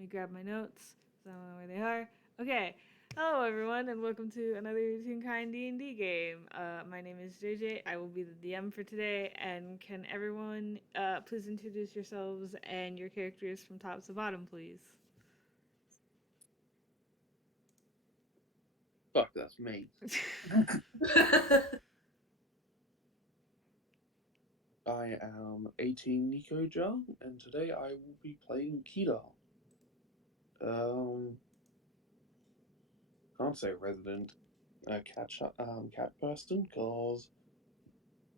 me grab my notes. So I don't know where they are. Okay. Hello, everyone, and welcome to another Toonkind D&D game. My name is JayJay. I will be the DM for today. And can everyone please introduce yourselves and your characters from top to bottom, please? Fuck, that's me. I am 18 Nicho, and today I will be playing Kita. Can't say resident cat person, cause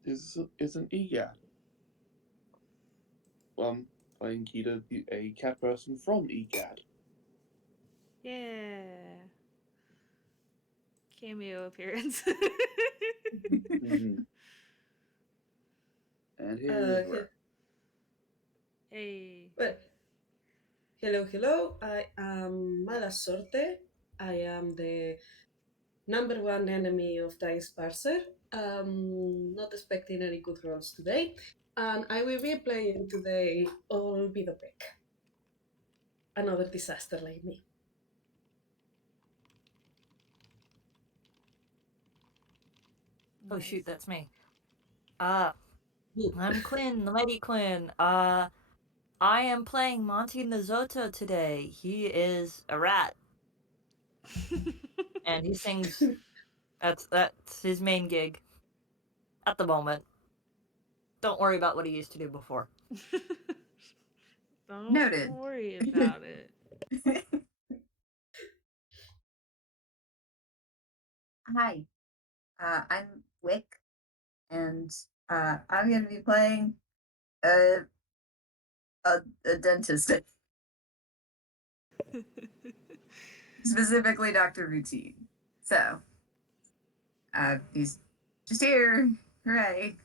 this is an EGAD. Playing Kita, a cat person from EGAD. Yeah. Cameo appearance. Mm-hmm. And here is where. Hey. Well, hello. I am Sorte. I am the number one enemy of Dice Parser. Not expecting any good rolls today. And I will be playing today Olvido Wick. Another disaster like me. Oh Nice. shoot, that's me. I'm Quinn, the mighty Quinn. I am playing Monty Nizzoto today. He is a rat, and he sings. That's his main gig at the moment. Don't worry about what he used to do before. Don't Noted. worry about it. Hi, I'm Wick, and I'm going to be playing a dentist, specifically Dr. Rutin. So, he's just here. Hooray!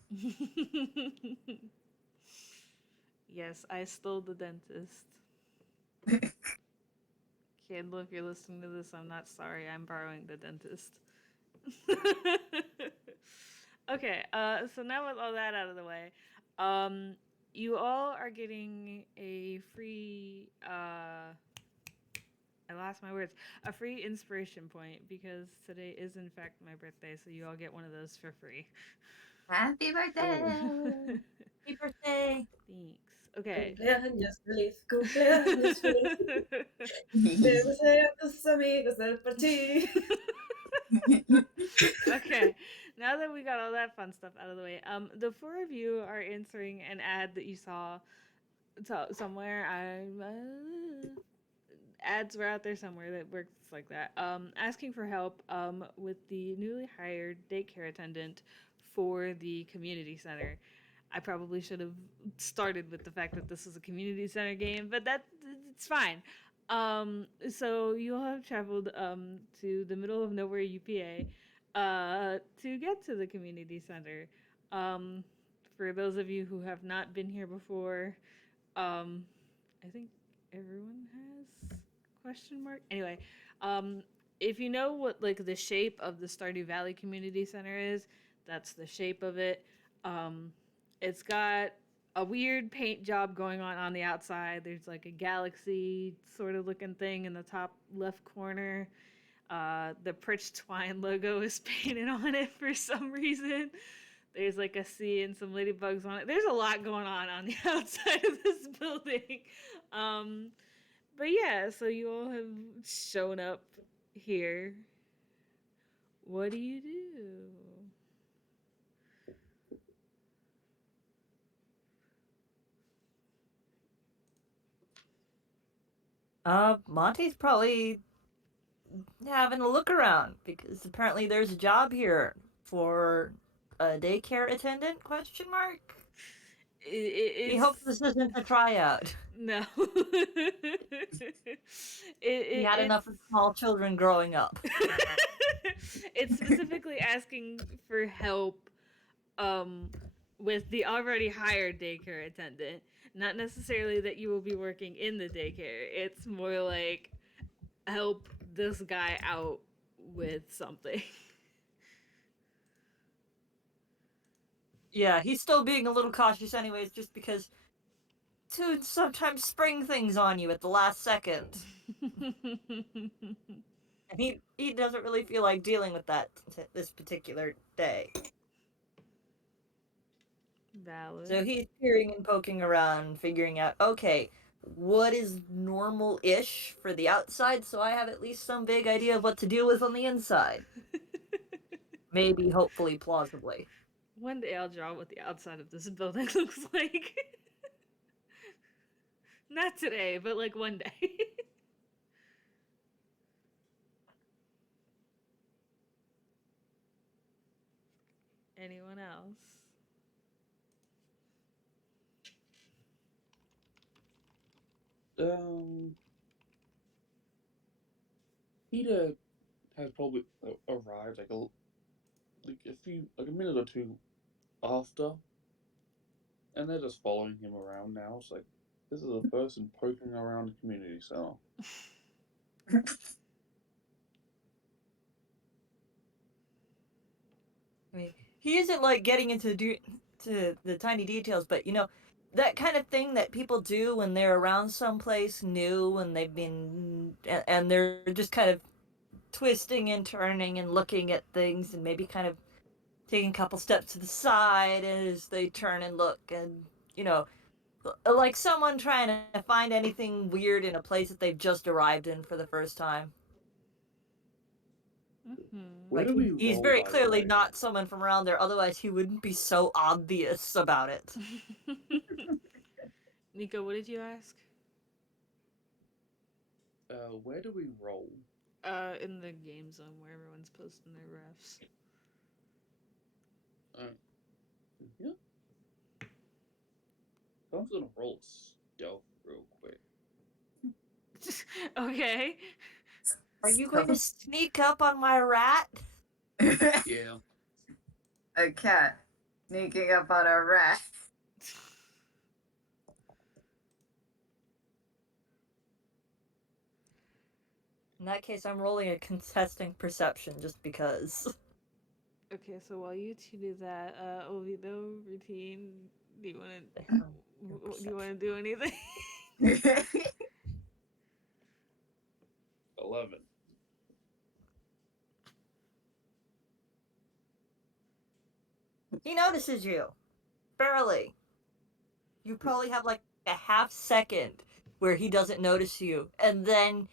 Yes, I stole the dentist. Candle, if you're listening to this, I'm not sorry. I'm borrowing the dentist. Okay, so now with all that out of the way, you all are getting a free, I lost my words, a free inspiration point because today is in fact my birthday, so you all get one of those for free. Happy birthday! Happy birthday! Thanks. Okay. Cumpleaños feliz, cumpleaños feliz. Te deseo a tus amigos del partido. Okay, now that we got all that fun stuff out of the way, the four of you are answering an ad that you saw somewhere. Ads were out there somewhere that works like that. Asking for help with the newly hired daycare attendant for the community center. I probably should have started with the fact that this is a community center game, but it's fine. So you all have traveled to the middle of nowhere, UPA, to get to the community center. For those of you who have not been here before, I think everyone has question mark. Anyway, if you know what like the shape of the Stardew Valley Community Center is, that's the shape of it. It's got a weird paint job going on the outside. There's like a galaxy sort of looking thing in the top left corner. The Pritch Twine logo is painted on it for some reason. There's like a sea and some ladybugs on it. There's a lot going on the outside of this building. But yeah, so you all have shown up here. What do you do? Monty's probably having a look around because apparently there's a job here for a daycare attendant? Question mark. He hopes this isn't a tryout. No. He had enough of small children growing up. It's specifically asking for help with the already hired daycare attendant. Not necessarily that you will be working in the daycare. It's more like help this guy out with something. Yeah, he's still being a little cautious anyways, just because to sometimes spring things on you at the last second. And he doesn't really feel like dealing with that this particular day. Valid. So he's peering and poking around, figuring out, okay, what is normal-ish for the outside, so I have at least some vague idea of what to deal with on the inside. Maybe, hopefully, plausibly. One day I'll draw what the outside of this building looks like. Not today, but like one day. Anyone else? Peter has probably arrived like a minute or two after, and they're just following him around now. It's like this is a person poking around the community center. I mean, he isn't like getting into to the tiny details, but that kind of thing that people do when they're around someplace new and they've been and they're just kind of twisting and turning and looking at things and maybe kind of taking a couple steps to the side as they turn and look and like someone trying to find anything weird in a place that they've just arrived in for the first time. Where Like do we he's roll, very by the clearly way? not someone from around there, otherwise he wouldn't be so obvious about it. Nicho, what did you ask? Where do we roll? In the game zone where everyone's posting their refs. Yeah. I'm just gonna roll stealth real quick. Okay. Are you going to sneak up on my rat? Yeah. A cat sneaking up on a rat. In that case, I'm rolling a contesting perception just because. Okay, so while you two do that, Olvido, Rutin, do you want to do anything? 11. He notices you. Barely. You probably have like a half second where he doesn't notice you, and then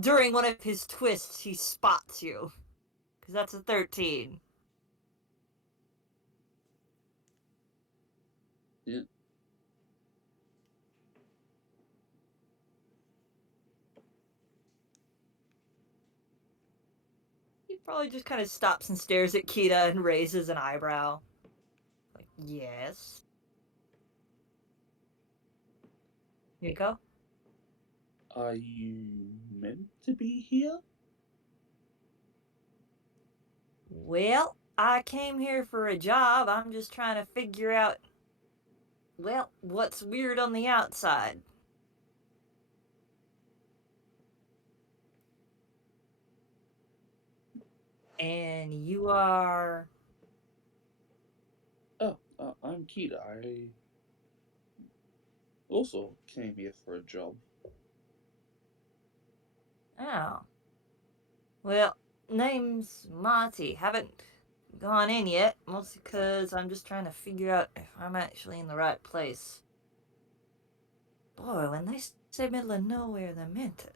during one of his twists, he spots you. Because that's a 13. Yeah. He probably just kind of stops and stares at Kita and raises an eyebrow. Like, yes. Nicho? Are you meant to be here? Well, I came here for a job. I'm just trying to figure out, well, what's weird on the outside. And you are... Oh, I'm Keita. I also came here for a job. Oh. Well, name's Monty. Haven't gone in yet, mostly because I'm just trying to figure out if I'm actually in the right place. Boy, when they say middle of nowhere, they meant it.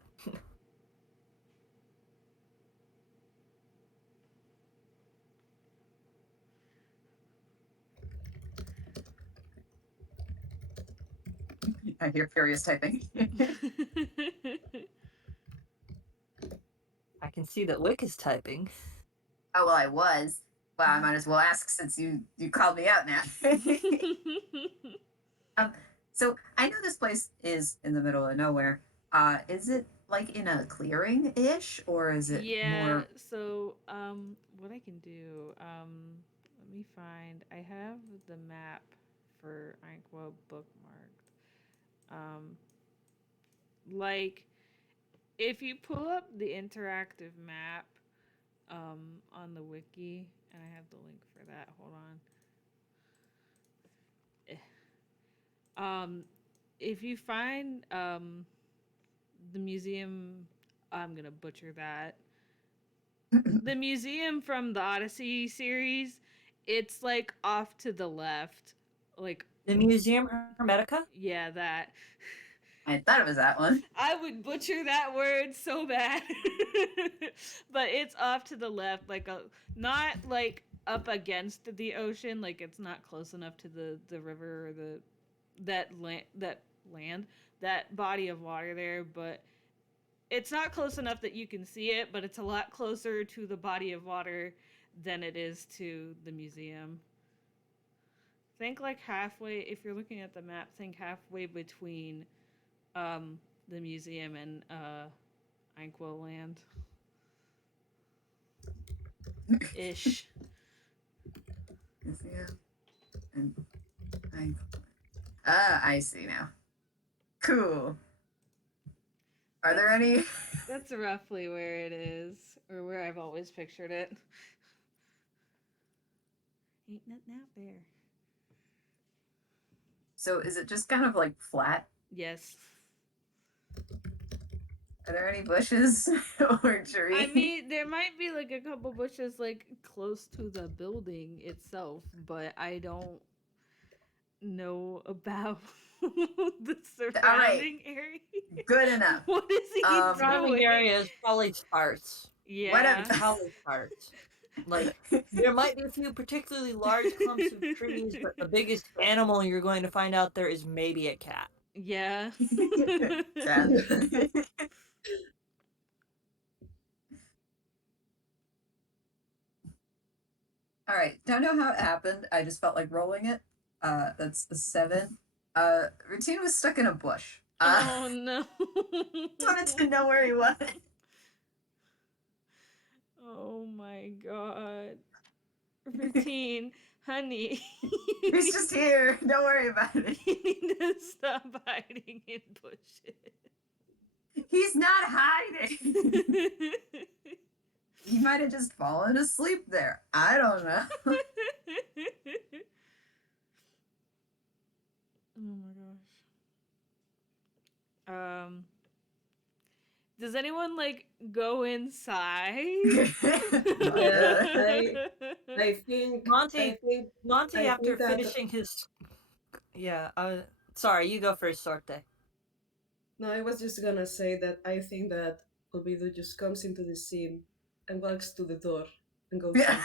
I hear furious typing. I can see that Wick is typing. Oh, well, I was. Well, I might as well ask since you called me out now. So I know this place is in the middle of nowhere. Is it like in a clearing ish, or is it more? So what I can do, let me find. I have the map for Inkwell bookmarked. Um, like if you pull up the interactive map, on the wiki, and I have the link for that. Hold on. Um, if you find the museum, I'm gonna butcher that. The museum from the Odyssey series, it's like off to the left. Like, The Museum Hermetica? yeah, that. I thought it was that one. I would butcher that word so bad. But it's off to the left, like not like up against the ocean, like it's not close enough to the river or that body of water there, but it's not close enough that you can see it, but it's a lot closer to the body of water than it is to the museum. Think like halfway, if you're looking at the map, think halfway between the museum and Anquo Land. Ish. Museum and I see now. Cool. Are there any? That's roughly where it is, or where I've always pictured it. Ain't nothing out there. So is it just kind of like flat? Yes. Are there any bushes or trees? I mean, there might be like a couple bushes like close to the building itself, but I don't know about the surrounding area. Good enough. What is he The Surrounding doing? area is probably sparse. Yeah. What Probably sparse. Like, there might be a few particularly large clumps of trees, but the biggest animal you're going to find out there is maybe a cat. Yeah. Cat. All right. Don't know how it happened. I just felt like rolling it. That's a 7. Routine was stuck in a bush. Oh no. Just wanted to know where he was. Oh my god. Routine, honey. He's just here. Don't worry about it. You need to stop hiding in bushes. He's not hiding. He might have just fallen asleep there. I don't know. Oh my gosh. Does anyone like go inside? Yeah, I think Monty, I think Monty, I after think that- finishing his... Yeah, sorry, you go first, Sorte. no, I was just gonna say that I think that Olvido just comes into the scene and walks to the door and goes Yeah.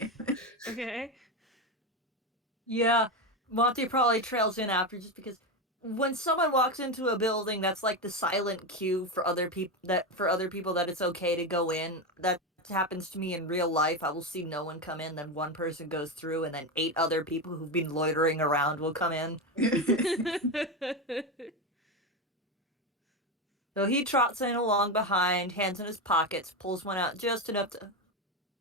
in. Okay. Yeah, Monty probably trails in after, just because when someone walks into a building, that's like the silent cue for other people that it's okay to go in. That happens to me in real life. I will see no one come in, then one person goes through, and then 8 other people who've been loitering around will come in. So he trots in along behind, hands in his pockets, pulls one out just enough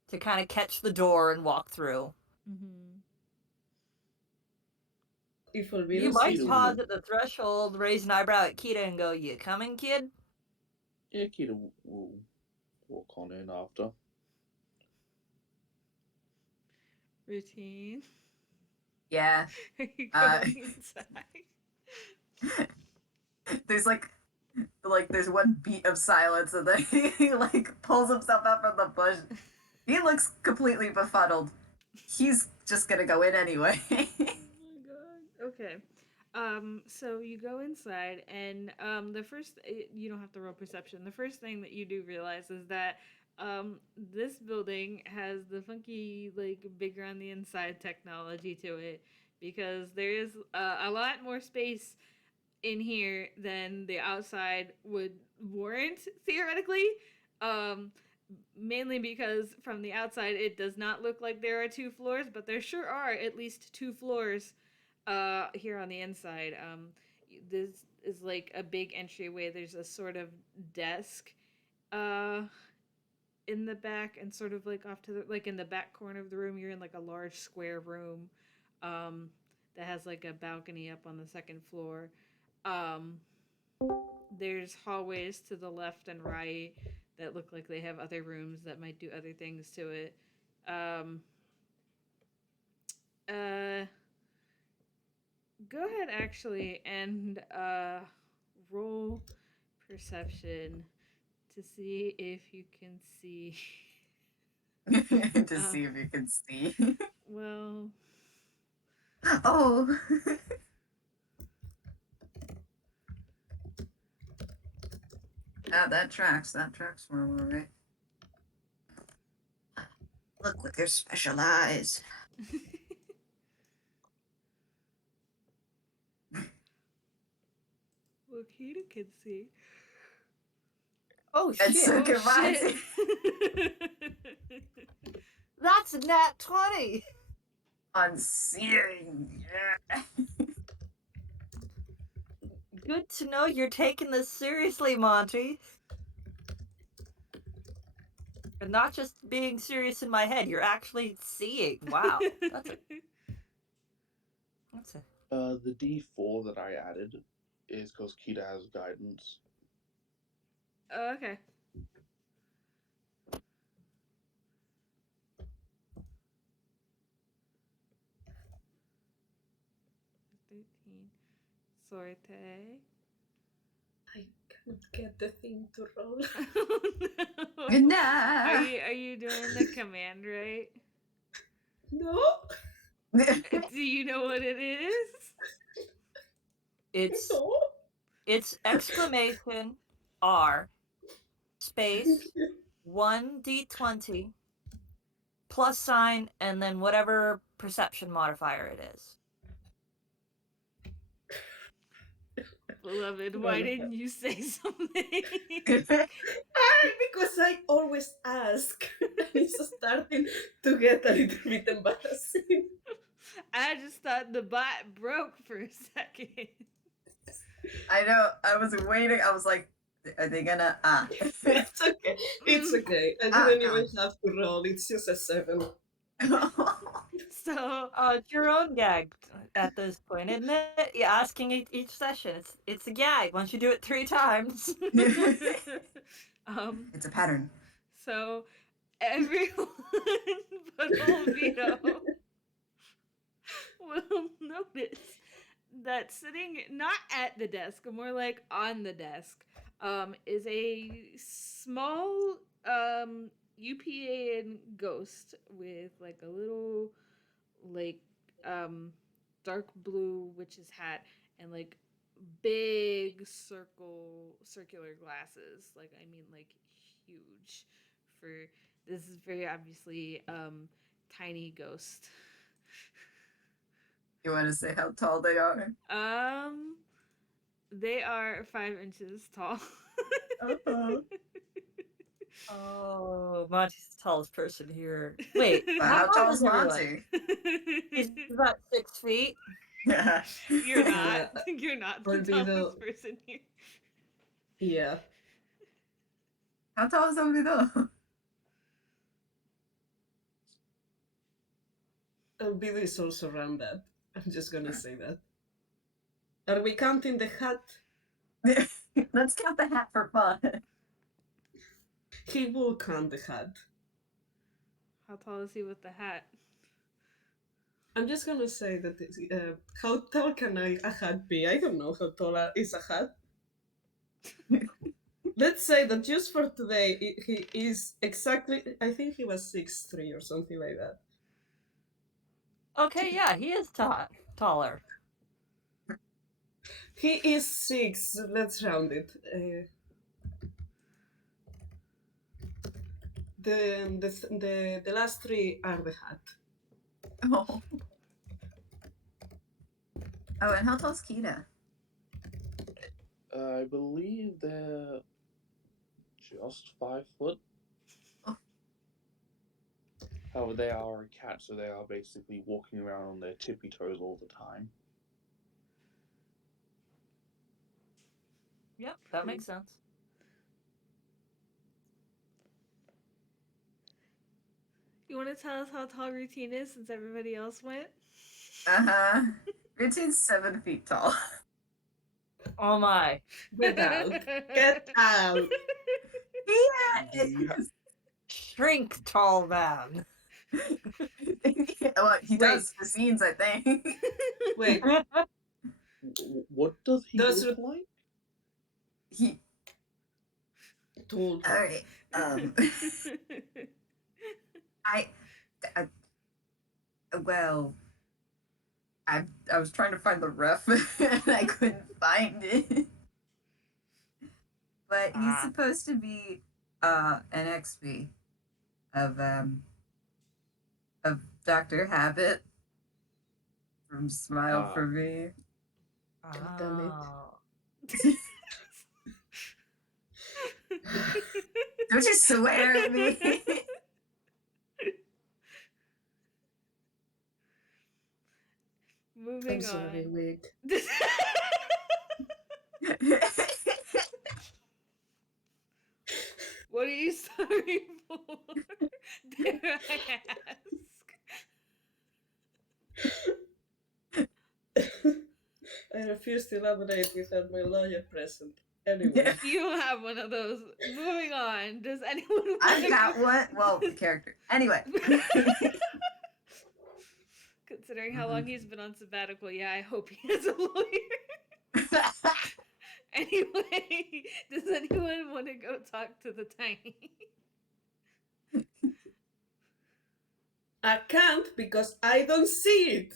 to kind of catch the door and walk through. Mm-hmm. If Olvido You might sees pause at the threshold, raise an eyebrow at Kita, and go, "You coming, kid?" Yeah, Kita will walk on in after. Routine. Yeah. Are you going inside? There's there's one beat of silence, and then he like pulls himself out from the bush. He looks completely befuddled. He's just gonna go in anyway. Oh my god. Okay. So you go inside, and you don't have to roll perception. The first thing that you do realize is that this building has the funky, like, bigger on the inside technology to it, because there is a lot more space in here than the outside would warrant, theoretically. Mainly because from the outside it does not look like there are 2 floors, but there sure are at least 2 floors here on the inside. This is like a big entryway. There's a sort of desk in the back, and sort of like off to the, like, in the back corner of the room, you're in like a large square room that has like a balcony up on the 2nd floor. There's hallways to the left and right that look like they have other rooms that might do other things to it. Go ahead, actually, and roll perception to see if you can see. To see if you can see. Well, Oh. That tracks. That tracks more, right? Look with your special eyes. Wakita can see. Oh It's shit! so Oh goodbye. shit! That's a nat 20. On seeing. Yeah. Good to know you're taking this seriously, Monty. And not just being serious in my head, you're actually seeing. Wow. That's a The D4 that I added is because Kita has guidance. Oh, okay. Sorte. I can't get the thing to roll. Oh no. Nah. Are you doing the command right? No? Do you know what it is? it's No? it's exclamation R space 1d20 plus sign and then whatever perception modifier it is. Beloved, why didn't you say something? Because I always ask. And it's starting to get a little bit embarrassing. I just thought the bot broke for a second. I know. I was waiting. I was like, are they gonna? It's okay. It's okay. I didn't even have to roll. It's just a 7. So It's your own gag at this point, isn't it? You're asking each session. It's a gag once you do it 3 times. It's a pattern. So everyone but Olvido will notice that sitting not at the desk, more like on the desk, is a small Yupean ghost with like a little like dark blue witch's hat and like big circular glasses. Like I mean like huge. For this is very obviously tiny ghost. You want to say how tall they are? They are 5 inches tall. Oh, Monty's the tallest person here. Wait, But how tall is everyone? Monty? He's about 6 feet. Yeah. You're not. You're not the Olvido. tallest person here. Yeah. How tall is Olvido? Olvido is also around that. I'm just gonna say that. Are we counting the hat? Let's count the hat for fun. He will count the hat. How tall is he with the hat? I'm just gonna say that how tall can a hat be? I don't know how tall is a hat. Let's say that just for today, he is exactly, I think he was 6'3" or something like that. Okay, yeah, he is taller. He is 6, let's round it. The last 3 are the hat. Oh. Oh, and how tall's Kita? I believe they're just 5 foot. Oh. However, they are a cat, so they are basically walking around on their tippy toes all the time. Yep, that makes sense. You want to tell us how tall Routine is since everybody else went? Rutin's 7 feet tall. Oh my. Get out. Get out. Yeah. Shrink, tall man. Well, he does for scenes, I think. Wait, What does he Does look like? He. Tool. All right. I, I well, I was trying to find the ref and I couldn't find it. But he's supposed to be an XP of Dr. Habit from Smile for Me. God damn it. Oh. Don't you swear at me. Moving I'm sorry, on. Wick. What are you sorry for? Dare I ask? I refuse to elaborate without my lawyer present. Anyway. You don't have one of those. Moving on. Does anyone I've got one. Well, the character. Anyway. Considering how long he's been on sabbatical, yeah, I hope he has a lawyer. Anyway, does anyone want to go talk to the Tiny? I can't because I don't see it.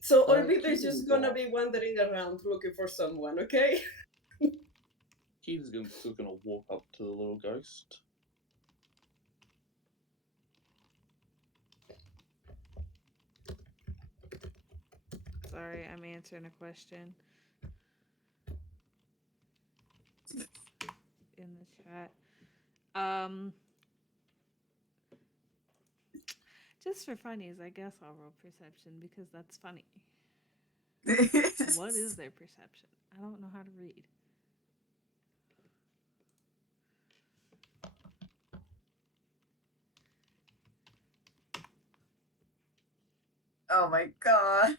So Olvido is just gonna be wandering around looking for someone, okay? He's just gonna walk up to the little ghost. Sorry, I'm answering a question in the chat. Just for funnies, I guess I'll roll perception because that's funny. What is their perception? I don't know how to read. Oh my god.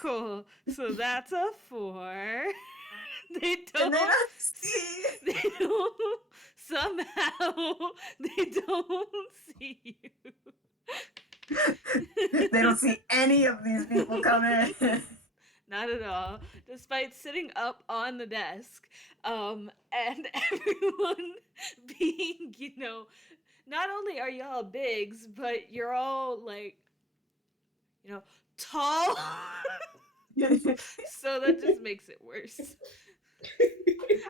Cool. So that's a 4. They And don't. they don't see. They don't. Somehow they don't see you. They don't see any of these people come in. Not at all. Despite sitting up on the desk, and everyone being, not only are y'all bigs, but you're all like, tall. So that just makes it worse.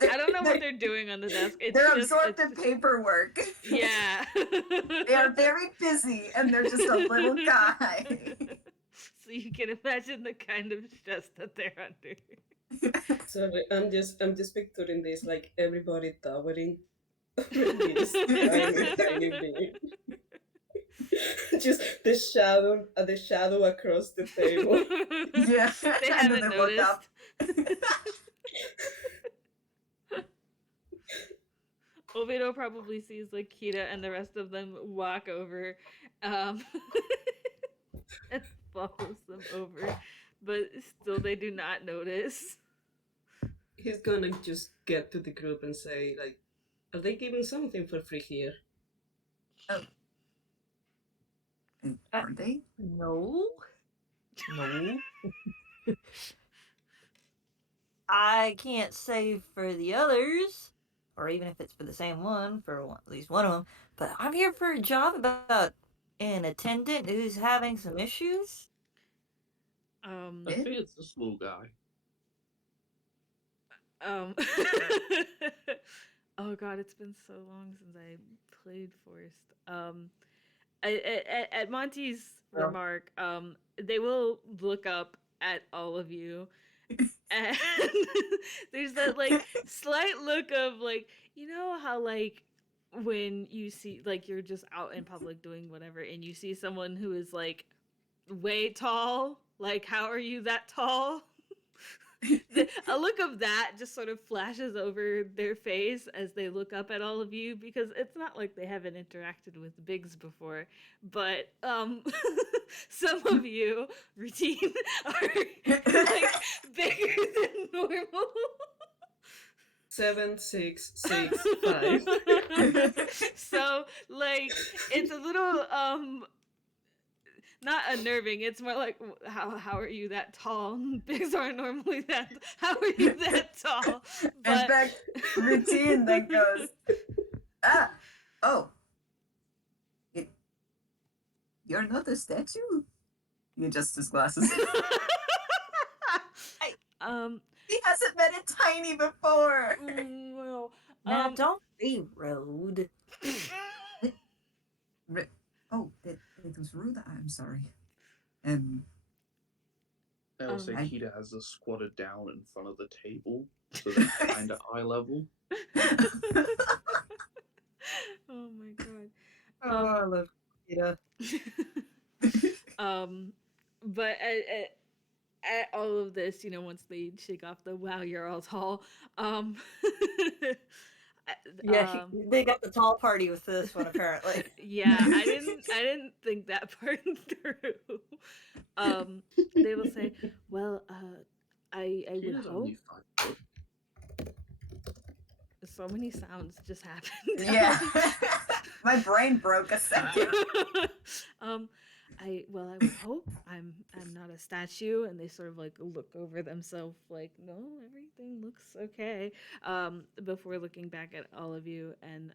I don't know what they're doing on the desk. They're absorbed in paperwork. Yeah. They are very busy, and they're just a little guy. So you can imagine the kind of stress that they're under. Sorry, I'm just picturing this like everybody towering over this tiny being. Just the shadow across the table. Yeah, They and then haven't they look up. Olvido probably sees like Kita and the rest of them walk over and follows them over, but still they do not notice. He's gonna just get to the group and say, like, are they giving something for free here? Oh. Are they? No. I can't say for the others, or even if it's for the same one, at least one of them, but I'm here for a job about an attendant who's having some issues. I think it's this little guy. Oh god, it's been so long since I played Forst. At Monty's remark, they will look up at all of you, and there's that like slight look of like, how like when you see like you're just out in public doing whatever and you see someone who is like way tall, like how are you that tall? A look of that just sort of flashes over their face as they look up at all of you, because it's not like they haven't interacted with bigs before, but some of you, Rutin, are like bigger than normal. 7, 6, 6, 5. So like it's a little not unnerving. It's more like, how are you that tall? Pigs aren't normally that. How are you that tall? In fact, Rutin then goes, oh, you're not a statue? He adjusts his glasses. He hasn't met a tiny before. Well, Now, don't be rude. Oh, it was rude. I'm sorry. I'll say Um, Kita has us squatted down in front of the table, so they're kind of eye level. Oh my god. Oh, I love Kita. But at all of this, once they shake off the wow, you're all tall. Yeah, they got the tall party with this one apparently. Yeah, I didn't think that part through. They will say, well, I would Kita's hope. only 5 foot. So many sounds just happened. Yeah. My brain broke a second. I would hope I'm not a statue, and they sort of like look over themselves like, no, everything looks okay. Before looking back at all of you, and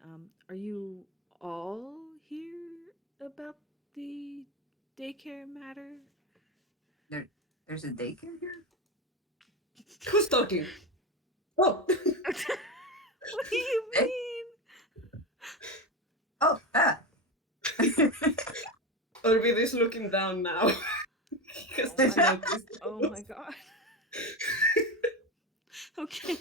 are you all here about the daycare matter? There's a daycare here? Who's talking? Oh, What do you Eh? mean? Oh, Olvido is looking down now. Because Oh she my- noticed. Oh my god. Okay.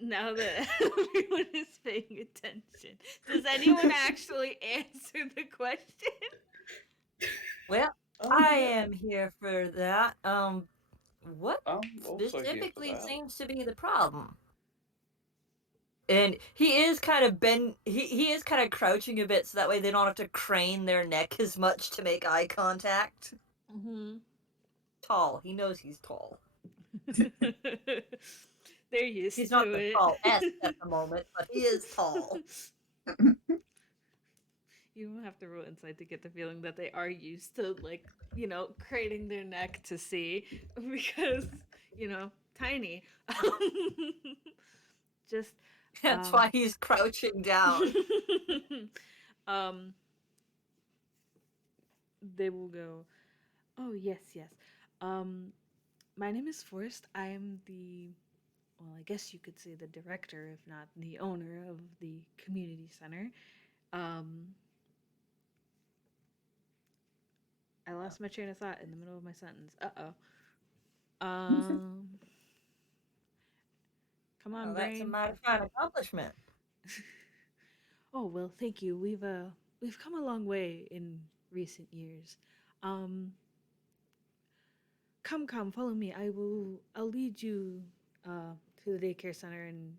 Now that everyone is paying attention, does anyone actually answer the question? Well, I am here for that. What I'm also here for specifically that. seems to be the problem? And he is kind of he is kind of crouching a bit so that way they don't have to crane their neck as much to make eye contact. Mm-hmm. Tall. He knows he's tall. They're used He's to not it. the tallest at the moment, but he is tall. You don't have to roll insight to get the feeling that they are used to, like, craning their neck to see, because, tiny. Just That's why he's crouching down. They will go, oh, yes. My name is Forst. I'm I guess you could say the director, if not the owner of the community center. I lost my train of thought in the middle of my sentence. Come on, Well, that's a brain. mighty fine accomplishment. Oh, well, thank you. We've come a long way in recent years. Come, follow me. I'll lead you to the daycare center and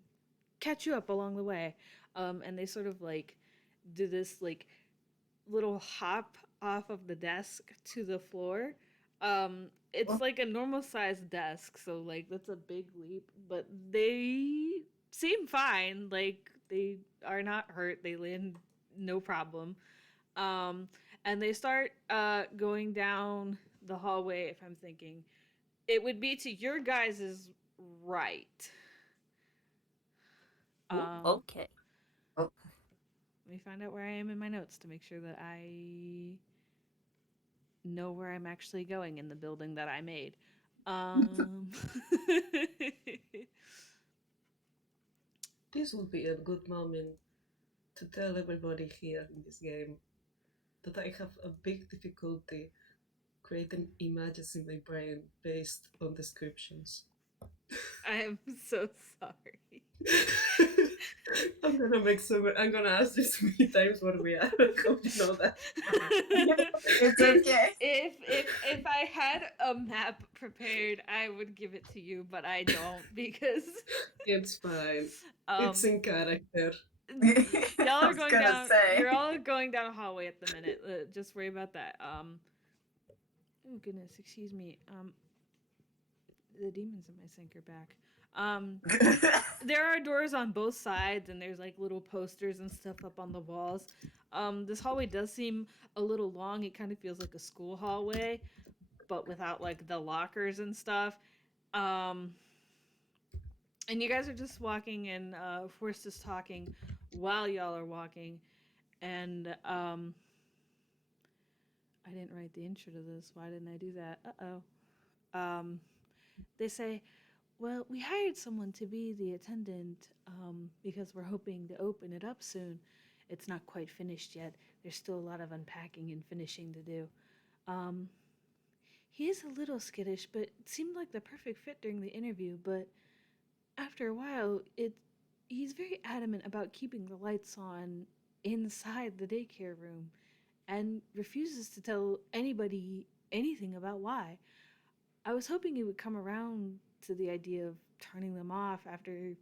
catch you up along the way. And they sort of like do this like little hop off of the desk to the floor. It's like a normal sized desk, so like that's a big leap, but they seem fine. Like they are not hurt. They land no problem. And they start going down the hallway. If I'm thinking, it would be to your guys' right. Okay. Oh. Let me find out where I am in my notes to make sure that I know where I'm actually going in the building that I made. This would be a good moment to tell everybody here in this game that I have a big difficulty creating images in my brain based on descriptions. I am so sorry. I'm gonna ask you so many times where we are. Hope you know that. It's okay. If I had a map prepared, I would give it to you, but I don't because It's fine. It's in character. y'all I are was going gonna down. say. You're all going down a hallway at the minute. Just worry about that. Oh goodness, excuse me. The demons in my sink are back. There are doors on both sides, and there's like little posters and stuff up on the walls. This hallway does seem a little long. It kind of feels like a school hallway, but without like the lockers and stuff. Um, and you guys are just walking, and Forst is talking while y'all are walking. And I didn't write the intro to this. Why didn't I do that? They say, well, we hired someone to be the attendant because we're hoping to open it up soon. It's not quite finished yet. There's still a lot of unpacking and finishing to do. Um, he is a little skittish, but it seemed like the perfect fit during the interview. But after a while, he's very adamant about keeping the lights on inside the daycare room and refuses to tell anybody anything about why. I was hoping he would come around to the idea of turning them off after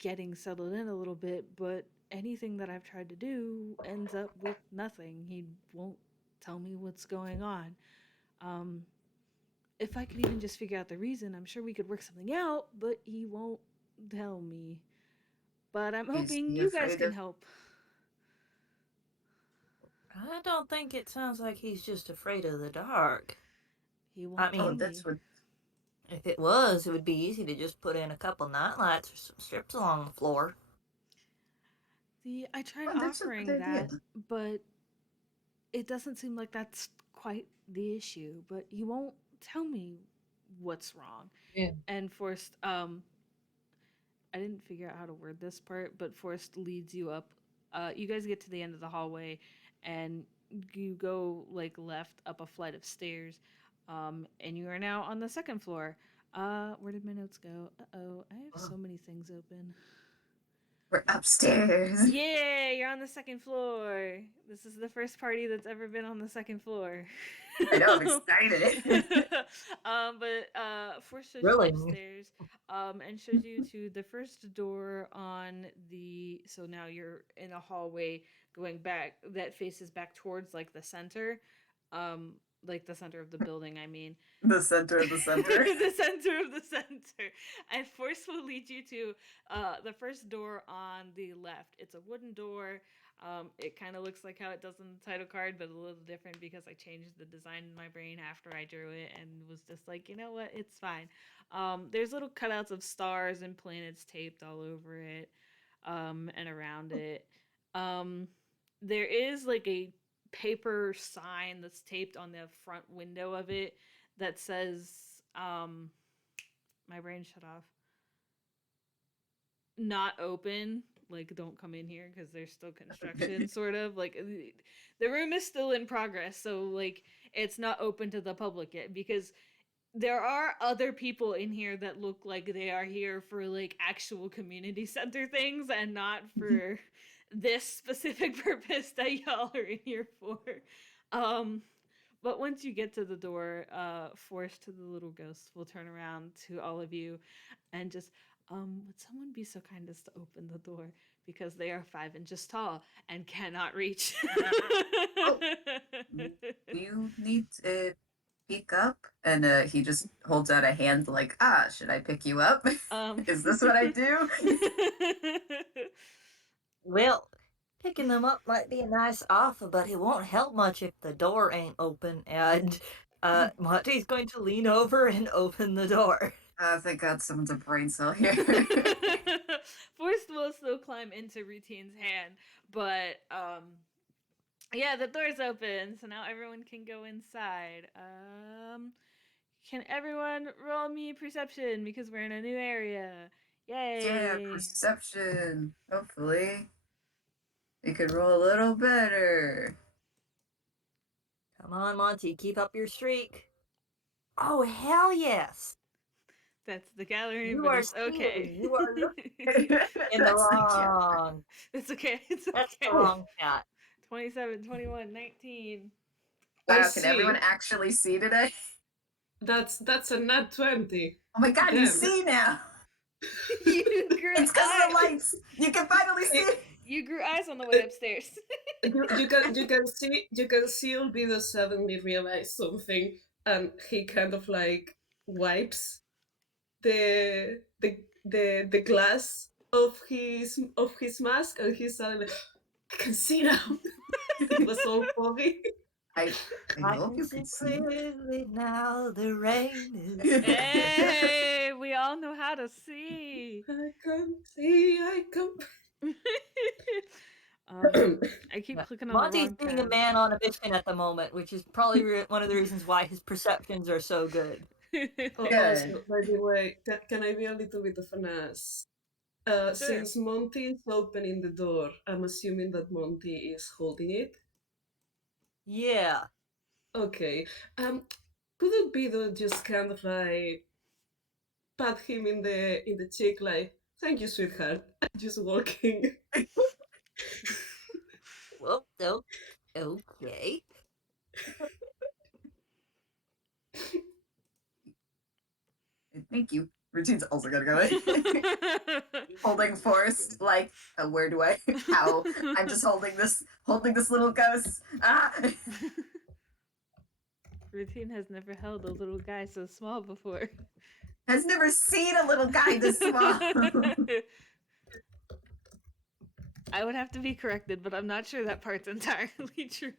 getting settled in a little bit, but anything that I've tried to do ends up with nothing. He won't tell me what's going on. Um, if I could even just figure out the reason, I'm sure we could work something out, but he won't tell me. But I'm Is hoping he you guys afraid can of? help. I don't think it sounds like he's just afraid of the dark. He won't I tell Oh, mean, that's me. what. if it was, it would be easy to just put in a couple nightlights or some strips along the floor. I tried Oh, that's a good offering idea. that, but it doesn't seem like that's quite the issue. But he won't tell me what's wrong. Yeah. And Forst, I didn't figure out how to word this part, but Forst leads you up. You guys get to the end of the hallway, and you go like left up a flight of stairs, and you are now on the second floor. Where did my notes go? I have so many things open. We're upstairs. Yeah, you're on the second floor. This is the first party that's ever been on the second floor. I know, I'm excited. But Force shows you Really? upstairs, and shows you to the first door on the. So now you're in a hallway going back that faces back towards like the center, like the center of the building. I mean, The center of the center. the center of the center. And Force will lead you to the first door on the left. It's a wooden door. It kind of looks like how it does in the title card, but a little different because I changed the design in my brain after I drew it and was just like, you know what, it's fine. There's little cutouts of stars and planets taped all over it and around it. There is like a paper sign that's taped on the front window of it that says, my brain shut off. Not open, like don't come in here because there's still construction, sort of like the room is still in progress, so like it's not open to the public yet because there are other people in here that look like they are here for like actual community center things and not for this specific purpose that y'all are in here for. Um, but once you get to the door, Forced to the little ghost will turn around to all of you and just, would someone be so kind as to open the door? Because they are 5 inches tall and cannot reach. Oh, you need to pick up? And he just holds out a hand like, should I pick you up? Is this what I do? Well, picking them up might be a nice offer, but it won't help much if the door ain't open. And Monty's going to lean over and open the door. Thank God someone's a brain cell here. Forst will still climb into Rutin's hand, but yeah, the door's open, so now everyone can go inside. Can everyone roll me perception because we're in a new area? Yay! Yeah, perception. Hopefully. We could roll a little better. Come on, Monty, keep up your streak. Oh, hell yes! That's the gallery, You but are it's okay. you are in the That's the wrong. It's okay. It's That's the okay. wrong shot. 27, 21, 19. I Wow, can see. everyone actually see today? That's a nat 20. Oh my God, you Damn. see now. You grew It's because of eyes. the lights. You can finally see. You grew eyes on the way upstairs. You can see Olvido suddenly realize something, and he kind of like wipes the glass of his mask, and he's suddenly, I can see now. It was all foggy. I I hope can you see can see. clearly now the rain is. Hey, we all know how to see. I can see. I can. I keep Yeah. clicking on the Monty's wrong being a tab. man on a mission at the moment, which is probably one of the reasons why his perceptions are so good. Good. Also, by the way, can I be a little bit of an ass? Sure. Since Monty is opening the door, I'm assuming that Monty is holding it. Yeah. Okay. Could it be that just kind of like pat him in the cheek, like, "Thank you, sweetheart." Just walking. Well, okay. Thank you. Routine's also gonna go in. Holding Forst, like, where do I? How? I'm just holding this little ghost. Ah! Routine has never held a little guy so small before. Has never seen a little guy this small. I would have to be corrected, but I'm not sure that part's entirely true.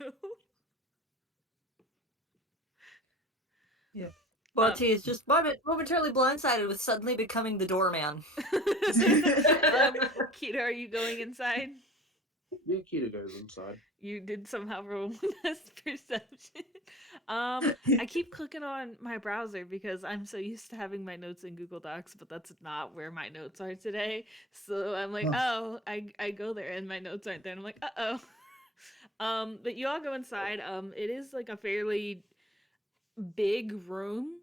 Monty is just momentarily blindsided with suddenly becoming the doorman. Kita, are you going inside? Yeah, Kita goes inside. You did somehow roll one best perception. I keep clicking on my browser because I'm so used to having my notes in Google Docs, but that's not where my notes are today. So I'm like, I go there and my notes aren't there. And I'm like, but you all go inside. It is like a fairly big room.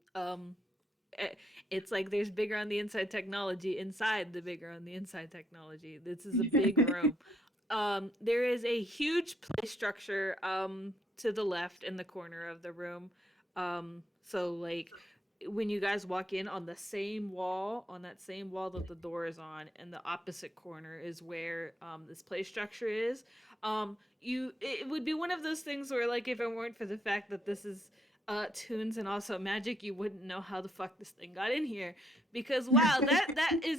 It's like there's bigger on the inside technology inside the bigger on the inside technology. This is a big room. There is a huge play structure to the left in the corner of the room. So like when you guys walk in on the same wall, on that same wall that the door is on, and the opposite corner is where this play structure is. It would be one of those things where like if it weren't for the fact that this is tunes and also magic, you wouldn't know how the fuck this thing got in here, because wow, that is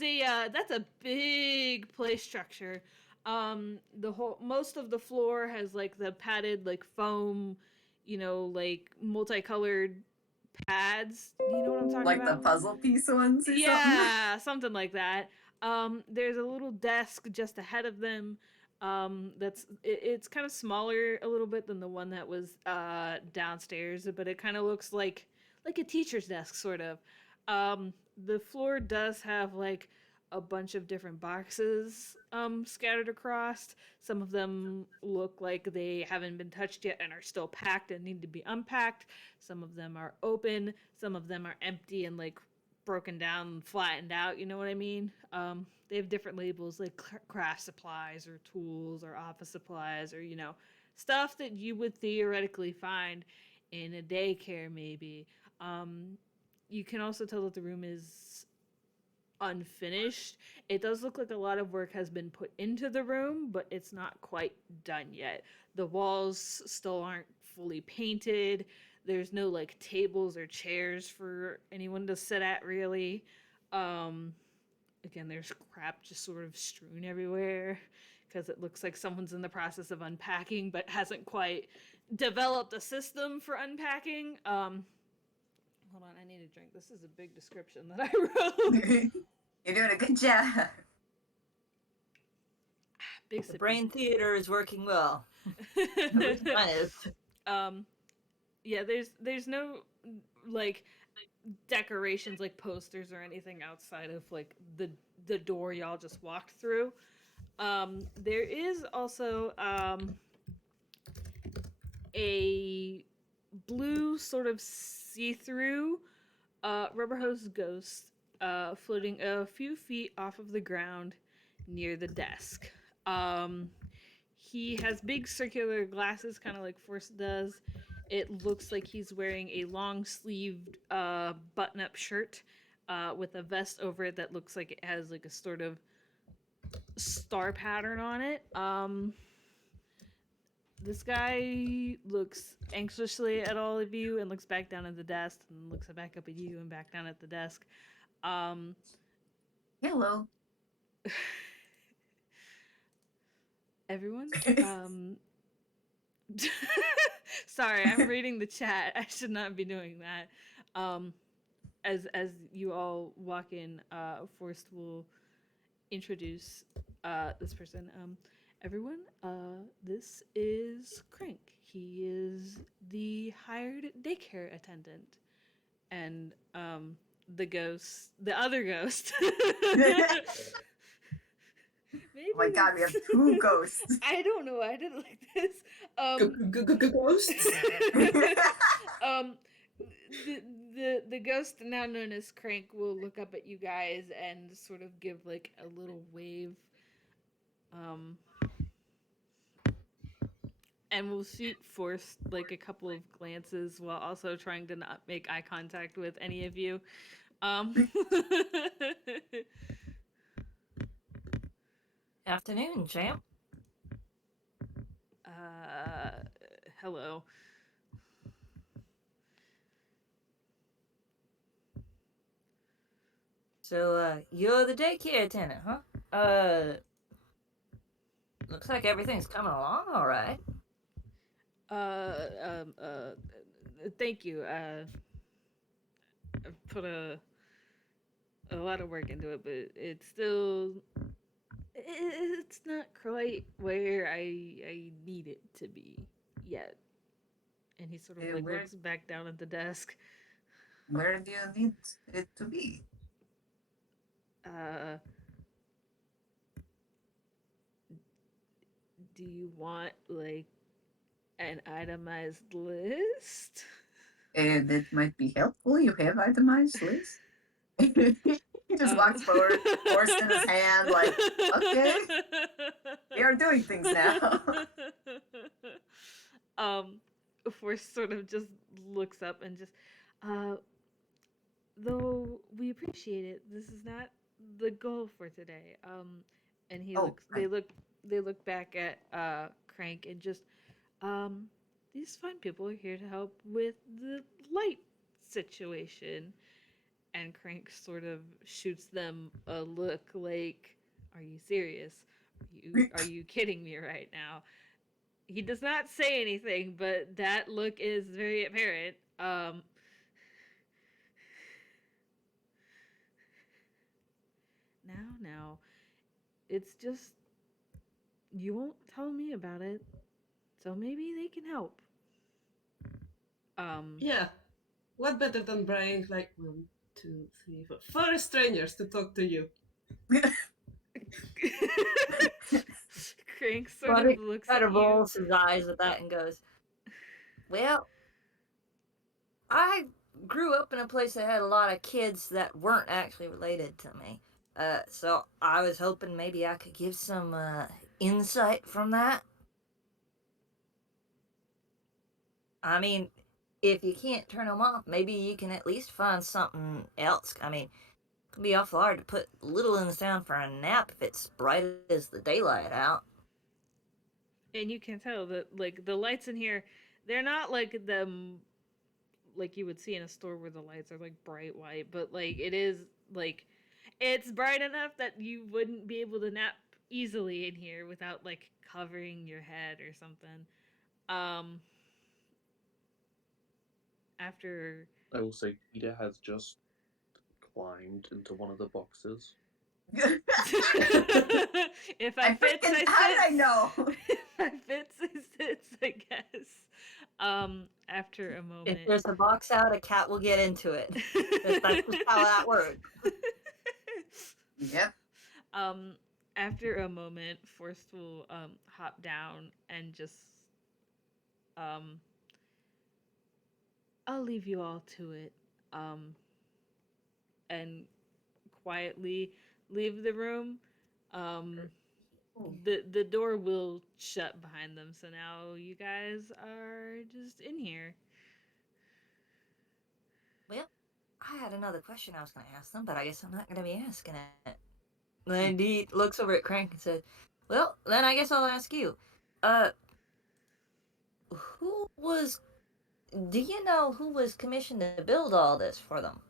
that's a big play structure. Most of the floor has like the padded like foam, like multicolored pads. You know what I'm talking Like the about? puzzle piece ones or something? Yeah, something like that. There's a little desk just ahead of them. It's kind of smaller a little bit than the one that was downstairs, but it kind of looks like a teacher's desk sort of. The floor does have like a bunch of different boxes scattered across. Some of them look like they haven't been touched yet and are still packed and need to be unpacked. Some of them are open. Some of them are empty and like broken down and flattened out. You know what I mean? They have different labels like craft supplies or tools or office supplies or stuff that you would theoretically find in a daycare maybe. You can also tell that the room is unfinished. It does look like a lot of work has been put into the room, but it's not quite done yet. The walls still aren't fully painted. There's no like tables or chairs for anyone to sit at really. Again, there's crap just sort of strewn everywhere because it looks like someone's in the process of unpacking but hasn't quite developed a system for unpacking. Hold on, I need a drink. This is a big description that I wrote. You're doing a good job. Big The sippy. brain theater is working well. Yeah, there's no like decorations like posters or anything outside of like the door y'all just walked through. There is also a blue sort of see-through rubber hose ghost floating a few feet off of the ground near the desk. He has big circular glasses, kind of like Forst does. It looks like he's wearing a long-sleeved button-up shirt with a vest over it that looks like it has like a sort of star pattern on it. This guy looks anxiously at all of you and looks back down at the desk and looks back up at you and back down at the desk. Hello. Everyone, sorry, I'm reading the chat. I should not be doing that. As you all walk in, Forst will introduce this person. Everyone, this is Crank. He is the hired daycare attendant, and the other ghost. Maybe Oh my god, we have that's- 2 ghosts. I don't know. I didn't like this. Ghosts. um, the ghost now known as Crank will look up at you guys and sort of give like a little wave. And will shoot Forst like a couple of glances while also trying to not make eye contact with any of you. Afternoon, champ. Hello. So, you're the daycare attendant, huh? Looks like everything's coming along all right. Thank you. I've put a lot of work into it, but it's not quite where I need it to be yet. And he sort of like where, looks back down at the desk. where do you need it to be? Do you want like an itemized list? And it might be helpful. You have itemized list. He just walks forward, Forst in his hand, like, okay, we are doing things now. Forst sort of just looks up and just, though we appreciate it, this is not the goal for today. And he Oh, looks, right. they look back at Crank and just, these fine people are here to help with the light situation. And Crank sort of shoots them a look like, "Are you serious? Are you kidding me right now?" He does not say anything, but that look is very apparent. Now, it's just you won't tell me about it, so maybe they can help. Yeah. What better than buying like 1, 2, 3, 4 strangers to talk to you? Crank sort Monty of looks kind at of you. rolls his eyes at that and goes, "Well, I grew up in a place that had a lot of kids that weren't actually related to me. So I was hoping maybe I could give some insight from that. I mean, if you can't turn them off, maybe you can at least find something else. I mean, it can be awful hard to put little in the sound for a nap if it's bright as the daylight out." And you can tell that like the lights in here, they're not like them like you would see in a store where the lights are like bright white, but like it is like it's bright enough that you wouldn't be able to nap easily in here without like covering your head or something. Um After I will say Peter has just climbed into one of the boxes. if I fits, I How did I sits. know? If I fits, I sits, I guess. After a moment. If there's a box out, a cat will get into it. That's just how that works. Yep. After a moment, Forst will hop down and just I'll leave you all to it. And quietly leave the room. The door will shut behind them, so now you guys are just in here. Well, I had another question I was going to ask them, but I guess I'm not going to be asking it. Then he looks over at Crank and says, "Well, then I guess I'll ask you. Who was... Do you know who was commissioned to build all this for them?"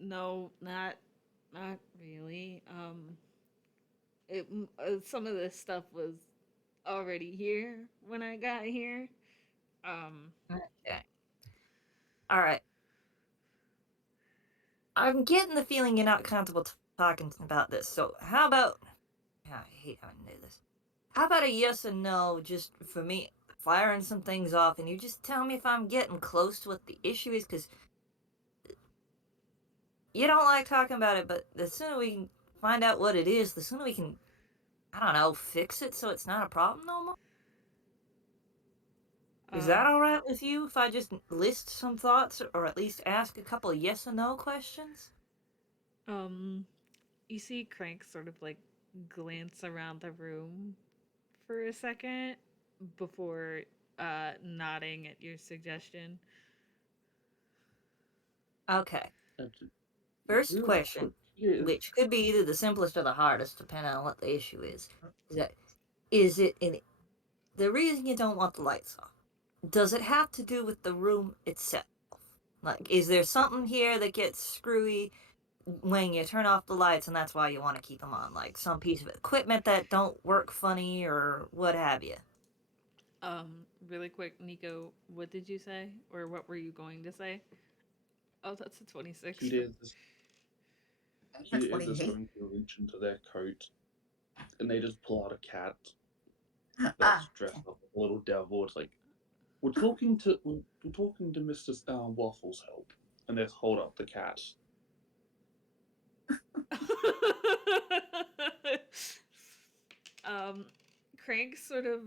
No, not really. Some of this stuff was already here when I got here. Um, Okay. All right. I'm getting the feeling you're not comfortable talking about this. So how about? I hate having to do this. How about a yes or no, just for me, firing some things off, and you just tell me if I'm getting close to what the issue is, because you don't like talking about it, but the sooner we can find out what it is, the sooner we can, I don't know, fix it so it's not a problem no more. Is that um, all right with you if I just list some thoughts, or at least ask a couple of yes or no questions? um, you see Crank sort of like glance around the room for a second before nodding at your suggestion. Okay. That's it. First Really question, quick. Yeah. which could be either the simplest or the hardest, depending on what the issue is that is it in the reason you don't want the lights off? Does it have to do with the room itself? Like, is there something here that gets screwy when you turn off the lights, and that's why you want to keep them on? Like some piece of equipment that don't work funny, or what have you? Really quick, Nico, what did you say, or what were you going to say? Oh, that's a 26. For He is just 28. going to reach into their coat, and they just pull out a cat Ah, that's dressed up like a little devil. It's like we're talking to Mr. Waffles' help, and they hold up the cat. um, Crank sort of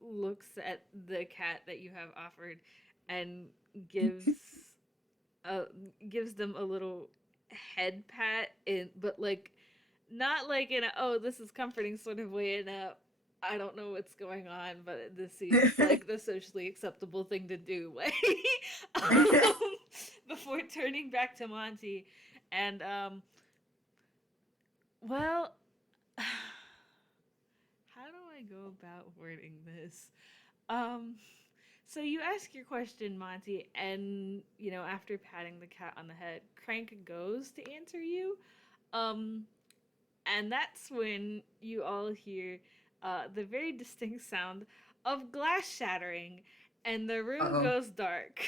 looks at the cat that you have offered and gives uh gives them a little head pat in, but like not like in a oh this is comforting sort of way, in a I don't know what's going on, but this seems like the socially acceptable thing to do way. um, Before turning back to Monty, and well, how do I go about wording this? Um, so you ask your question, Monty, and after patting the cat on the head, Crank goes to answer you. Um, and that's when you all hear the very distinct sound of glass shattering, and the room uh-oh. goes dark.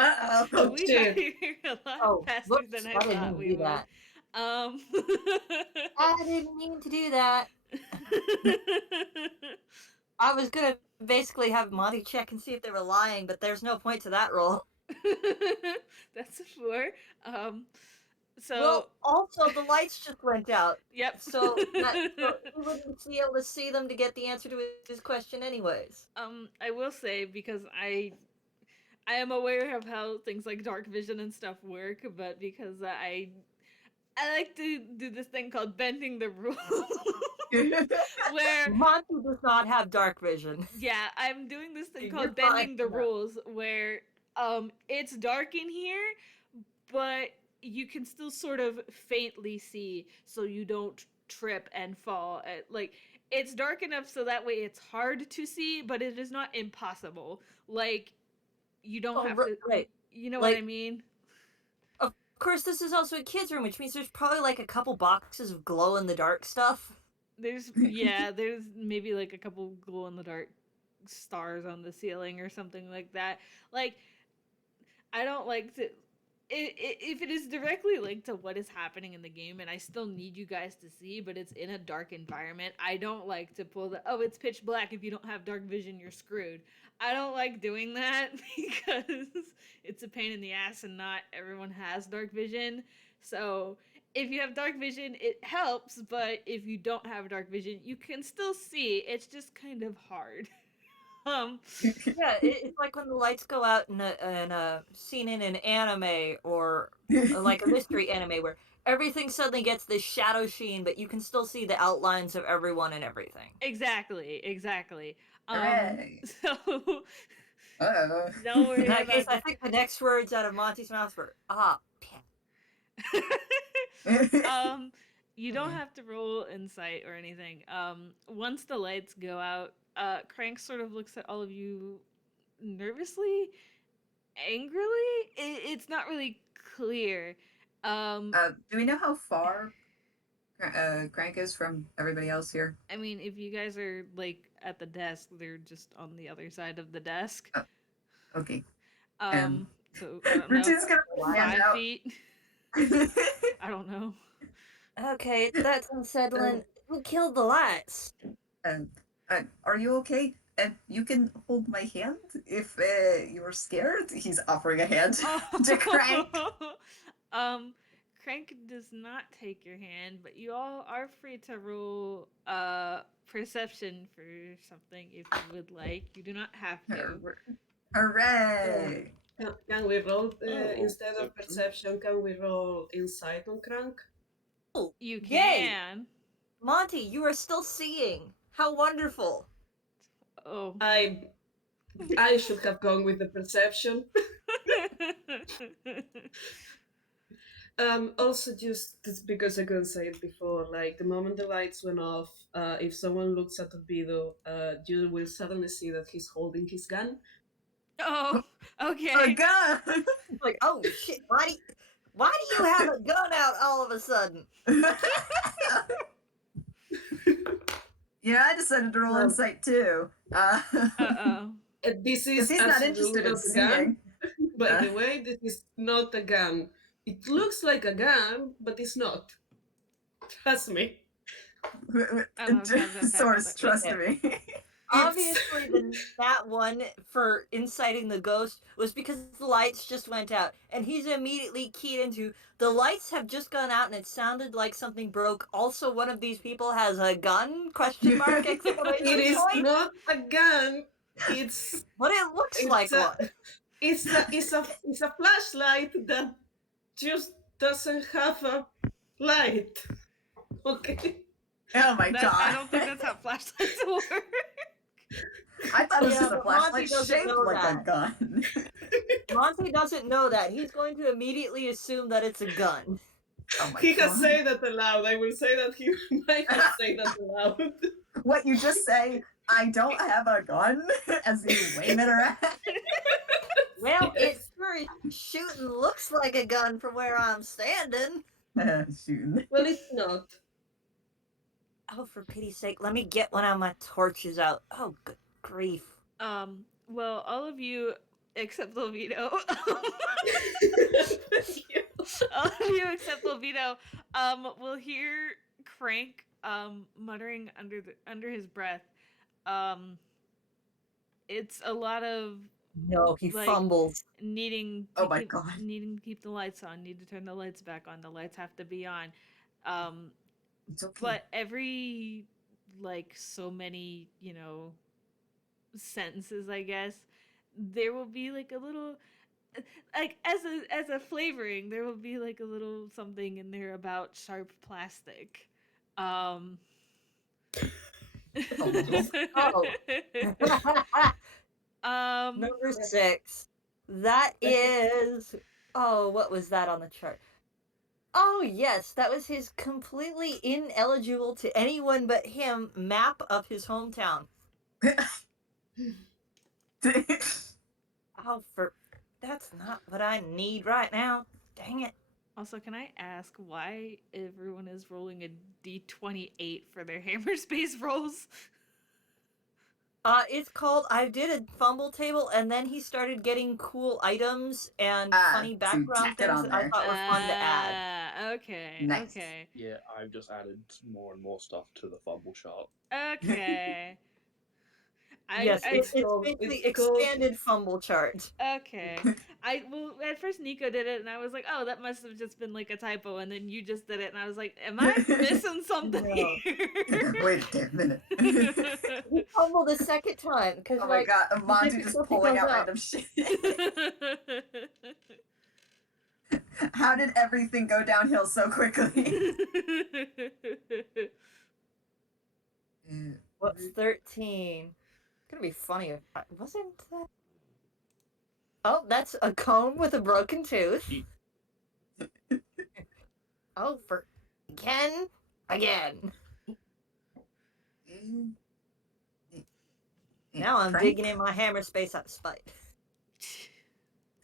Uh-oh. Oh We got shit. here a lot Oh, faster than whoops! I I didn't thought mean to we do would. that. Um, I didn't mean to do that. I was gonna basically have Monty check and see if they were lying, but there's no point to that roll. That's a 4. Um, so, Well, also the lights just went out, yep. so he wouldn't be able to see them to get the answer to his question, anyways. I will say, because I am aware of how things like dark vision and stuff work, but because I like to do this thing called bending the rules, where Monty does not have dark vision. yeah, I'm doing this thing You're called fine bending the now. rules, where it's dark in here, but you can still sort of faintly see, so you don't trip and fall. Like, it's dark enough so that way it's hard to see, but it is not impossible. Like, you don't Oh, have to. right. You know what I Like, mean? of course, this is also a kid's room, which means there's probably like a couple boxes of glow in the dark stuff. There's maybe like a couple glow in the dark stars on the ceiling or something like that. Like, I don't like to. If it is directly linked to what is happening in the game, and I still need you guys to see, but it's in a dark environment, I don't like to pull the oh, it's pitch black. If you don't have dark vision, you're screwed. I don't like doing that because it's a pain in the ass, and not everyone has dark vision. So if you have dark vision, it helps, but if you don't have dark vision, you can still see. It's just kind of hard. um Yeah, it's like when the lights go out in a scene in an anime, or like a mystery anime where everything suddenly gets this shadow sheen, but you can still see the outlines of everyone and everything. exactly. Hooray. So Uh-oh. don't In worry that case, about I think the next words out of Monty's mouth were, pet. that. You don't have to roll insight or anything. Once the lights go out, Crank sort of looks at all of you nervously, angrily. It's not really clear. Do we know how far Crank is from everybody else here? I mean, if you guys are like at the desk, they're just on the other side of the desk. Okay. So I don't know. Rutin's gonna hand 5 out. feet. I don't know. Okay, that's unsettling. Who killed the lights? Are you okay? You can hold my hand if you're scared. He's offering a hand to Crank. Crank does not take your hand, but you all are free to roll perception for something if you would like. You do not have to. Hooray! Can we roll Oh, instead of perception? Can we roll insight on Crank? Oh, You yay! can. Monty, you are still seeing. How wonderful. Oh. I should have gone with the perception. Also, just because I couldn't say it before, like the moment the lights went off, if someone looks at Olvido, you will suddenly see that he's holding his gun. Oh, okay. A gun! Like, oh shit, why do you have a gun out all of a sudden? Yeah, I decided to roll insight too. Uh-oh. This is he's not interested in not a seeing. gun. By the way, this is not a gun. It looks like a gun, but it's not. Trust me. Source, trust Okay. me. Obviously, that one for inciting the ghost was because the lights just went out, and he's immediately keyed into the lights have just gone out, and it sounded like something broke. Also, one of these people has a gun? Question mark! Exclamation It is point. not a gun. It's But it looks like one. It's a flashlight that just doesn't have a light. Okay. Oh my god! I don't think that's how flashlights work. I thought it was Yeah, just a but Monty flashlight doesn't shaped know like a that. gun. Monty doesn't know that. He's going to immediately assume that it's a gun. Oh my He god! has said that aloud. I will say that he might have said that aloud. What you just say? I don't have a gun as you wave it around. Well, Yes. it sure is shooting looks like a gun from where I'm standing. Shooting. Well, it's not. Oh, for pity's sake, let me get one of my torches out. Oh, good grief. Well, all of you except Olvido. All of you except Olvido will hear Crank muttering under his breath. It's a lot of No, he like, fumbles. needing Oh my god. needing to keep the lights on, need to turn the lights back on, the lights have to be on. It's okay. But every like so many, sentences, I guess, there will be like a little, like as a flavoring, there will be like a little something in there about sharp plastic. Oh. Number 6. That is... Oh, what was that on the chart? Oh, yes, that was his completely ineligible to anyone but him map of his hometown. Oh, that's not what I need right now. Dang it. Also, can I ask why everyone is rolling a D28 for their hammer space rolls? It's called, I did a fumble table, and then he started getting cool items and funny background things that I thought were fun to add. Okay, Nice. okay. Yeah, I've just added more and more stuff to the fumble chart. Okay. Yes, it's basically expanded fumble chart. Okay. Well, at first Nicho did it, and I was like, oh, that must have just been like a typo, and then you just did it, and I was like, am I missing something No. here? Wait a minute. He fumbled a second time, because Oh my god, Monty just difficulty pulling goes out up. random shit. How did everything go downhill so quickly? What's 13? It's gonna be funny if I wasn't that. Oh, that's a comb with a broken tooth. Oh, for again. Now I'm digging in my hammer space out of spite.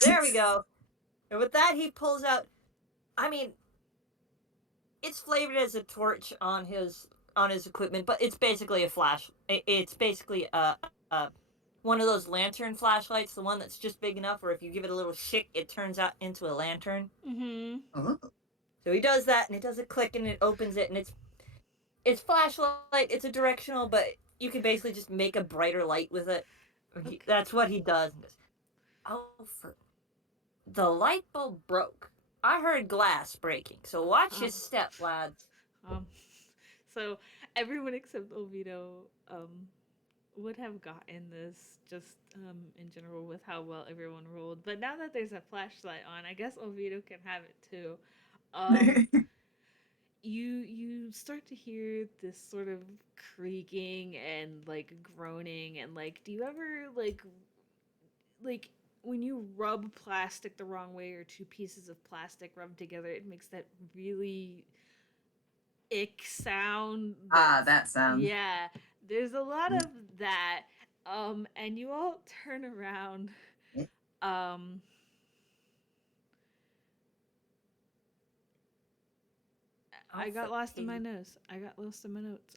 There we go. And with that, he pulls out. I mean, it's flavored as a torch on his equipment, but it's basically a flash. It's basically a one of those lantern flashlights, the one that's just big enough where if you give it a little shake, it turns out into a lantern. Mm-hmm. Oh. So he does that, and it does a click, and it opens it, and it's flashlight. It's a directional, but you can basically just make a brighter light with it. Okay. That's what he does. Oh, the light bulb broke. I heard glass breaking, so watch your step, lads. So everyone except Olvido would have gotten this just in general with how well everyone rolled. But now that there's a flashlight on, I guess Olvido can have it too. You start to hear this sort of creaking and like groaning and like do you ever like when you rub plastic the wrong way or two pieces of plastic rubbed together it makes that really ick sound. That sound. Yeah, there's a lot of that. And you all turn around. I got lost in my notes. Oh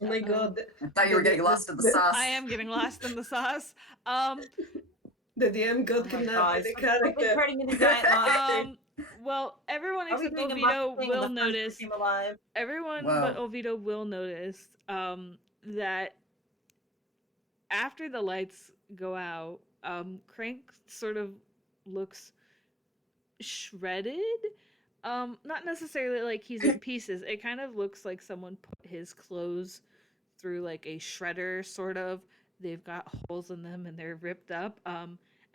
my god. I thought you were getting lost in the sauce. I am getting lost in the sauce. The DM got kidnapped by the character. Turning into giant monster. Well, everyone Are we except doing a Olvido thing will the first notice. became alive? Everyone Wow. but Olvido will notice that after the lights go out, Crank sort of looks shredded. Not necessarily like he's in pieces. It kind of looks like someone put his clothes through like a shredder, sort of. They've got holes in them and they're ripped up.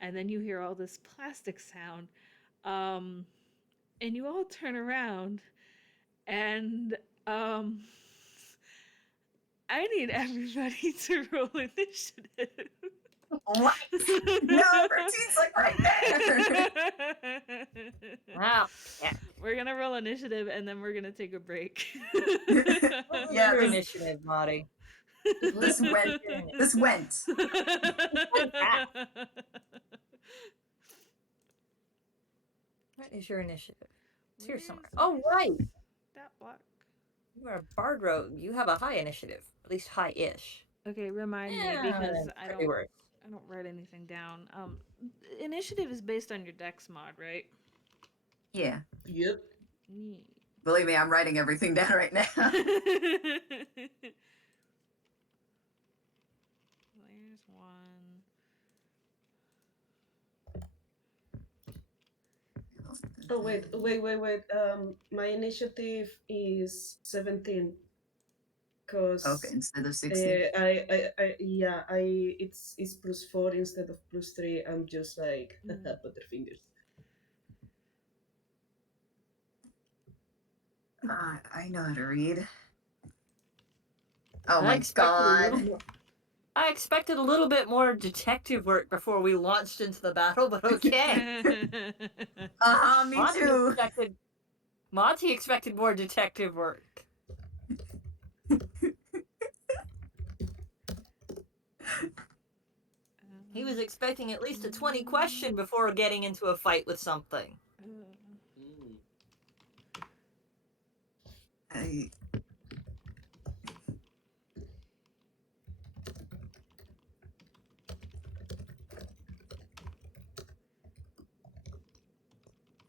And then you hear all this plastic sound. And you all turn around and I need everybody to roll initiative. What? No, Rutin's like right there. Wow. Yeah. We're gonna roll initiative and then we're gonna take a break. Yeah, Your this- initiative, Monty. This went. This went. What is your initiative? It's here Where's somewhere. Oh, right. that block? You are a bard rogue. You have a high initiative. At least high-ish. Okay, remind me because I don't write anything down. Initiative is based on your dex mod, right? Yeah. Yep. Believe me, I'm writing everything down right now. There's one. Oh wait. My initiative is 17. Cause Okay, instead of 16. it's +4 instead of +3. I'm just like butterfingers. I know how to read. Oh my god. I expected a little bit more detective work before we launched into the battle, but okay. Me too. Monty expected more detective work. He was expecting at least a 20 question before getting into a fight with something.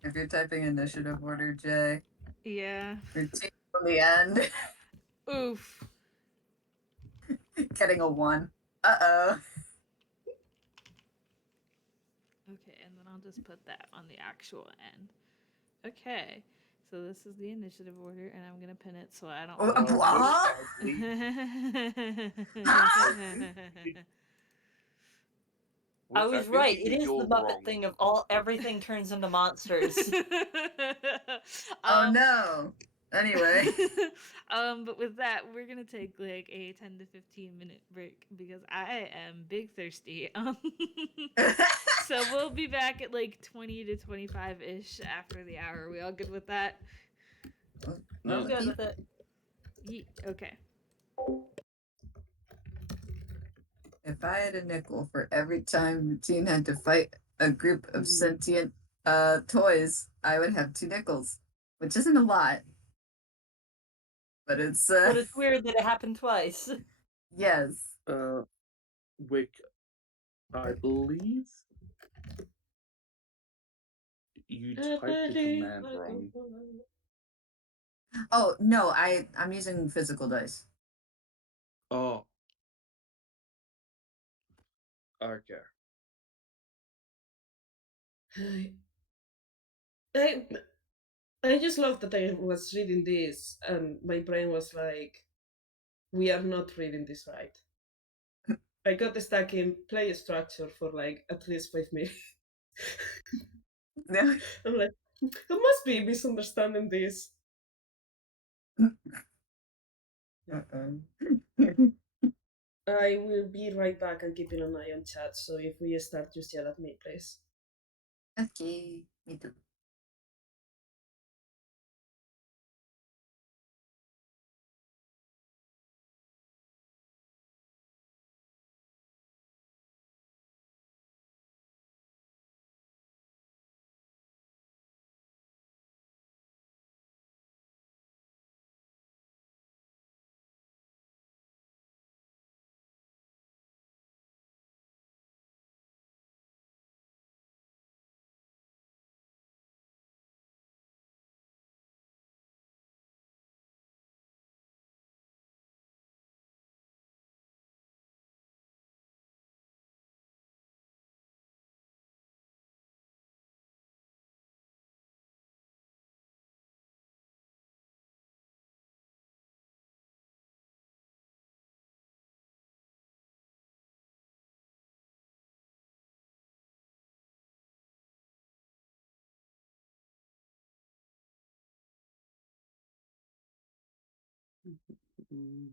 If you're typing initiative order, Jay. Yeah. Routine from the end. Oof. Getting a 1. Uh-oh. Okay, and then I'll just put that on the actual end. Okay, so this is the initiative order, and I'm gonna pin it so I don't. I was right. It is the Muppet thing of everything turns into monsters. Oh no. Anyway. But with that, we're gonna take like a 10 to 15 minute break because I am big thirsty. So we'll be back at like 20 to 25 ish after the hour. Are we all good with that? I'm good with it. Okay. If I had a nickel for every time Routine had to fight a group of sentient Toys, I would have 2 nickels, which isn't a lot, but it's But it's weird that it happened twice. yes. Wick, I believe you typed the command wrong. Oh no, I'm using physical dice. Oh, okay. I, I just love that I was reading this and my brain was like, we are not reading this right. I got stuck in play structure for like at least 5 minutes. No. I'm like, I must be misunderstanding this. I will be right back and keeping an eye on chat. So if we start, just yell at me, please. Okay, me too. Mm.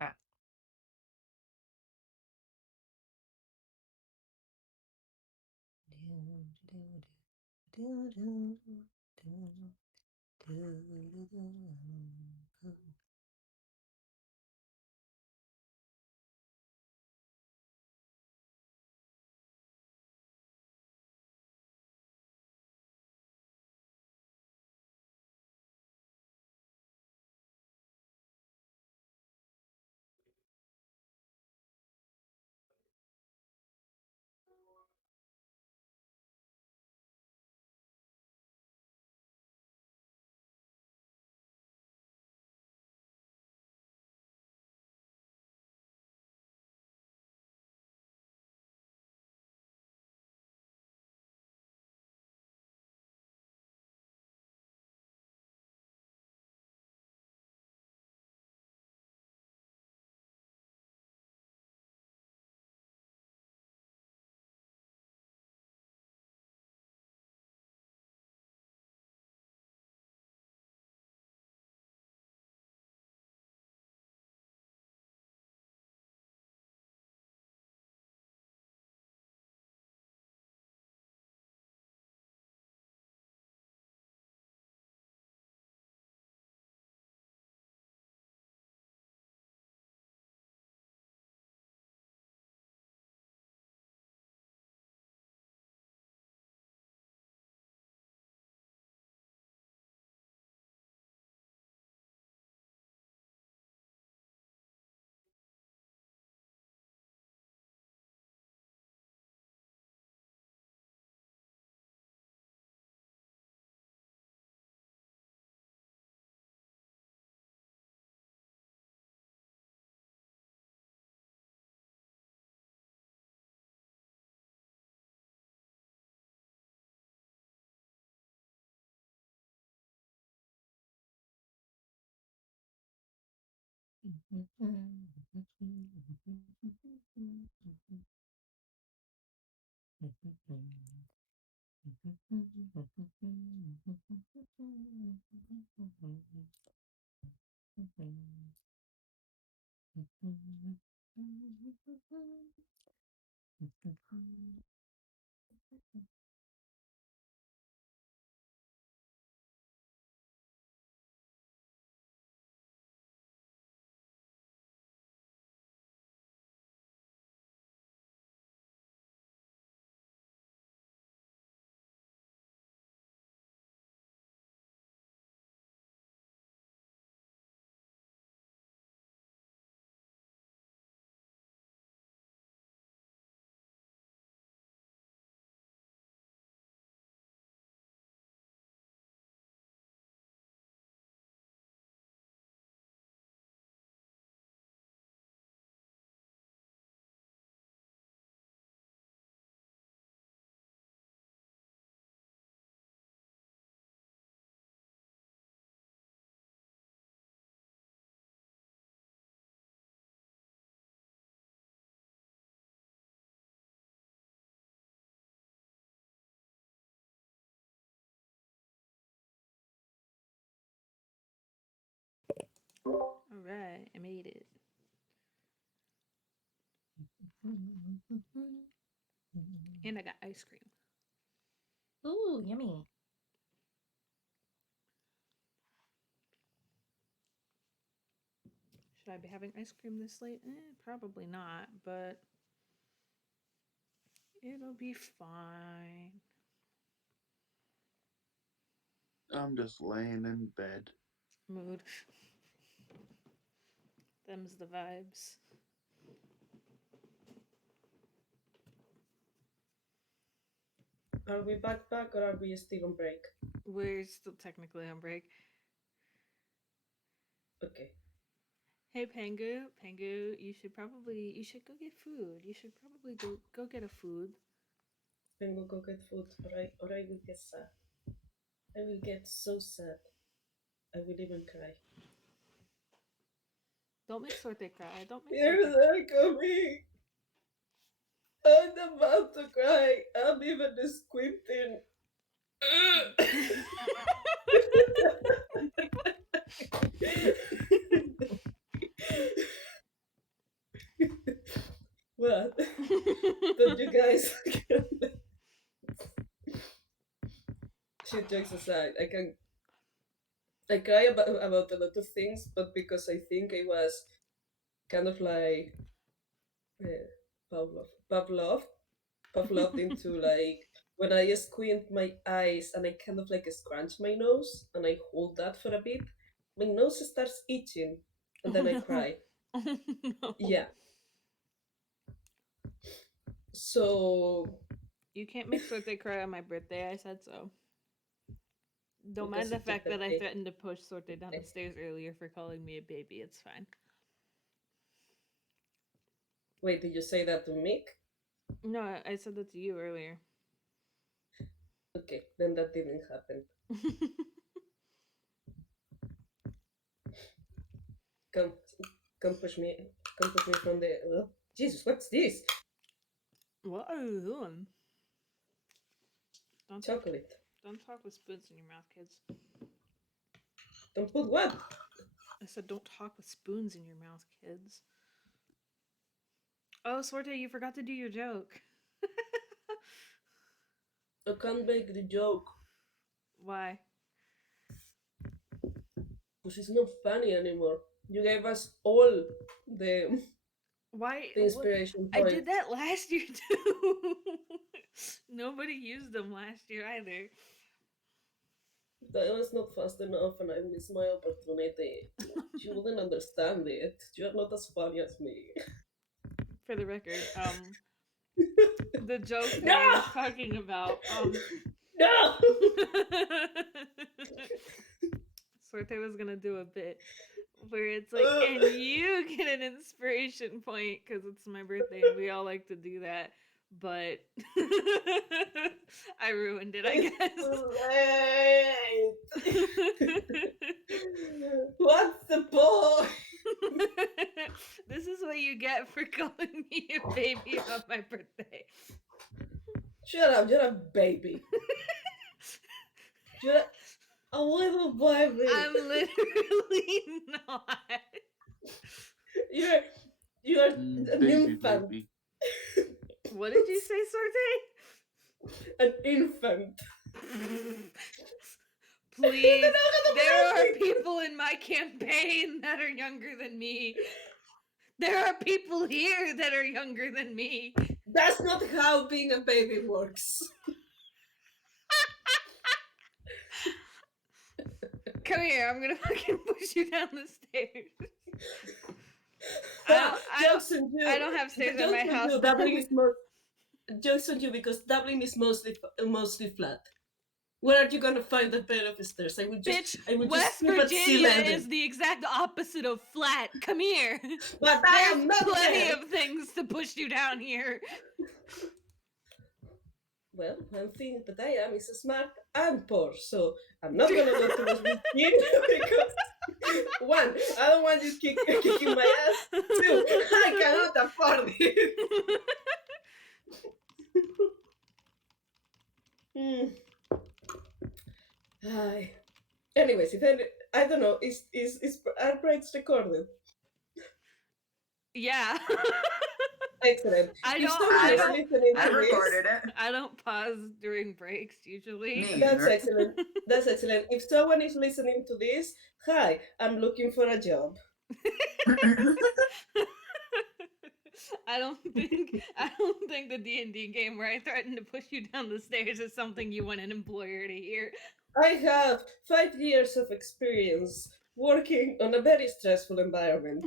Ah. All right, I made it. And I got ice cream. Ooh, yummy. Should I be having ice cream this late? Probably not, but it'll be fine. I'm just laying in bed. Mood. Them's the vibes. Are we back or are we still on break? We're still technically on break. Okay. Hey Pangu, you should go get food. You should probably go get a food. Then we'll go get food or I will get sad. I will get so sad. I will even cry. Don't make Sorte cry. Don't make Here Sorte. they're coming! I'm about to cry. I'm even squinting. What? Don't you guys? Shit, jokes aside, I cry about a lot of things, but because I think I was kind of like Pavloved into like when I squint my eyes and I kind of like scrunch my nose and I hold that for a bit, my nose starts itching and then I cry. Oh, no. Yeah. So You can't make Sorte cry on my birthday. I said so. Don't Because mind the it's your fact that I birthday. threatened to push Sorte down the stairs earlier for calling me a baby. It's fine. wait, did you say that to Mick? No, I said that to you earlier. Okay, then that didn't happen. Come, come push me from the. Jesus, what's this? What are you doing? Chocolate. Don't talk with spoons in your mouth, kids. Don't put what? I said don't talk with spoons in your mouth, kids. Oh, Sorte, you forgot to do your joke. I can't make the joke Why? because it's not funny anymore. You gave us all the Why? inspiration I point. did that last year too. Nobody used them last year either. That was not fast enough, and I missed my opportunity. You wouldn't understand it. You're not as funny as me. For the record, the joke that No! I was talking about, No! Sorte was gonna do a bit where it's like, and you get an inspiration point because it's my birthday and we all like to do that, but I ruined it, I guess. What's the point? This is what you get for calling me a baby on my birthday. Shut up, you're a baby. You're a little baby. I'm literally not. You're an Baby, infant. baby. What did you say, Sorte? An infant. Please, They're not gonna there are believe me. people in my campaign that are younger than me. There are people here that are younger than me. That's not how being a baby works. Come here, I'm gonna fucking push you down the stairs. Jokes on you. I don't have stairs in Jokes my on house. you, Dublin is jokes on you because Dublin is mostly flat. Where are you gonna find a pair of stairs? I would just West sleep at sea Virginia level. is the exact opposite of flat. Come here. But I There's am not plenty there. of things to push you down here. Well, one thing that I am is smart and poor, so I'm not gonna go to West Virginia because one, I don't want you kicking my ass. Two, I cannot afford it. Hi. Anyways, I don't know, is our breaks recorded? Yeah. Excellent. I If don't- someone I is don't- listening I to this, recorded it. I don't pause during breaks usually. Me that's either. excellent. That's excellent. If someone is listening to this, hi, I'm looking for a job. I don't think the D&D game where I threatened to push you down the stairs is something you want an employer to hear. I have 5 years of experience working on a very stressful environment.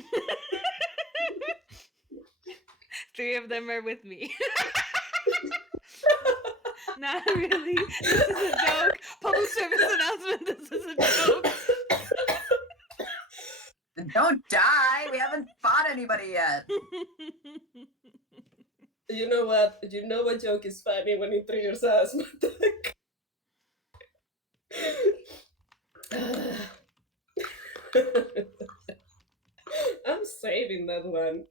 3 of them are with me. Not really. This is a joke. Public service announcement. This is a joke. Don't die! We haven't fought anybody yet. You know what? You know what joke is funny when it triggers asthma attack. I'm saving that one.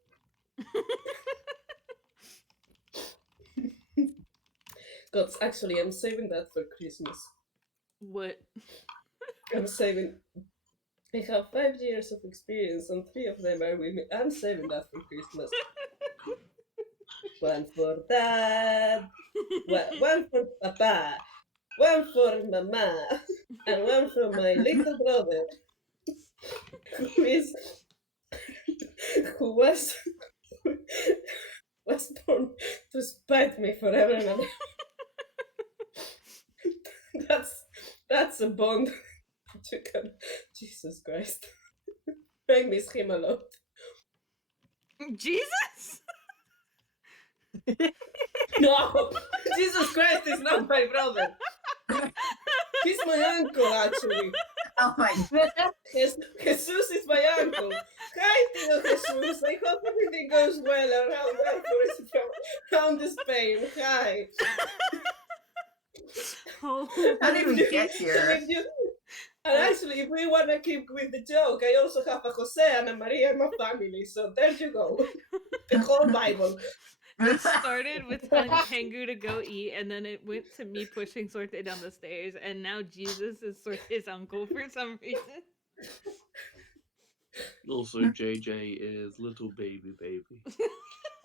God, actually, I'm saving that for Christmas. What? I'm saving. I have 5 years of experience, and 3 of them are with me. I'm saving that for Christmas. One for Dad, one for Papa, one for Mama, and one for my little brother, who is who was born to spite me forever and ever. That's a bond you can. Jesus Christ, I miss him a lot. Jesus? No, Jesus Christ is not my brother. He's my uncle, actually. Oh my god. Jesus is my uncle. Hi, Tino Jesus. I hope everything goes well around Spain. Hi. Oh, How did we If get here? And actually, if we want to keep with the joke, I also have a Jose and a Maria in my family. So there you go. The whole Bible. it started with telling Pengu to go eat, and then it went to me pushing Sorte down the stairs, and now Jesus is Sorte's uncle for some reason. Also, JayJay is little baby.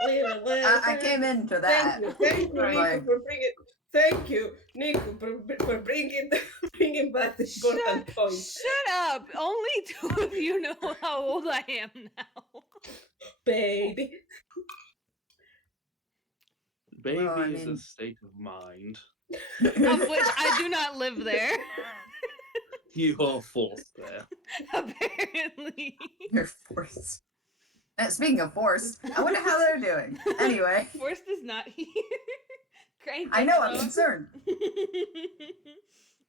I came in for that. Thank you, Right. Nicho, for bringing. Thank you, Nicho, for bringing back the important point. Shut up! Only 2 of you know how old I am now. Baby. Baby Well, I is a mean- state of mind. Of which I do not live there. You are forced there. Apparently. You're forced. Speaking of Forst, I wonder how they're doing. Anyway, Forst is not here. Crank I it know, I'm up. concerned.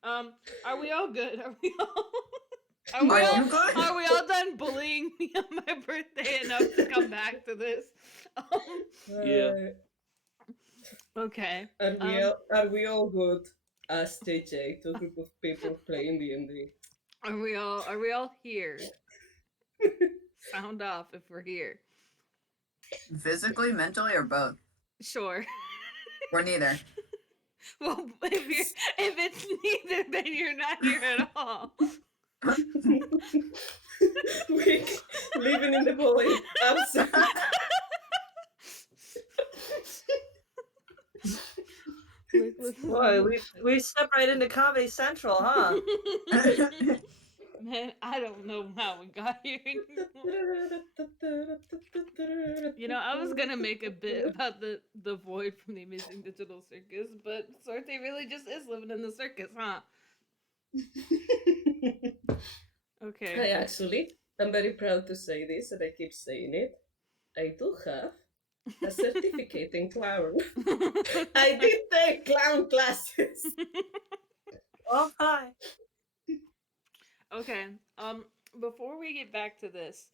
Are we all good? Are we all? Are you good? Are we all done bullying me on my birthday enough to come back to this? Yeah. Okay. Are we all good? Asked JayJay to a group of people playing D&D. Are we all here? Sound off if we're here. Physically, mentally, or both? Sure. Or neither? Well, if it's neither, then you're not here at all. Wick, living in the void. Absent. Boy, we stepped right into Comedy Central, huh? Man, I don't know how we got here anymore. You know, I was gonna make a bit about the void from the Amazing Digital Circus, but Sorte really just is living in the circus, huh? Okay. I'm very proud to say this, and I keep saying it. I do have a certificate in clown. I did take clown classes. Oh, hi. Okay. Before we get back to this,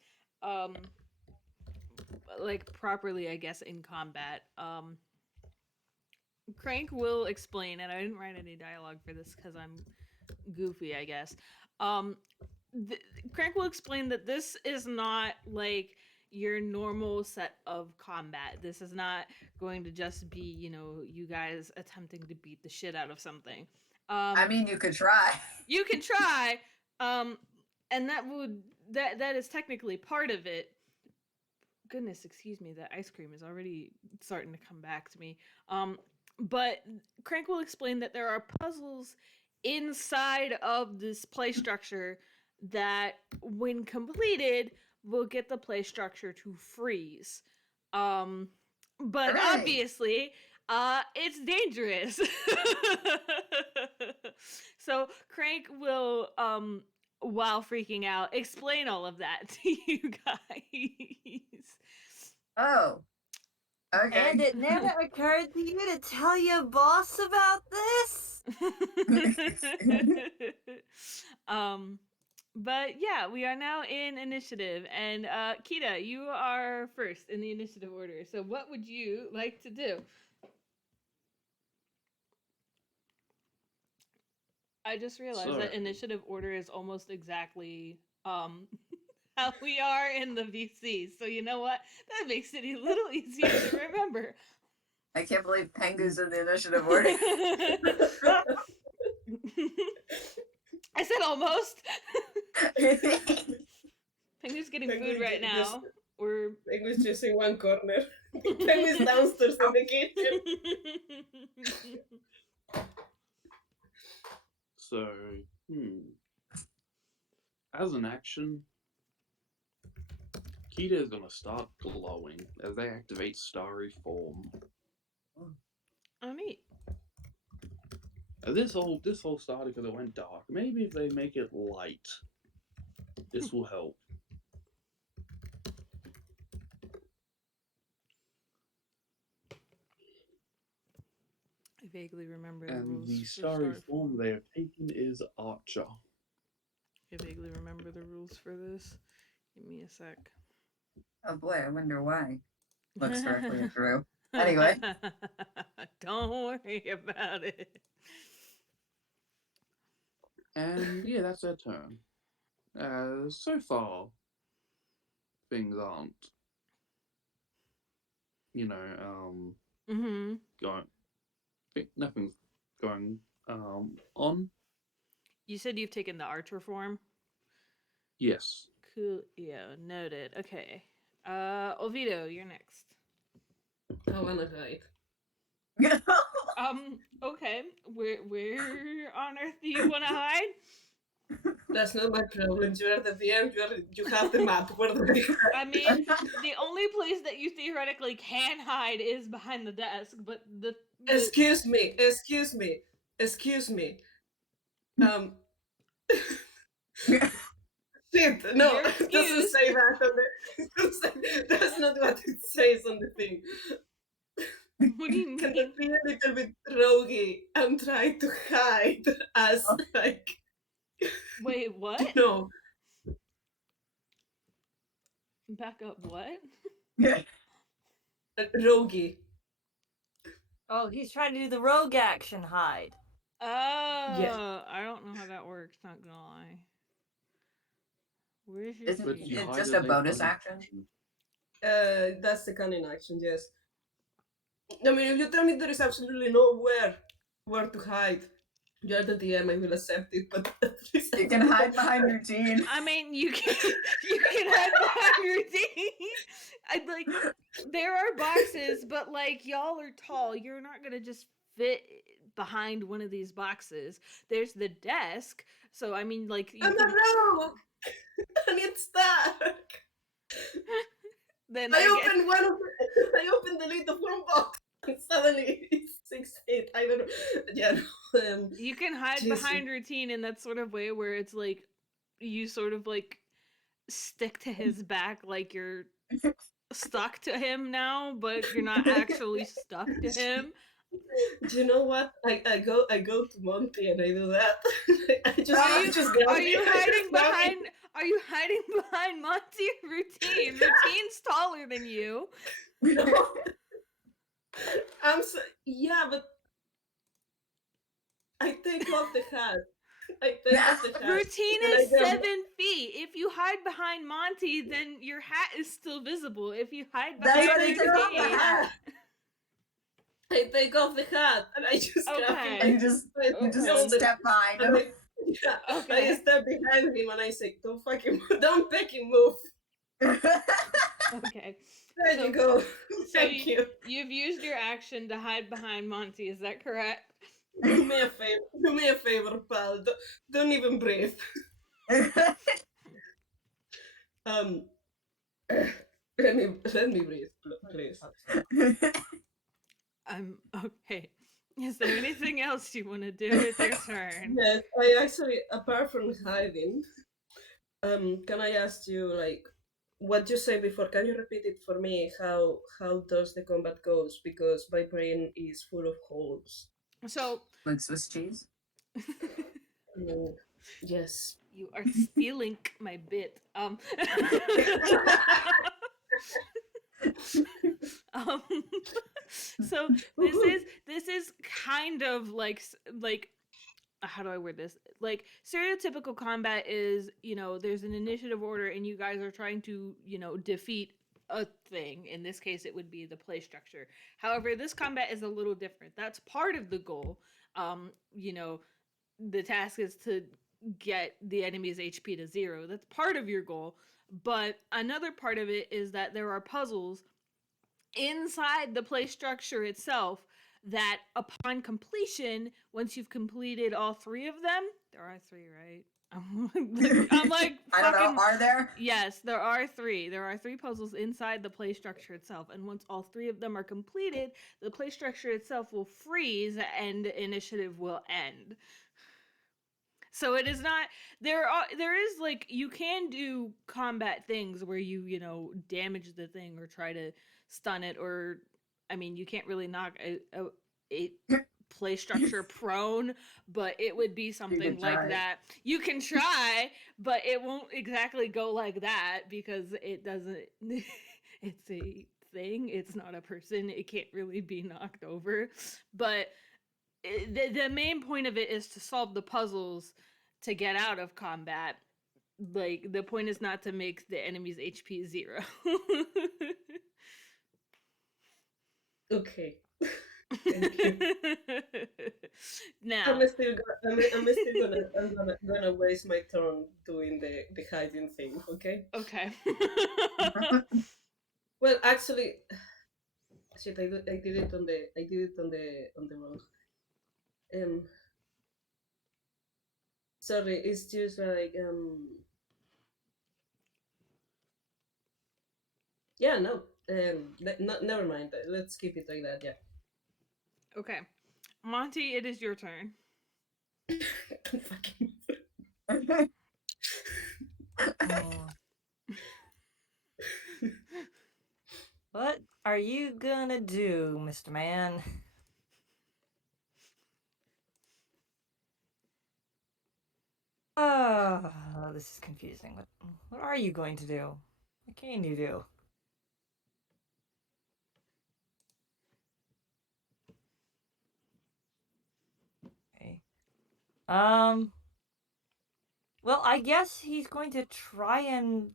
like properly, I guess, in combat, Crank will explain, and I didn't write any dialogue for this because I'm goofy, I guess. Crank will explain that this is not like your normal set of combat. This is not going to just be, you guys attempting to beat the shit out of something. I mean, you could try. You can try, and that is technically part of it. Goodness, excuse me, that ice cream is already starting to come back to me. But Crank will explain that there are puzzles inside of this play structure that, when completed, will get the play structure to freeze. But Hooray. Obviously, it's dangerous. So Crank will, while freaking out, explain all of that to you guys. Oh. Okay. And it never occurred to you to tell your boss about this? But yeah, we are now in initiative, and Kita, you are first in the initiative order. So what would you like to do? I just realized that initiative order is almost exactly how we are in the VC. So you know what? That makes it a little easier to remember. I can't believe Pengu's in the initiative order. I said almost. Penguin's getting Penguin food right just- now. We're Penguin's just in one corner. Penguin's downstairs in the kitchen. So, as an action, Kita is gonna start glowing as they activate starry form. Oh, neat. This all started because it went dark. Maybe if they make it light, this will help. I vaguely remember the And rules. the for starry Star form they have taken is Archer. I vaguely remember the rules for this. Give me a sec. Oh boy, I wonder why. Looks directly at Drew. Anyway. Don't worry about it. And yeah, that's their turn. So far, things aren't, Mm-hmm. going. Nothing's going on. You said you've taken the archer form? Yes. Cool. Yeah, noted. Okay. Olvido, you're next. I wanna hide. Okay. Where on earth do you want to hide? That's not my problem. You are the DM. You have the map. Where the heck? I mean, the only place that you theoretically can hide is behind the desk, but the Excuse me. Excuse me. Excuse me. Shit, no, You're it doesn't excused. say that on the. That's not what it says on the thing. What do you Can mean? it be a little bit roguey and try to hide as like Wait, what? no? Back up, what? Roguey. Oh, he's trying to do the rogue action hide. Oh, I don't know how that works, not gonna lie. Where's your Isn't But sheet? you It's hide just as a bonus bonus action? That's the cunning action. Yes. I mean, if you tell me there is absolutely nowhere where to hide, you are the DM. I will accept it. But at least You can hide behind Rutin. I mean, you can hide behind your team. I'd like there are boxes, but like y'all are tall. You're not gonna just fit behind one of these boxes. There's the desk, so I mean, like you I'm can. a rogue, and it's dark. Then I guess opened one of the, I opened the lid of one box and suddenly it's 6'8". I don't know. Yeah, no, you can hide Jesus. behind routine in that sort of way where it's like you sort of like stick to his back like you're stuck to him now, but you're not actually stuck to him. Do you know what? I go to Monty and I do that. I just grab Are it, you I just hiding grab it. behind? Are you hiding behind Monty and Routine? Routine's taller than you. No. Yeah, but I take off the hat. I take off the hat. Routine and is I go, 7 feet. If you hide behind Monty, then your hat is still visible. If you hide That's behind why they take off the Routine, hat. I take off the hat and I just grab Okay. him. And you just step behind And him. I Okay. step behind him and I say, "Don't fucking, don't fucking move." okay. There So- you go. So Thank you. You've used your action to hide behind Monty. Is that correct? Do me a favor. Do me a favor, pal. Don't even breathe. Let me breathe, please. Okay. Is there anything else you want to do with your turn? Yes, I actually, apart from hiding, can I ask you like what you said before? Can you repeat it for me? How does the combat goes? Because my brain is full of holes. So Like Swiss cheese? Yes. you are stealing my bit. Um, so this is kind of like how do I word this? Like stereotypical combat is, there's an initiative order and you guys are trying to, defeat a thing. In this case, it would be the play structure. However, this combat is a little different. That's part of the goal. You know, the task is to get the enemy's HP to 0. That's part of your goal. But another part of it is that there are puzzles inside the play structure itself that upon completion, once you've completed all 3 of them, there are 3, right? I'm like I don't know. Are there? Yes, there are 3. There are 3 puzzles inside the play structure itself, and once all 3 of them are completed, the play structure itself will freeze and initiative will end. So it is not there is like you can do combat things where you know damage the thing or try to stun it, or I mean you can't really knock a play structure prone, but it would be something like that. You can try, but it won't exactly go like that because it doesn't it's a thing, it's not a person, it can't really be knocked over. But the main point of it is to solve the puzzles to get out of combat. Like, the point is not to make the enemy's HP 0. Okay. Thank you. Now, I'm still gonna waste my turn doing the hiding thing. okay. Well, actually, shit, I did it on the wrong. Sorry, it's just like Yeah, no. Never mind. Let's keep it like that. Yeah. Okay. Monty, it is your turn. Fucking. What are you gonna do, Mr. Man? Oh, this is confusing. What are you going to do? What can you do? Okay. Well, I guess he's going to try and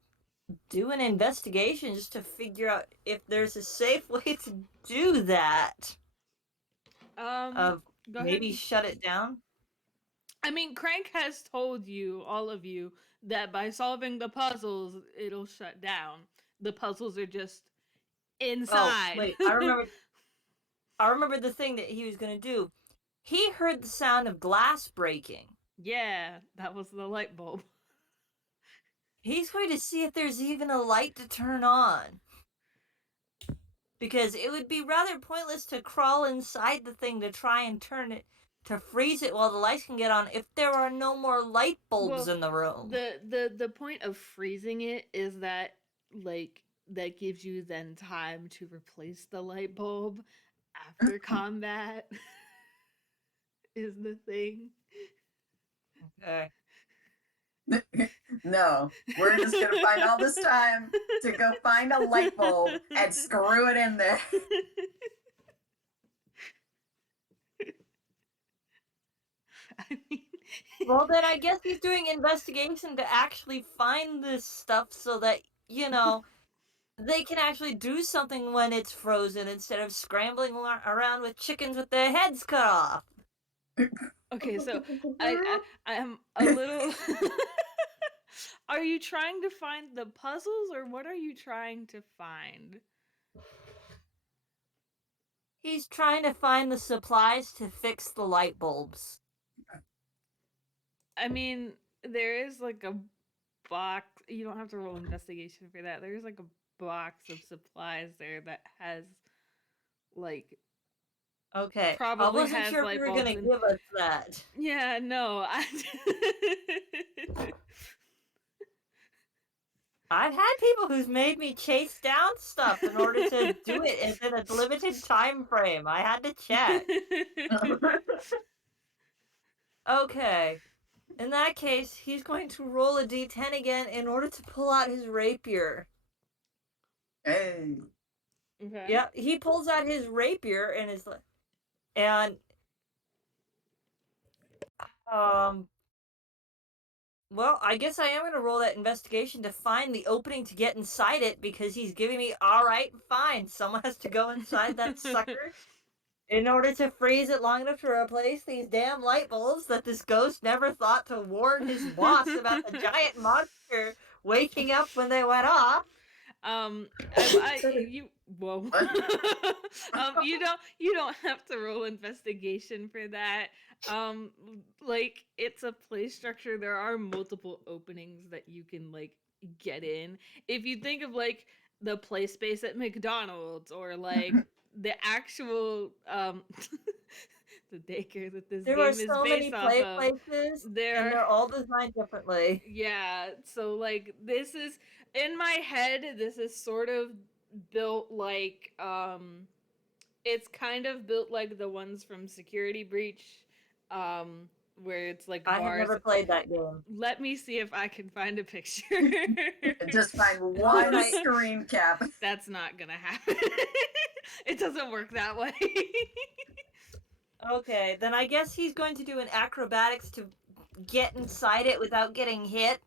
do an investigation just to figure out if there's a safe way to do that. Go Maybe ahead. shut it down. I mean, Crank has told you, all of you, that by solving the puzzles, it'll shut down. The puzzles are just inside. Oh, wait, I remember the thing that he was gonna do. He heard the sound of glass breaking. Yeah, that was the light bulb. He's going to see if there's even a light to turn on. Because it would be rather pointless to crawl inside the thing to try and turn it, to freeze it while the lights can get on if there are no more light bulbs in the room. The point of freezing it is that, like, that gives you then time to replace the light bulb after combat. Is the thing. Okay. No, we're just gonna find all this time to go find a light bulb and screw it in there. I mean, well, then I guess he's doing investigation to actually find this stuff so that, you know, they can actually do something when it's frozen instead of scrambling around with chickens with their heads cut off. Okay, so I am a little. Are you trying to find the puzzles, or what are you trying to find? He's trying to find the supplies to fix the light bulbs. I mean, there is like a box. You don't have to roll investigation for that. There's like a box of supplies there that has, like. Okay. Probably I wasn't sure if you were going to give us that. Yeah, no. I've had people who's made me chase down stuff in order to do it in a limited time frame. I had to check. Okay. In that case, he's going to roll a d10 again in order to pull out his rapier. Hey. Okay. Yeah, he pulls out his rapier and is like, and Well, I guess I am going to roll that investigation to find the opening to get inside it because he's giving me, all right, fine. Someone has to go inside that sucker in order to freeze it long enough to replace these damn light bulbs that this ghost never thought to warn his boss about the giant monster waking up when they went off. Sorry. You whoa. What? You don't have to roll investigation for that. Like it's a play structure. There are multiple openings that you can like get in. If you think of like the play space at McDonald's or like the actual the daycare that this There game are is so many based off play of, places, there and they're all designed differently. yeah, so like this is in my head this is sort of built like it's kind of built like the ones from Security Breach where it's like I have bars. never played that game. Let me see if I can find a picture. Just find one Alright. screen cap. That's not gonna happen. It doesn't work that way. Okay, then I guess he's going to do an acrobatics to get inside it without getting hit,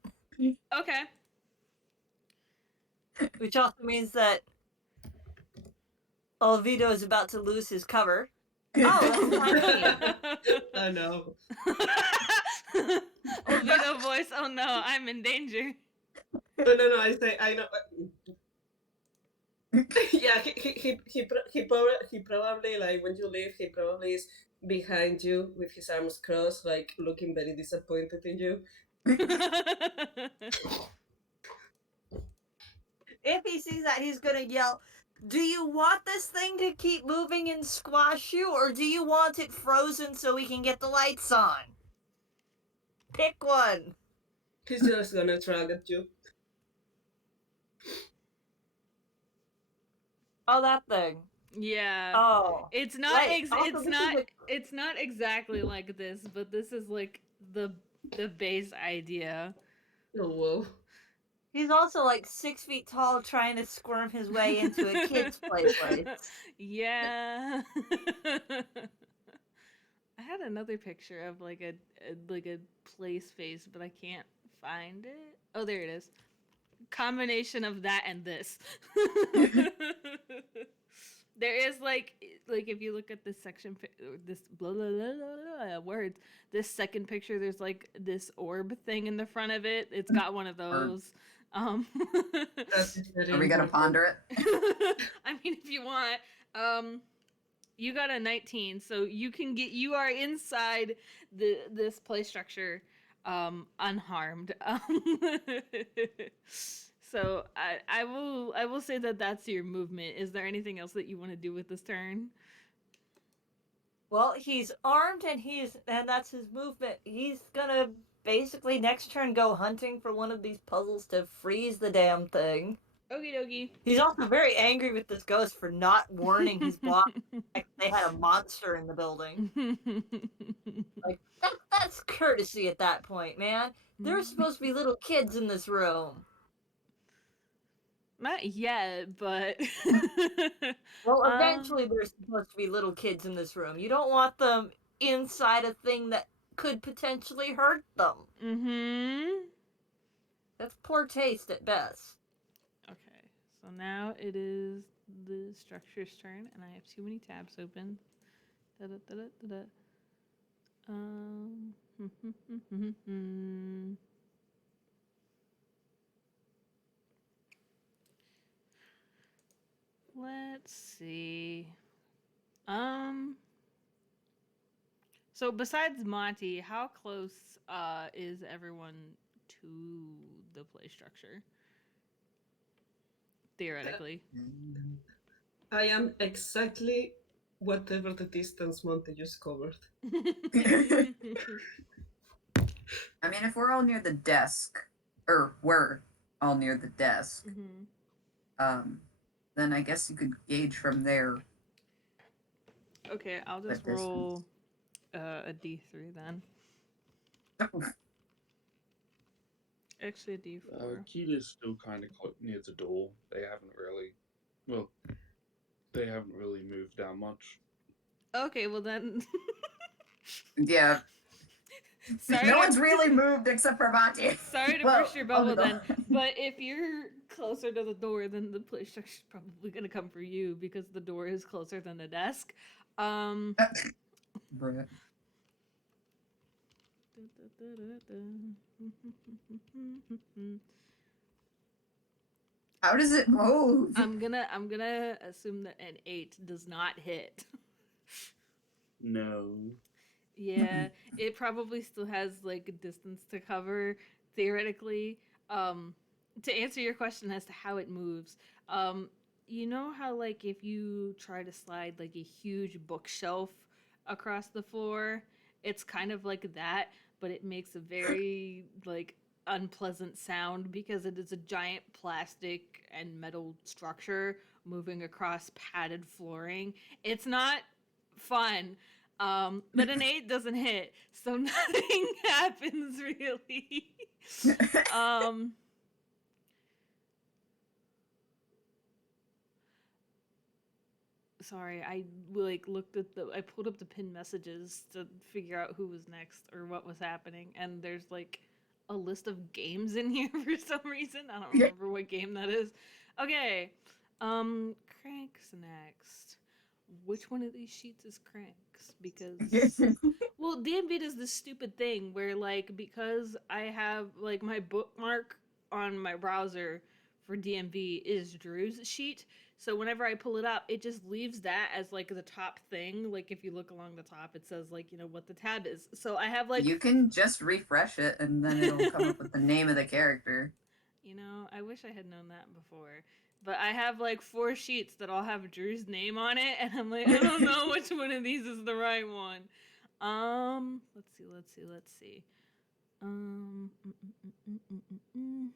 Okay. which also means that Olvido is about to lose his cover. Oh, that's tiny. I know. Olvido voice, oh no, I'm in danger. No, I say, I know. Yeah, he probably, like, when you leave, he probably is behind you with his arms crossed, like, looking very disappointed in you. If he sees that, he's gonna yell, "Do you want this thing to keep moving and squash you, or do you want it frozen so we can get the lights on? Pick one." He's just gonna shrug at you. Oh, that thing. Yeah. Oh. It's not Right. Also, it's this not is it's not exactly like this, but this is like the base idea. Oh, whoa. He's also like 6 feet tall, trying to squirm his way into a kid's play place. Yeah. I had another picture of like a play space, but I can't find it. Oh, there it is. Combination of that and this. There is like if you look at this section, this blah, blah, blah, blah, blah, words, this second picture, there's like this orb thing in the front of it. It's got one of those. That's very Are we gonna important. ponder it? I mean, if you want, you got a 19, so you are inside this play structure, unharmed. So I will say that that's your movement. Is there anything else that you want to do with this turn? Well, he's armed and that's his movement. He's gonna basically next turn go hunting for one of these puzzles to freeze the damn thing. Okie dokie. He's also very angry with this ghost for not warning his boss like they had a monster in the building. Like that's courtesy at that point, man. There's supposed to be little kids in this room. Not yet, but Well, eventually there's supposed to be little kids in this room. You don't want them inside a thing that could potentially hurt them. Mm-hmm. That's poor taste at best. Okay, so now it is the structure's turn, and I have too many tabs open. Da-da-da-da-da-da. Let's see. So besides Monty, how close is everyone to the play structure? Theoretically. I am exactly whatever the distance Monty just covered. I mean, if we're all near the desk, or we're all near the desk, then I guess you could gauge from there. Okay, I'll just That roll a d3 then. Actually, a d4. Kita's still kind of near the door. They haven't really moved down much. Okay, well then. Yeah. Sorry, No to, one's really moved except for Monty. sorry to Well, burst your bubble Olvido. then, but if you're closer to the door, then the play structure's probably gonna come for you because the door is closer than the desk. Bruh. How does it move? I'm gonna assume that an 8 does not hit. No. Yeah, it probably still has like a distance to cover theoretically. To answer your question as to how it moves, you know how like if you try to slide like a huge bookshelf across the floor, it's kind of like that, but it makes a very like unpleasant sound because it is a giant plastic and metal structure moving across padded flooring. It's not fun. But an 8 doesn't hit, so nothing happens really. um, sorry, I like looked at I pulled up the pinned messages to figure out who was next or what was happening, and there's like a list of games in here for some reason. I don't remember what game that is. Okay, Crank's next. Which one of these sheets is Crank's? Because well, DND does this stupid thing where like because I have like my bookmark on my browser for DMV is Drew's sheet. So whenever I pull it up, it just leaves that as like the top thing. Like if you look along the top, it says like, you know, what the tab is. So I have like You can just refresh it and then it'll come up with the name of the character. You know, I wish I had known that before. But I have like 4 sheets that all have Drew's name on it, and I'm like, I don't know which one of these is the right one. Let's see. Um, mm, mm, mm, mm, mm, mm.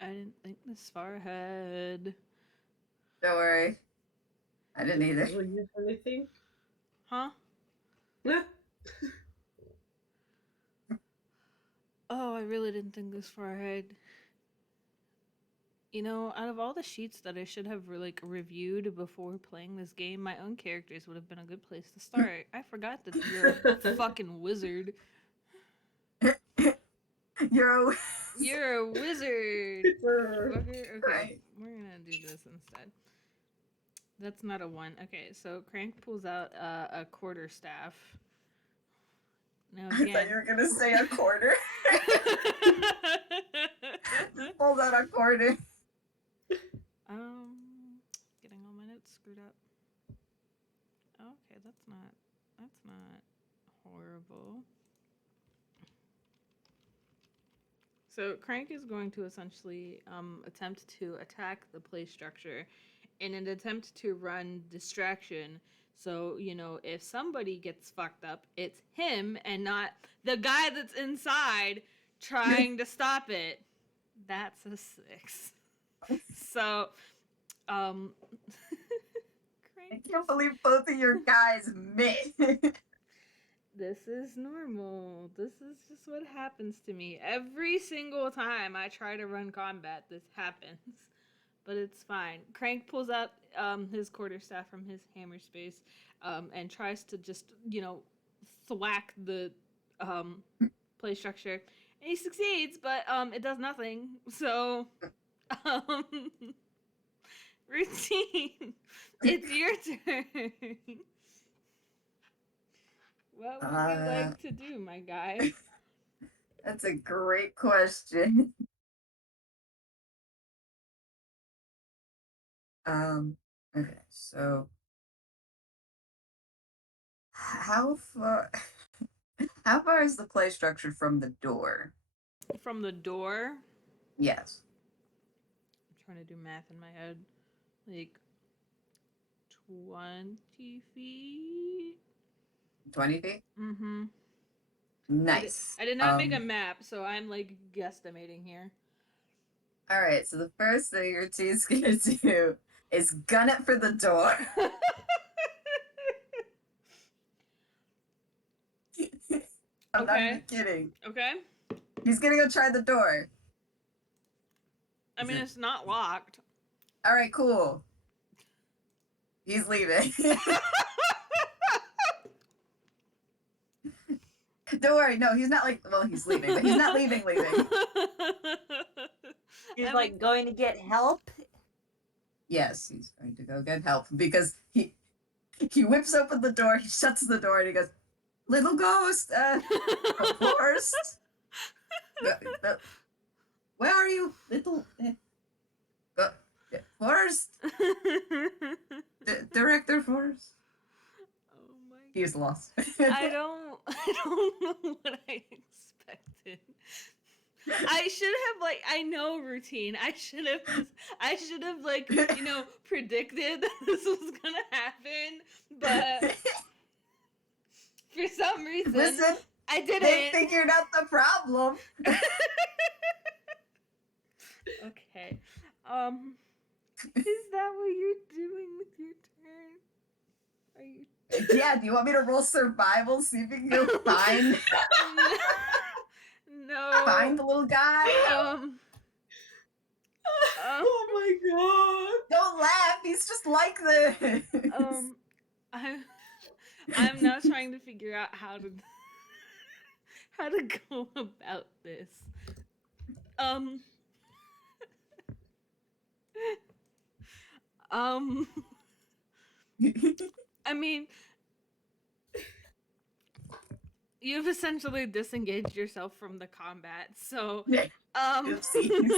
I didn't think this far ahead. Don't worry. I didn't either. Do you have anything? Huh? Yeah. Oh, I really didn't think this far ahead. You know, out of all the sheets that I should have like reviewed before playing this game, my own characters would have been a good place to start. I forgot that you're a fucking wizard. You're a You're a wizard. Fucker. Okay, Right. we're gonna do this instead. That's not a 1. Okay, so Crank pulls out a quarter staff. Now I thought again. you were gonna say a quarter. Pulled out a quarter. Getting all my notes screwed up. Okay, that's not horrible. So Crank is going to essentially attempt to attack the play structure in an attempt to run distraction. So, you know, if somebody gets fucked up, it's him and not the guy that's inside trying to stop it. That's a 6. So, Crank I can't believe both of your guys met. This is normal. This is just what happens to me. Every single time I try to run combat, this happens. But it's fine. Crank pulls out his quarterstaff from his hammer space and tries to just, you know, thwack the play structure. And he succeeds, but it does nothing. So, Routine, it's your turn. What would you like to do, my guy? That's a great question. Okay, so how far how far is the play structure from the door? From the door? Yes. I'm trying to do math in my head. Like 20 feet? 20 feet? Mm-hmm. Nice. I did not make a map, so I'm like guesstimating here. Alright, so the first thing your team's gonna do is gun it for the door. I'm not even kidding. Okay. He's gonna go try the door. I mean, it's not locked. Alright, cool. He's leaving. Don't worry, no, he's not like, well, he's leaving, but he's not leaving. He's like going to get help. Yes, he's going to go get help because he whips open the door, he shuts the door, and he goes, "Little ghost, Forst, where are you, little Forst, Director Forst?" Oh my He's lost. I don't know what I expected. I should have I know Rutin. I should have predicted that this was gonna happen, but for some reason Listen, I didn't. they figured out the problem. Okay. Is that what you're doing with your turn? Are you Yeah, do you want me to roll survival, see if you can find No. find the little guy? Oh my god! Don't laugh, he's just like this. I'm now trying to figure out how to go about this. I mean, you've essentially disengaged yourself from the combat, so Oopsies.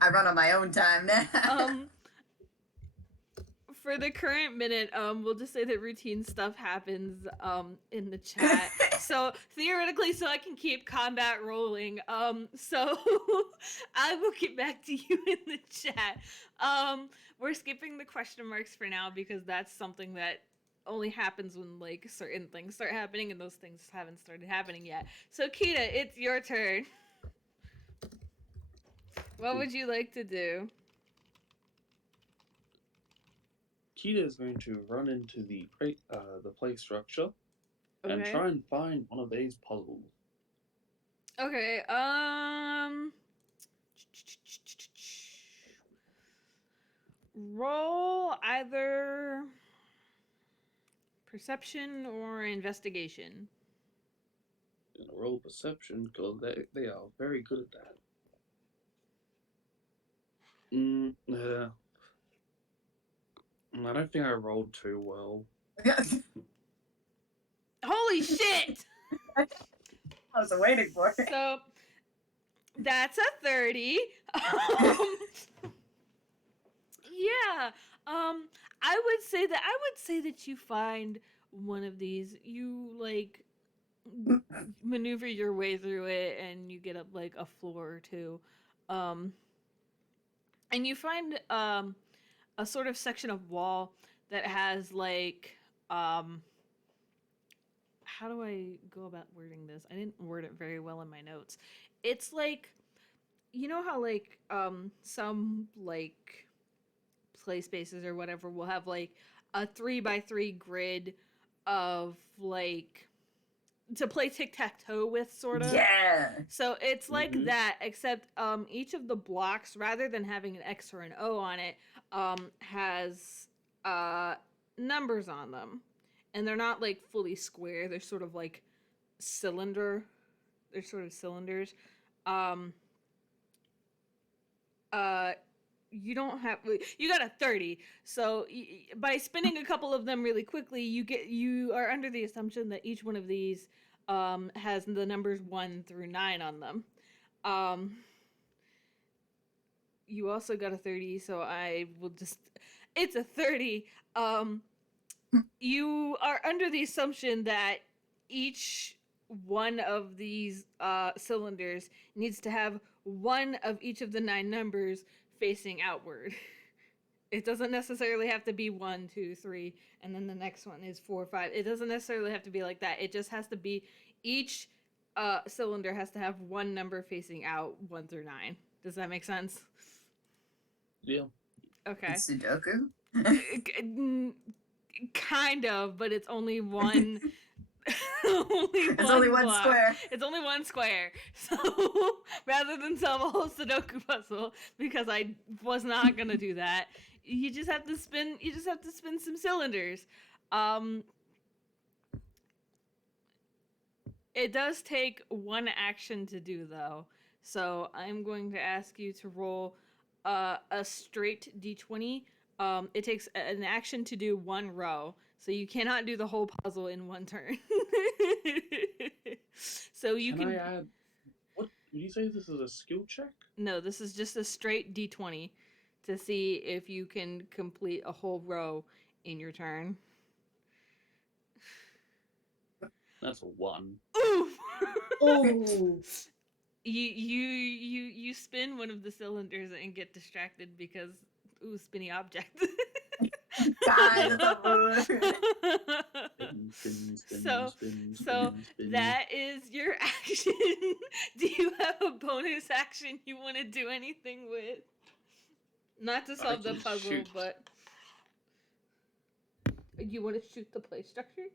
I run on my own time now. For the current minute, we'll just say that routine stuff happens in the chat. So theoretically, so I can keep combat rolling. So I will get back to you in the chat. We're skipping the question marks for now because that's something that only happens when certain things start happening, and those things haven't started happening yet. So Kita, it's your turn. What would you like to do? Kita is going to run into the play structure and try and find one of these puzzles. Okay, roll either perception or investigation. Gonna roll perception because they are very good at that. I don't think I rolled too well. Holy shit! I was waiting for it. So that's a 30. Yeah. I would say that you find one of these. You maneuver your way through it, and you get up a floor or two, and you find a sort of section of wall that has how do I go about wording this? I didn't word it very well in my notes. It's you know how some play spaces or whatever will have a 3x3 grid of to play tic-tac-toe with, sort of. Yeah. So it's like that, except each of the blocks, rather than having an X or an O on it, has numbers on them. And they're not fully square. They're sort of cylinder. They're sort of cylinders. You don't have, you got a 30. So by spinning a couple of them really quickly, you are under the assumption that each one of these has the numbers 1 through 9 on them. You also got a 30, so I will just, it's a 30. You are under the assumption that each one of these cylinders needs to have one of each of the 9 numbers facing outward. It doesn't necessarily have to be 1, 2, 3, and then the next one is 4, 5. It doesn't necessarily have to be like that. It just has to be each cylinder has to have one number facing out, 1 through 9. Does that make sense? Yeah. Okay. It's Sudoku? Kind of, but it's only one It's only one block. square. It's only one square. So rather than solve a whole Sudoku puzzle, because I was not gonna do that, you just have to spin. You just have to spin some cylinders. It does take one action to do though. So I'm going to ask you to roll a straight d20. It takes an action to do one row, so you cannot do the whole puzzle in one turn. So you Can can. I add? What would you say? This is a skill check? No, this is just a straight d20 to see if you can complete a whole row in your turn. That's a 1. Oof! Oh, You spin one of the cylinders and get distracted because spinny object. God, it's a moon. So that is your action. Do you have a bonus action you want to do anything with? Not to solve the can puzzle, shoot. but you want to shoot the play structure?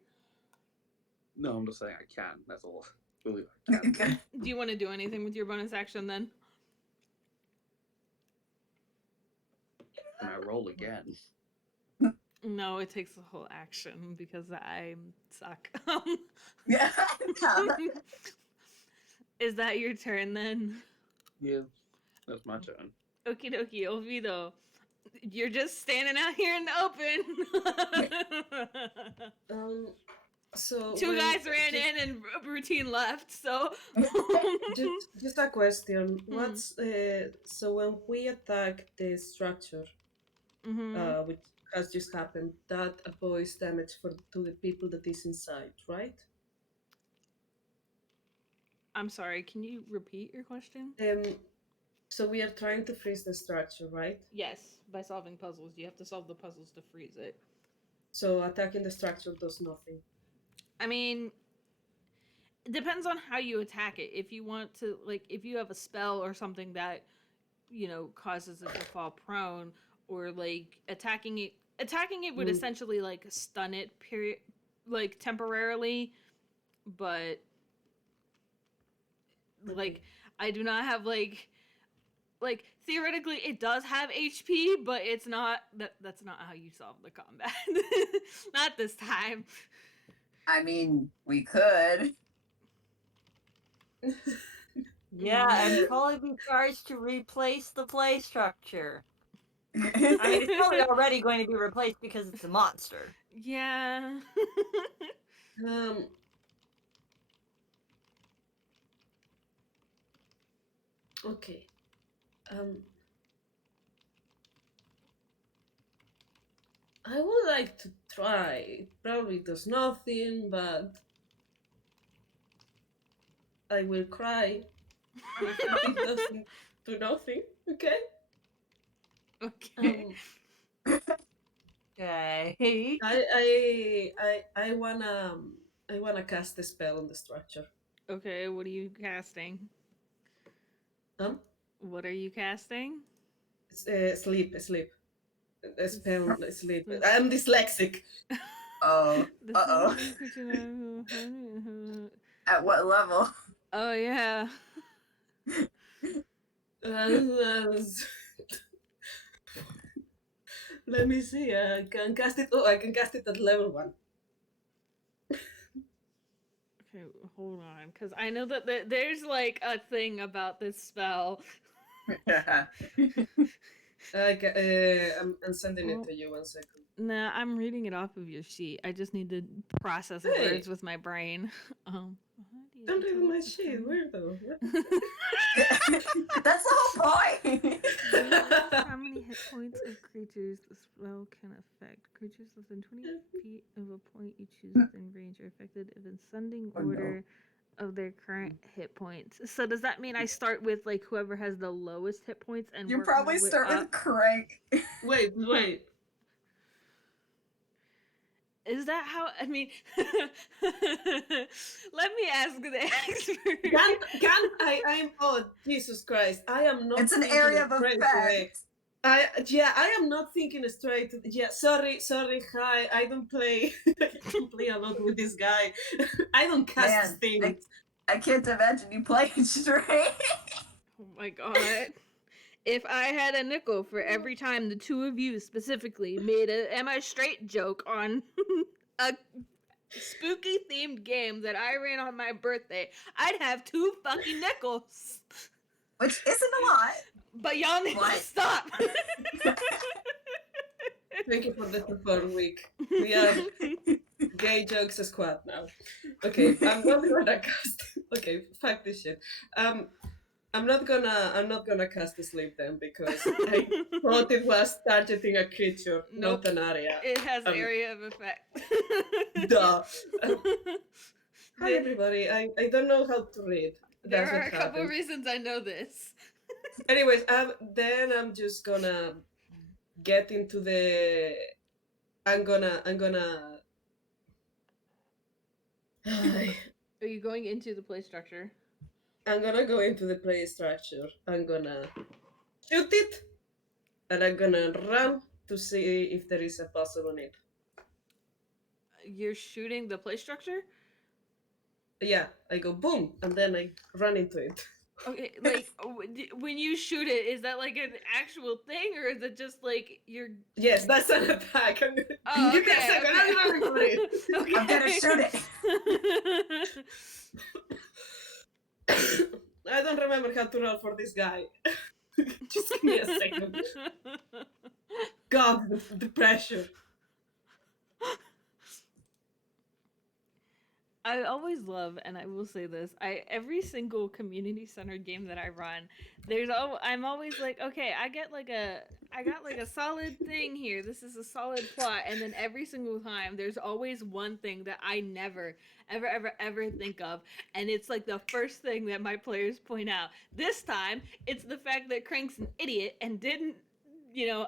No, I'm just saying I can. That's all. Really, I can. Okay. Do you want to do anything with your bonus action then? Can I roll again? No, it takes a whole action because I suck. Yeah. Is that your turn then? Yeah, that's my turn. Okie dokie, Olvido. You're just standing out here in the open. So Two when- guys ran in and Rutin left, so. just a question. What's so when we attack the structure, Mhm. which has just happened, that avoids damage to the people that is inside, right? I'm sorry, can you repeat your question? So we are trying to freeze the structure, right? Yes, by solving puzzles. You have to solve the puzzles to freeze it. So attacking the structure does nothing. I mean, it depends on how you attack it. If you want to, like, if you have a spell or something that, causes it to fall prone, or, like, attacking it would essentially, like, stun it, temporarily, but, like, I do not have, like, theoretically it does have HP, but it's not, that's not how you solve the combat. Not this time. I mean, we could. Yeah, and probably be charged to replace the play structure. I mean, it's probably already going to be replaced because it's a monster. Yeah. Okay. I would like to try. It probably does nothing, but I will cry if it doesn't do nothing. Okay. Okay. Okay. I wanna cast a spell on the structure. Okay, what are you casting? What are you casting? Sleep. A spell, sleep. I'm dyslexic. Oh. Uh-oh. At what level? Oh, yeah. Let me see. I can cast it. Oh, I can cast it at level 1. Okay, hold on, because I know that there's, like, a thing about this spell. I'm sending it to you 1 second. Nah, I'm reading it off of your sheet. I just need to process Hey. words with my brain. Don't read my shit, weirdo. That's the whole point. How many hit points of creatures the spell can affect? Creatures within 20 feet of a point you choose within range are affected in ascending order of their current hit points. So does that mean I start with, like, whoever has the lowest hit points and You work probably my way start up? with Crank. Wait. Is that how? I mean, let me ask the expert. I'm. Oh, Jesus Christ! I am not. It's an thinking area of straight effect. away. I am not thinking straight. Yeah, sorry. Hi, I don't play. I don't play a lot with this guy. I don't cast Man, things. I can't imagine you playing straight. Oh my god. If I had a nickel for every time the two of you specifically made a "Am I straight" joke on a spooky themed game that I ran on my birthday, I'd have 2 fucking nickels. Which isn't a lot. But y'all need to What? stop. Thank you for the support week. We are gay jokes squad now. Okay, I'm not gonna cast. Okay, fuck this shit. I'm not gonna cast sleep then because I thought it was targeting a creature, Nope. not an area. It has area of effect. Duh. Hi everybody. I don't know how to read. There That's are what a couple happened. reasons I know this. Anyways, then I'm just gonna get into the. I'm gonna. Are you going into the play structure? I'm gonna go into the play structure. I'm gonna shoot it, and I'm gonna run to see if there is a puzzle on it. You're shooting the play structure? Yeah, I go boom, and then I run into it. Okay, like when you shoot it, is that like an actual thing, or is it just like you're? Yes, that's an attack. Oh, Give me a okay, second. okay. I'm running for it. Okay. I'm gonna shoot it. I don't remember how to roll for this guy. Just give me a second. God, the pressure. I always love, and I will say this: every single community centered game that I run, I'm always like, okay, I got like a solid thing here. This is a solid plot, and then every single time, there's always one thing that I never, ever think of, and it's like the first thing that my players point out. This time, it's the fact that Crank's an idiot and didn't,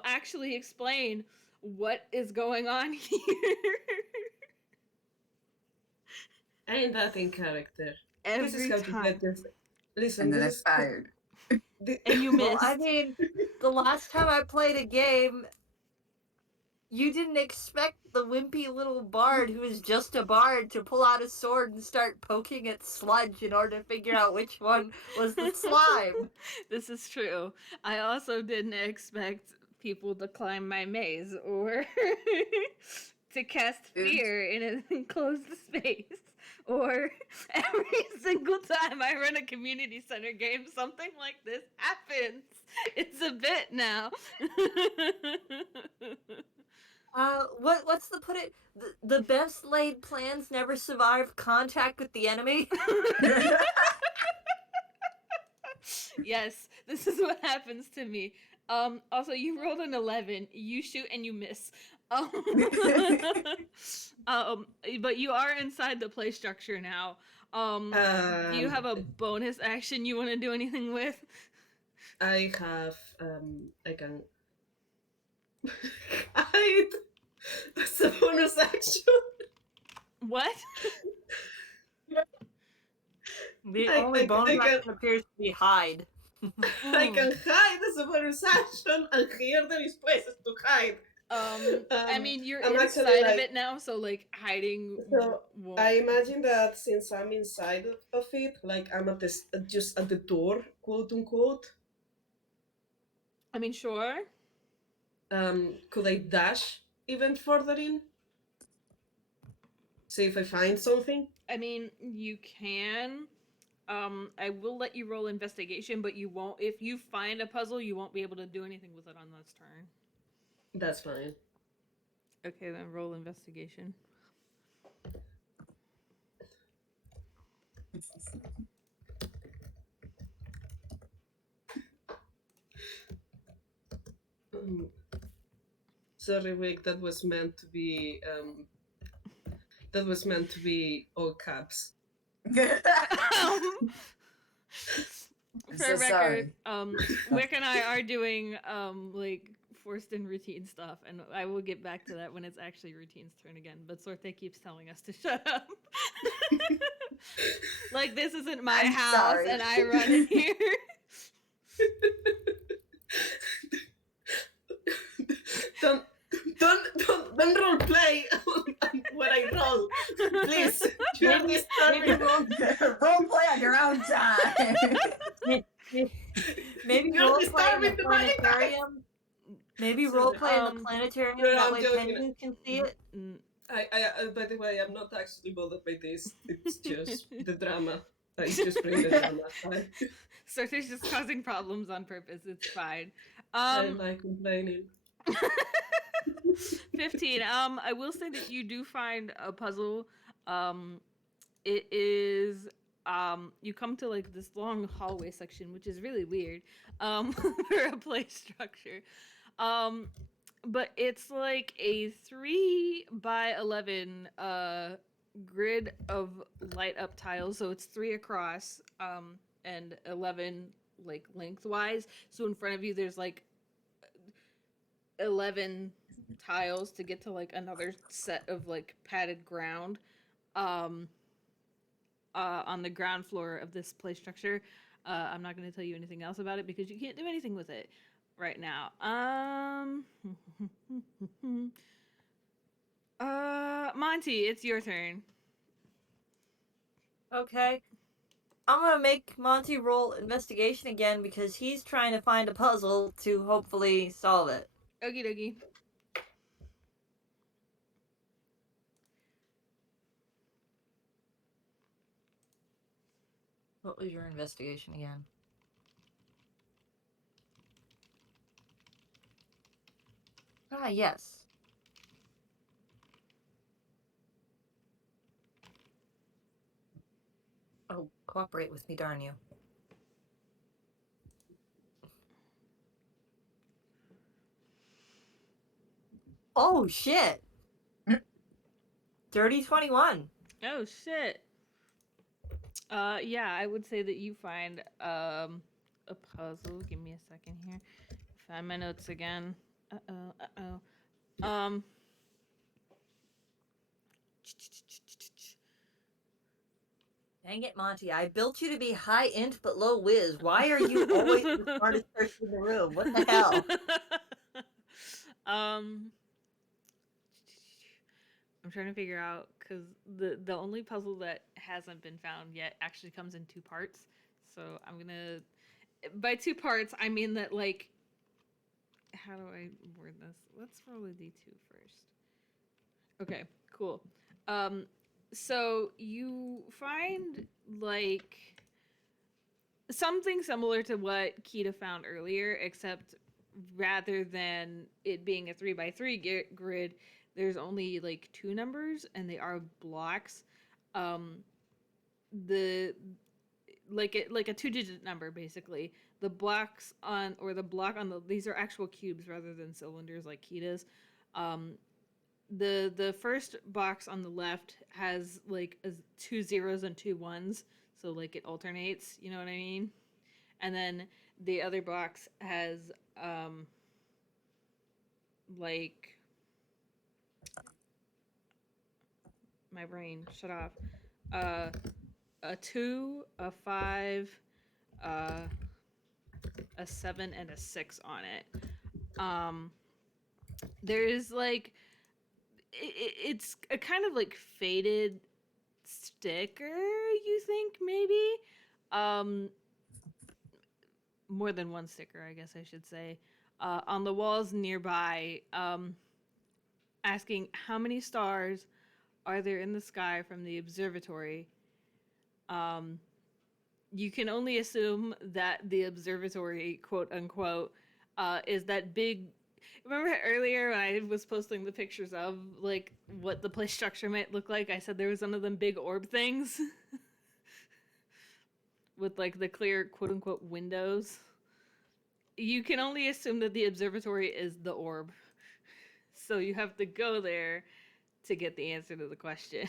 actually explain what is going on here. Ain't that in character? This is Every how to time. get your. Listen, And then I this is. fired. And you Well, missed. I mean, the last time I played a game, you didn't expect the wimpy little bard who is just a bard to pull out a sword and start poking at sludge in order to figure out which one was the slime. This is true. I also didn't expect people to climb my maze or to cast fear in an enclosed space. Or every single time I run a community center game, something like this happens. It's a bit now. What's the put it? The best laid plans never survive contact with the enemy. Yes, this is what happens to me. Also, you rolled an 11. You shoot and you miss. But you are inside the play structure now. Do you have a bonus action you want to do anything with? I have. I can. Hide. That's a bonus action. What? The I only bonus can- action appears to be hide. I can hide as a bonus action, and here there is places to hide. I mean, you're I'm inside actually, of like- it now, so like hiding. So won't. I imagine that since I'm inside of it, like I'm at this just at the door, quote unquote. I mean, sure. Could I dash even further in? See if I find something. I mean, you can. I will let you roll investigation, but you won't. If you find a puzzle, you won't be able to do anything with it on this turn. That's fine. Okay, then roll investigation. Sorry, Wick. That was meant to be. That was meant to be all caps. I'm For so record, sorry. Wick and I are doing like Forst and Routine stuff, and I will get back to that when it's actually Routine's turn again. But Sorte keeps telling us to shut up. Like this isn't my I'm house, sorry. and I run it here. Don't role play when I roll. Please. You're Maybe disturbing. Role play on your own time. maybe You're role play in the disturbing the money, guys. planetarium. Maybe Sorry, role play in the um, planetarium. no, That I'm way joking. Penguin can see it. Mm, I by the way, I'm not actually bothered by this. It's just the drama. I just bring the drama. Sorte's just causing problems on purpose. It's fine. I like complaining. 15. I will say that you do find a puzzle. It is you come to like this long hallway section, which is really weird for a play structure. But it's like a 3x11 grid of light up tiles, so it's 3 across and 11 like lengthwise. So in front of you there's like 11 tiles to get to like another set of like padded ground on the ground floor of this play structure. I'm not going to tell you anything else about it because you can't do anything with it right now. Monty, it's your turn. Okay. I'm gonna make Monty roll investigation again because he's trying to find a puzzle to hopefully solve it. Okie dokie. What was your investigation again? Ah, yes. Oh, cooperate with me, darn you. Oh, shit! Dirty 21. Oh shit. Yeah, I would say that you find a puzzle. Give me a second here. Find my notes again. Um Dang it, Monty. I built you to be high int but low whiz. Why are you always the smartest person in the room? What the hell? I'm trying to figure out because the only puzzle that hasn't been found yet actually comes in 2 parts. So I'm gonna, by 2 parts I mean that like, how do I word this? Let's roll a d2 first. Okay, cool. So you find like something similar to what Kita found earlier, except rather than it being a 3x3 grid, there's only like 2 numbers and they are blocks. The like a 2-digit number basically. The blocks on, or the block on the, these are actual cubes rather than cylinders like Kita's. The first box on the left has like 2 zeros and 2 1s, so like it alternates, you know what I mean? And then the other box has like, my brain shut off, a 2, a 5, a 7, and a 6 on it. There is like, it's a kind of like faded sticker, you think, maybe? More than one sticker, I guess I should say, on the walls nearby, asking how many stars are there in the sky from the observatory. You can only assume that the observatory, quote unquote, is that big. Remember earlier when I was posting the pictures of like what the play structure might look like? I said there was one of them big orb things with like the clear, quote unquote, windows. You can only assume that the observatory is the orb. So you have to go there to get the answer to the question.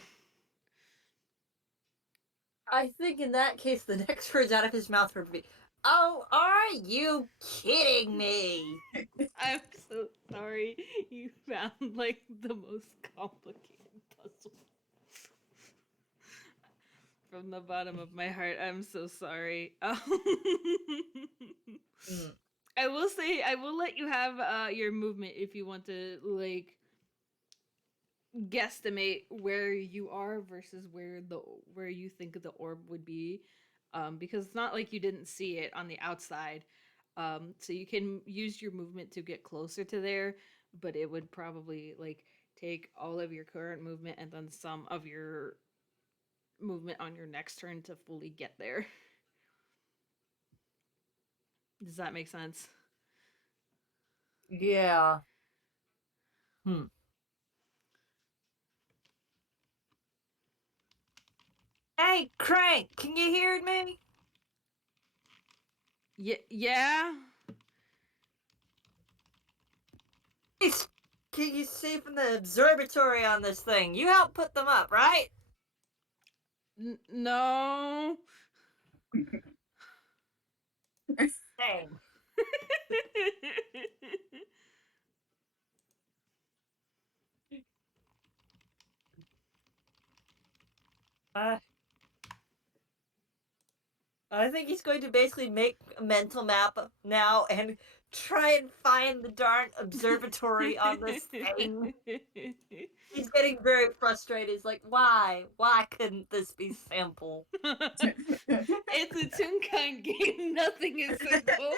I think in that case, the next words out of his mouth would be, "Oh, are you kidding me?" I'm so sorry. You found like the most complicated puzzle. From the bottom of my heart, I'm so sorry. I will say, I will let you have your movement if you want to like guesstimate where you are versus where you think the orb would be, because it's not like you didn't see it on the outside. So you can use your movement to get closer to there, but it would probably like take all of your current movement and then some of your movement on your next turn to fully get there. Does that make sense? Yeah. Hey, Crank, can you hear me? Yeah. Can you see from the observatory on this thing? You helped put them up, right? No. Same. I think he's going to basically make a mental map now and try and find the darn observatory on this thing. He's getting very frustrated. He's like, why? Why couldn't this be simple? It's a Toonkind game. Nothing is simple.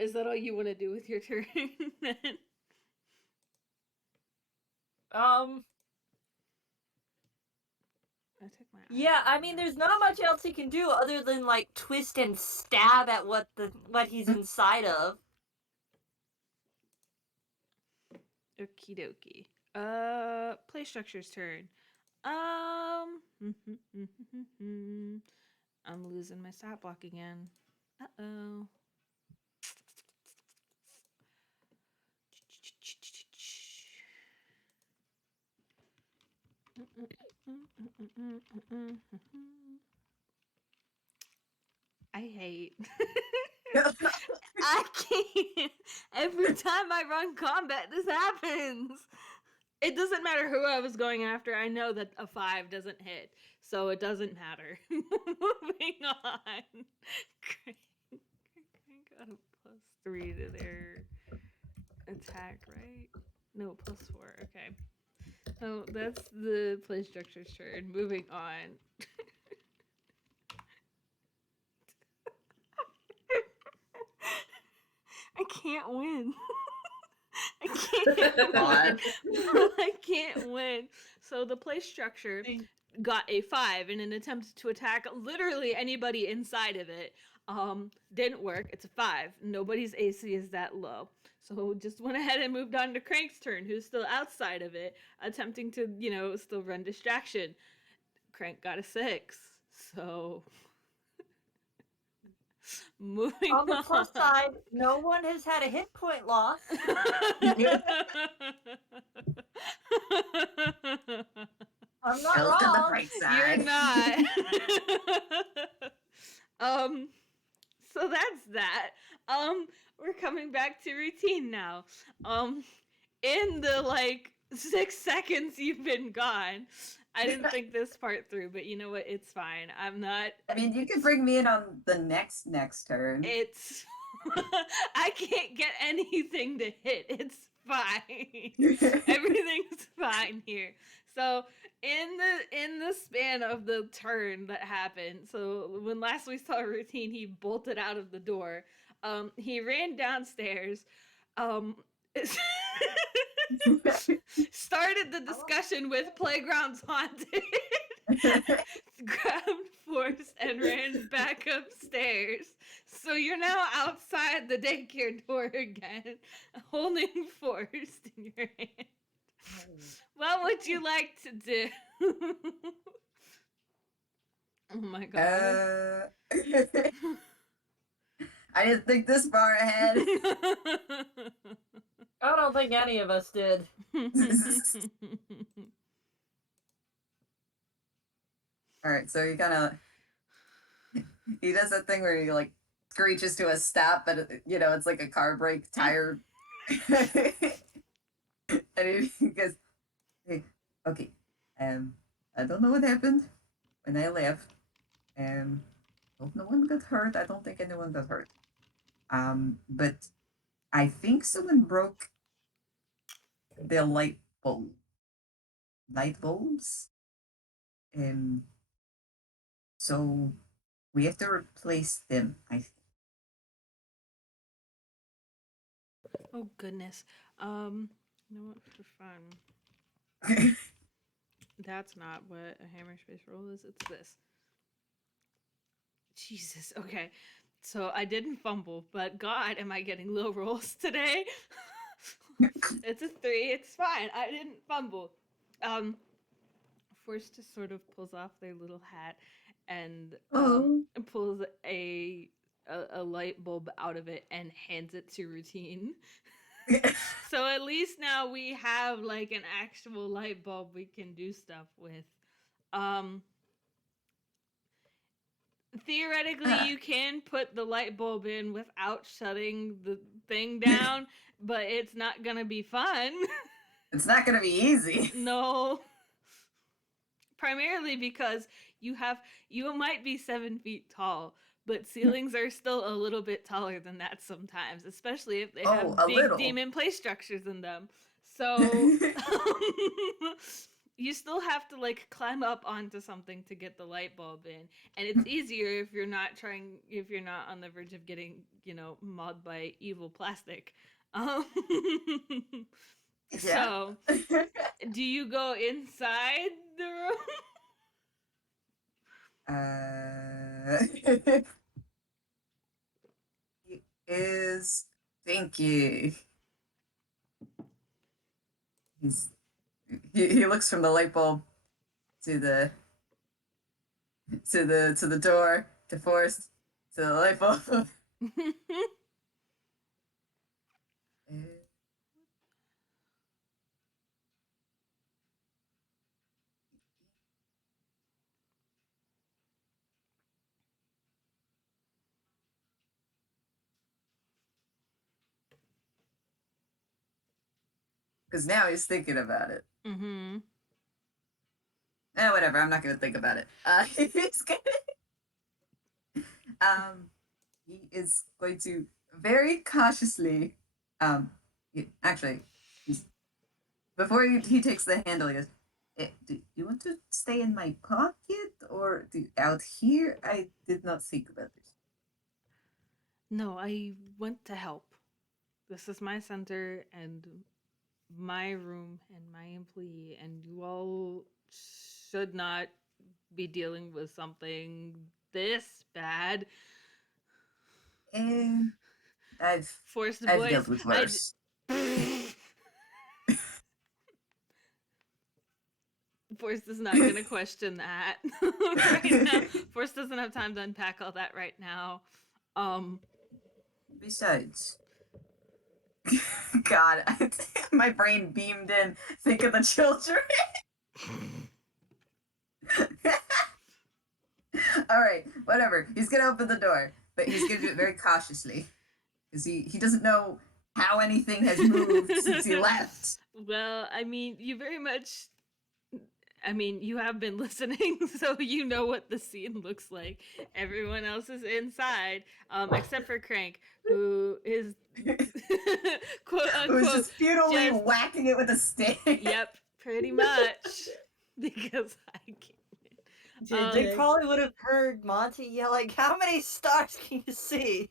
Is that all you want to do with your turn? Yeah, I mean, there's not much else he can do other than like twist and stab at what he's inside of. Okie dokie. Play structure's turn. I'm losing my stat block again. Uh-oh. I hate. I can't. Every time I run combat, this happens. It doesn't matter who I was going after. I know that a 5 doesn't hit, so it doesn't matter. Moving on. Crank got a +3 to their attack, right? No, +4. Okay. So that's the play structure's turn. Moving on. I can't win. I can't win. So the play structure got a 5 in an attempt to attack literally anybody inside of it. Didn't work. It's a 5. Nobody's AC is that low. So just went ahead and moved on to Crank's turn, who's still outside of it, attempting to, still run distraction. Crank got a 6. So moving on the plus side, no one has had a hit point loss. I'm not Look wrong. at the bright side. You're not. So that's that. We're coming back to routine now. In the 6 seconds you've been gone, I didn't think this part through, but you know what? It's fine. I'm not. I mean, you can bring me in on the next turn. It's. I can't get anything to hit. It's fine. Everything's fine here. So in the span of the turn that happened, so when last we saw Routine, he bolted out of the door. He ran downstairs. Started the discussion with Playground's Haunted. Grabbed Forst and ran back upstairs. So you're now outside the daycare door again, holding Forst in your hand. What would you like to do? Oh my god. I didn't think this far ahead. I don't think any of us did. Alright, so he does that thing where he screeches to a stop, but it's like a car brake tire. And he goes, hey, okay, I don't know what happened when I left. Hope no one got hurt. I don't think anyone got hurt. But I think someone broke the light bulbs. So we have to replace them, I think. Oh goodness. You know what? For fun. That's not what a hammer space roll is. It's this. Jesus. Okay. So I didn't fumble, but God, am I getting low rolls today? It's a 3. It's fine. I didn't fumble. Forst just sort of pulls off their little hat and Oh. pulls a light bulb out of it and hands it to Rutin. So at least now we have like an actual light bulb we can do stuff with. Theoretically, you can put the light bulb in without shutting the thing down, but it's not gonna be fun. It's not gonna be easy. No. Primarily because you might be 7 feet tall, but ceilings are still a little bit taller than that sometimes, especially if they have a big little. demon play structures in them. So you still have to like climb up onto something to get the light bulb in, and it's easier if you're not on the verge of getting mauled by evil plastic. So do you go inside the room? He is thinking. He looks from the light bulb to the door to Forst to the light bulb. Because now he's thinking about it. Mm-hmm. Whatever. I'm not gonna think about it. He's gonna. He is going to very cautiously. Actually, before he takes the handle, he goes, "Do you want to stay in my pocket or out here? I did not think about this." No, I went to help. This is my center and my room and my employee, and you all should not be dealing with something this bad. And I've Forced I've voice. dealt with worse. Forst is not going to question that right now. Forst doesn't have time to unpack all that right now. Besides, God, my brain beamed in. Think of the children. All right, whatever. He's gonna open the door, but he's gonna do it very cautiously because he doesn't know how anything has moved since he left. Well, I mean, you have been listening, so you know what the scene looks like. Everyone else is inside, except for Crank, who is quote unquote Who's just futilely whacking it with a stick. Yep, pretty much. Because I can't. They probably would have heard Monty yell like, "How many stars can you see?"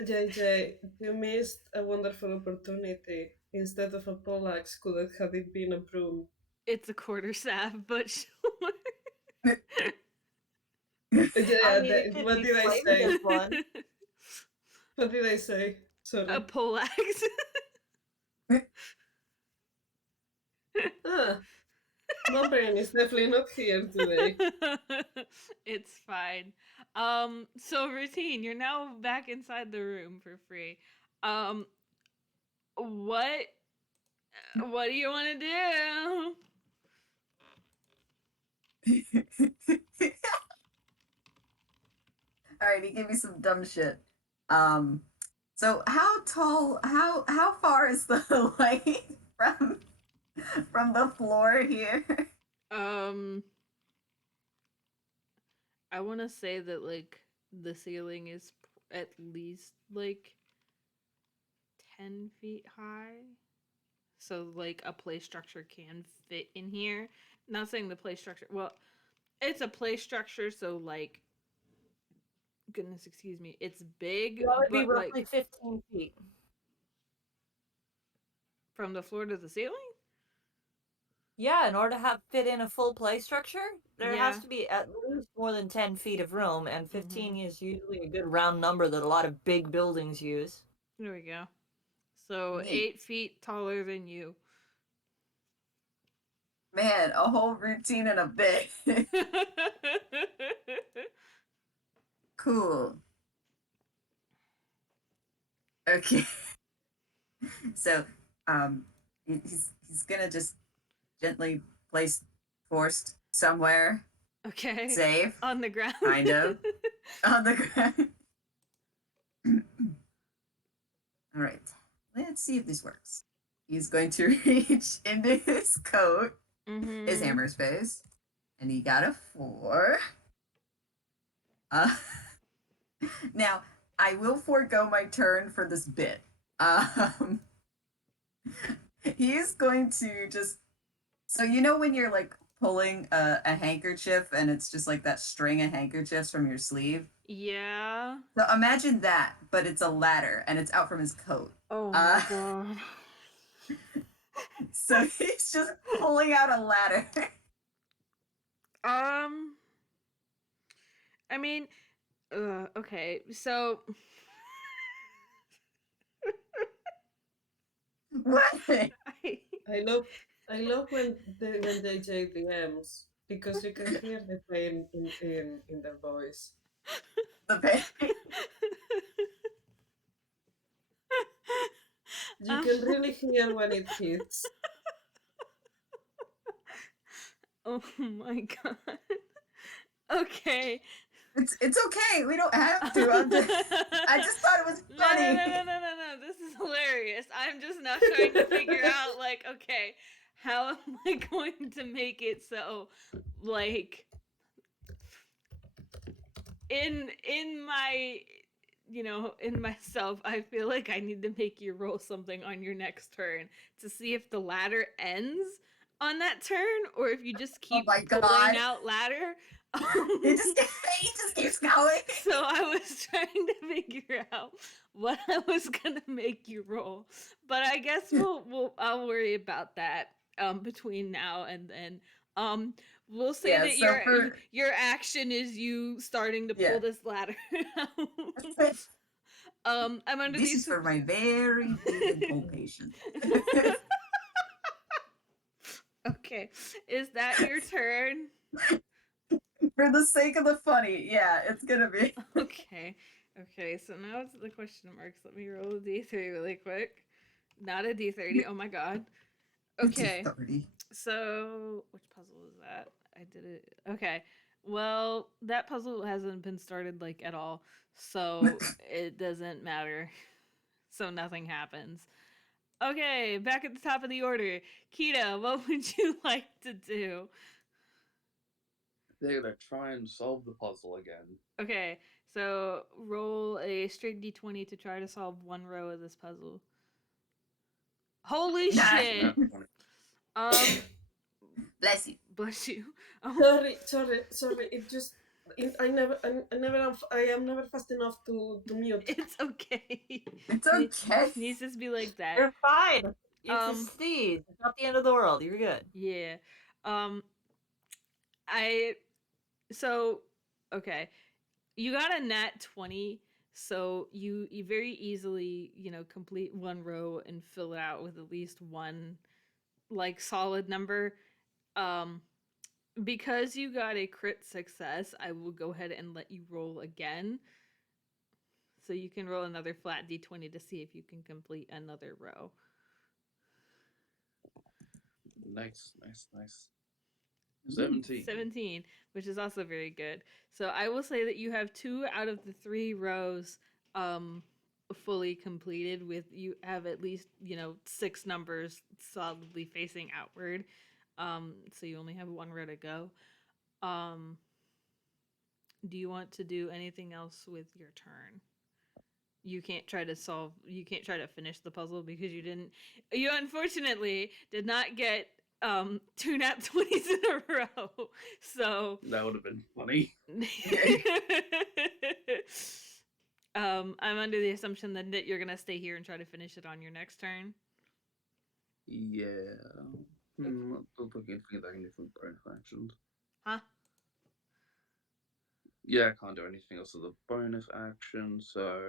JayJay, you missed a wonderful opportunity. Instead of a poleaxe, could it have it been a broom? It's a quarterstaff, but sure. Yeah, mean, what did I say? One. What did I say? Sorry. A poleaxe. My brain is definitely not here today. It's fine. So Rutin, you're now back inside the room for free. What do you want to do? All right, he gave me some dumb shit. So how far is the light from the floor here? I want to say that like the ceiling is at least like 10 feet high. So like a play structure can fit in here. Not saying the play structure, well, it's a play structure, so like, goodness, excuse me, it's big, That would be but roughly like 15 feet. from the floor to the ceiling. Yeah, in order to have fit in a full play structure, there Yeah. has to be at least more than 10 feet of room, and 15 Mhm. is usually a good round number that a lot of big buildings use. There we go. So Neat. 8 feet taller than you. Man, a whole routine and a bit. Cool. Okay. So, he's gonna just gently place Forst somewhere Okay. safe, On the ground. kind of, on the ground. All right. Let's see if this works. He's going to reach into his coat, his Mhm. hammer space, and he got a 4. Uh, now, I will forego my turn for this bit. Um, he's going to just. So, you know, when you're like pulling a handkerchief and it's just like that string of handkerchiefs from your sleeve? Yeah. So, imagine that, but it's a ladder and it's out from his coat. Oh Uh, my god. so, he's just pulling out a ladder. I mean, okay. So What? I I love when JayJay DMs because you can hear the pain in their voice. The pain. You can really hear when it hits. Oh my god. Okay. It's okay. We don't have to. I just thought it was No, funny. no. This is hilarious. I'm just now trying to figure out, like, okay, how am I going to make it so, like, in my, in myself, I feel like I need to make you roll something on your next turn to see if the ladder ends on that turn or if you just Oh keep my pulling God. out ladder. He just keeps going. So I was trying to figure out what I was gonna make you roll, but I guess I'll worry about that between now and then. Um, we'll say Yeah, that so your action is you starting to Yeah. pull this ladder out. I'm under This these. is for my very good old patient. Okay, is that your turn? For the sake of the funny, yeah, it's gonna be. Okay. Okay, so now it's the question marks. Let me roll a d3 really quick. Not a d30. Oh my god. Okay. 30. So, which puzzle is that? I did it. Okay. Well, that puzzle hasn't been started like at all. So, it doesn't matter. So, nothing happens. Okay, back at the top of the order. Kita, what would you like to do? They're gonna try and solve the puzzle again. Okay, so roll a straight d20 to try to solve one row of this puzzle. Holy Nah. shit! Um, Bless you. bless you. Sorry. It just I am never fast enough to mute. It's okay. It's okay. Needs to be like that. You're fine. It's a Um, sneeze. It's not the end of the world. You're good. Yeah. Um, I so okay. You got a nat 20, so you very easily, complete one row and fill it out with at least one like solid number. Um, because you got a crit success, I will go ahead and let you roll again. So you can roll another flat d20 to see if you can complete another row. Nice. 17. 17, which is also very good. So I will say that you have 2 out of the 3 rows fully completed with you have at least, 6 numbers solidly facing outward. So you only have 1 row to go. Do you want to do anything else with your turn? you can't try to finish the puzzle because you unfortunately did not get 2 nat 20s in a row. So That would have been funny. I'm under the assumption that you're gonna stay here and try to finish it on your next turn. Yeah. I'm looking for anything from bonus actions. Huh? Yeah, I can't do anything else with a bonus action, so.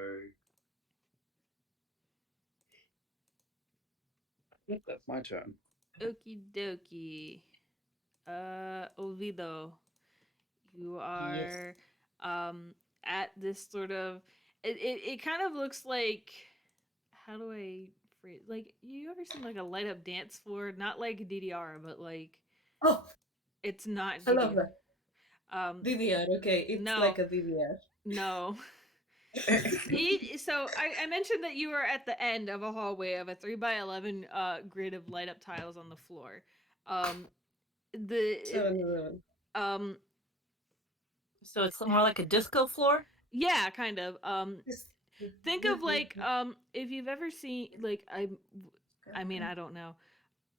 Yep, that's my turn. Okie dokie. Olvido, you are at this sort of it kind of looks like, how do I phrase, like, you ever seen like a light up dance floor, not like DDR but like Oh, it's not I love DDR. that. DDR, okay. It's No. like a DDR. No. So I mentioned that you were at the end of a hallway of a 3x11 grid of light up tiles on the floor. 7-11. So it's more like a disco floor? Yeah, kind of. It's- Think of like if you've ever seen, like, I mean, I don't know.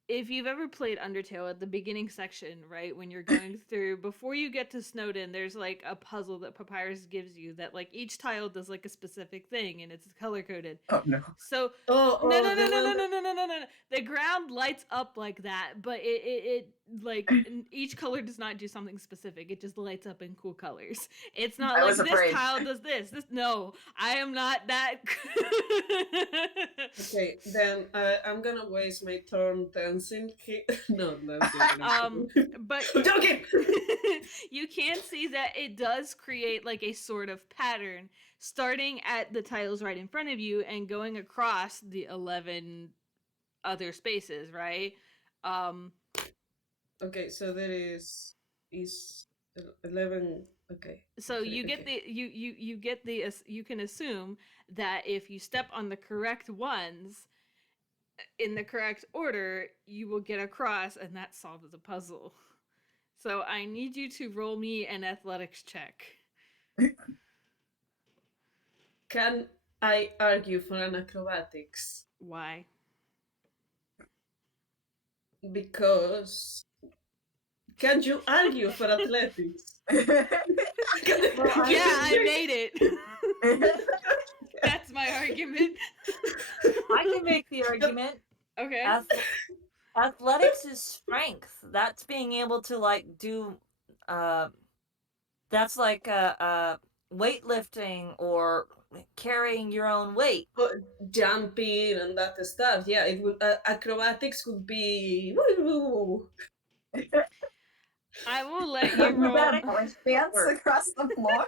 If you've ever played Undertale, at the beginning section, right, when you're going through, before you get to Snowden, there's like a puzzle that Papyrus gives you that like each tile does like a specific thing and it's color coded. Oh no. So Oh, no. The ground lights up like that, but it like each color does not do something specific. It just lights up in cool colors. It's not I like was this afraid. tile does this. No, I am not that. Okay, then I'm gonna waste my turn dancing. No, dancing. But I'm joking! you can see that it does create like a sort of pattern, starting at the tiles right in front of you and going across the 11 other spaces, right? Okay, so there is 11. Okay. So okay, you get okay. you can assume that if you step on the correct ones in the correct order, you will get across, and that solves the puzzle. So I need you to roll me an athletics check. Can I argue for an acrobatics? Why? Because can you argue for athletics? Yeah, I made it. That's my argument. I can make the argument. Okay. Athletics is strength. That's being able to like do that's like weightlifting or carrying your own weight. Jumping and that stuff. Yeah, it would. Acrobatics would be. I will let you roll. Dance across the floor.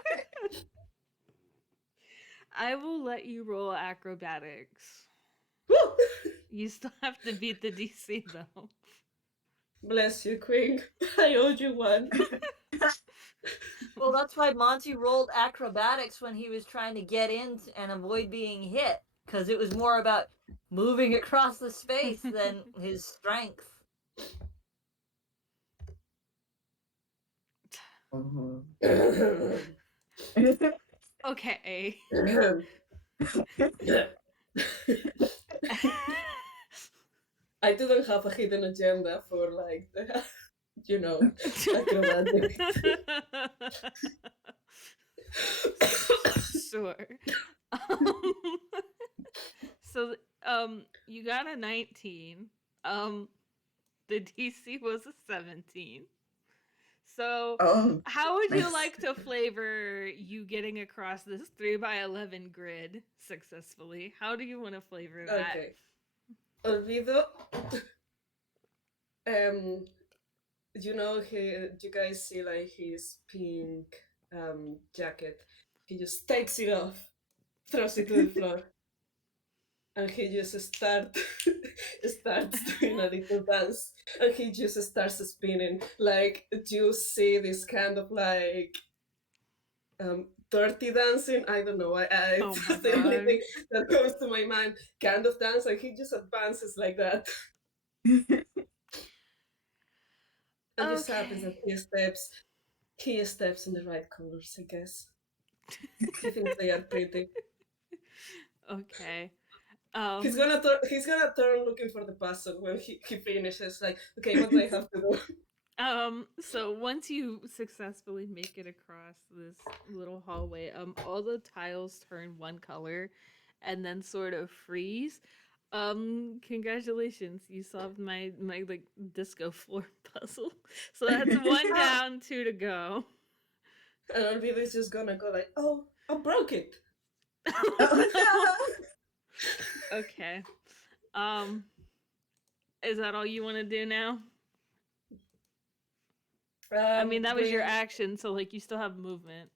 I will let you roll acrobatics. Woo! You still have to beat the DC though. Bless you, Quinn. I owed you one. Well, that's why Monty rolled acrobatics when he was trying to get in and avoid being hit, because it was more about moving across the space than his strength. Okay. I didn't have a hidden agenda for like the, acrobatics. Sure. So you got a 19. The DC was a 17. So how would you like to flavor you getting across this 3x11 grid successfully? How do you want to flavor that? Okay. Olvido. You guys see like his pink jacket. He just takes it off, throws it to the floor, and he just starts doing a little dance, and he just starts spinning. Like, you see this kind of like dirty dancing. I don't know. Oh it's my the only God. thing that comes to my mind. Kind of dance, and he just advances like that. And just happens that he steps in the right colors, I guess. He thinks they are pretty. Okay. He's gonna turn looking for the puzzle when he finishes. Like, okay, what do I have to do? So once you successfully make it across this little hallway, all the tiles turn one color and then sort of freeze. Congratulations, you solved my like disco floor puzzle. So that's one down, two to go. And Olvido is just gonna go like, oh, I broke it. Okay. Is that all you want to do now? I mean, that was your action, so like you still have movement.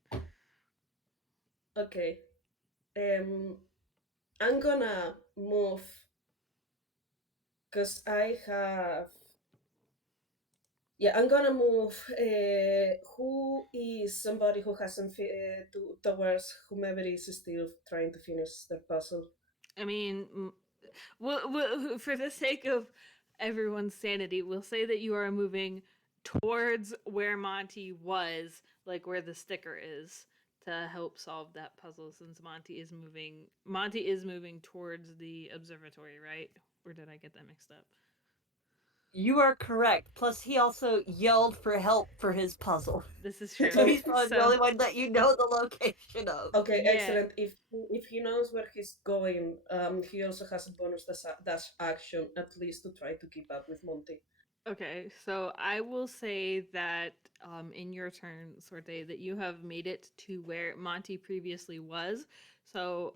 Okay. I'm gonna move because I have. Yeah, I'm gonna move. Who is somebody who hasn't towards whomever is still trying to finish the puzzle? I mean, for the sake of everyone's sanity, we'll say that you are moving towards where Monty was, like where the sticker is, to help solve that puzzle. Since Monty is moving towards the observatory, right? Or did I get that mixed up? You are correct. Plus, he also yelled for help for his puzzle. This is true. So he's probably the only one that you know the location of. Okay, Yeah. excellent. If he knows where he's going, he also has a bonus dash action at least to try to keep up with Monty. Okay, so I will say that in your turn, Sorte, that you have made it to where Monty previously was. So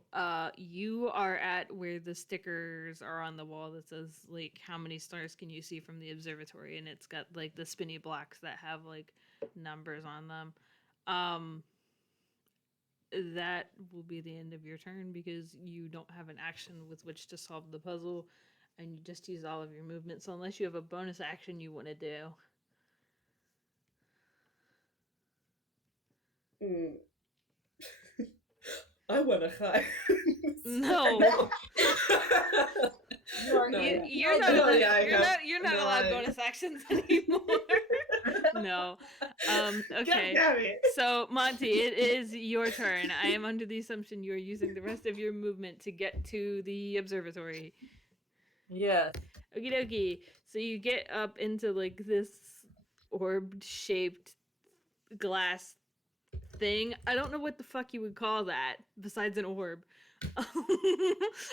you are at where the stickers are on the wall that says like how many stars can you see from the observatory, and it's got like the spinny blocks that have like numbers on them. That will be the end of your turn because you don't have an action with which to solve the puzzle. And you just use all of your movement. So unless you have a bonus action you want to do. I wanna hide. No. You're not allowed bonus actions anymore. No. Okay. So Monty, it is your turn. I am under the assumption you are using the rest of your movement to get to the observatory. Yeah. Okie dokie. So you get up into like this orb-shaped glass thing. I don't know what the fuck you would call that besides an orb.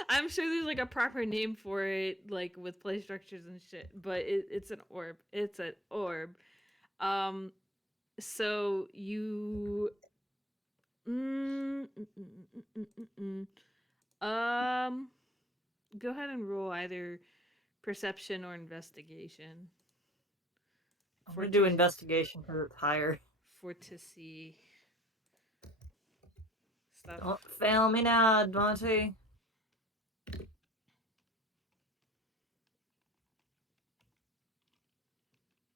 I'm sure there's like a proper name for it, like with play structures and shit. But it's an orb. It's an orb. So you. Go ahead and roll either perception or investigation. I'm gonna do investigation for higher. For to see stuff. Don't fail me now, Monty.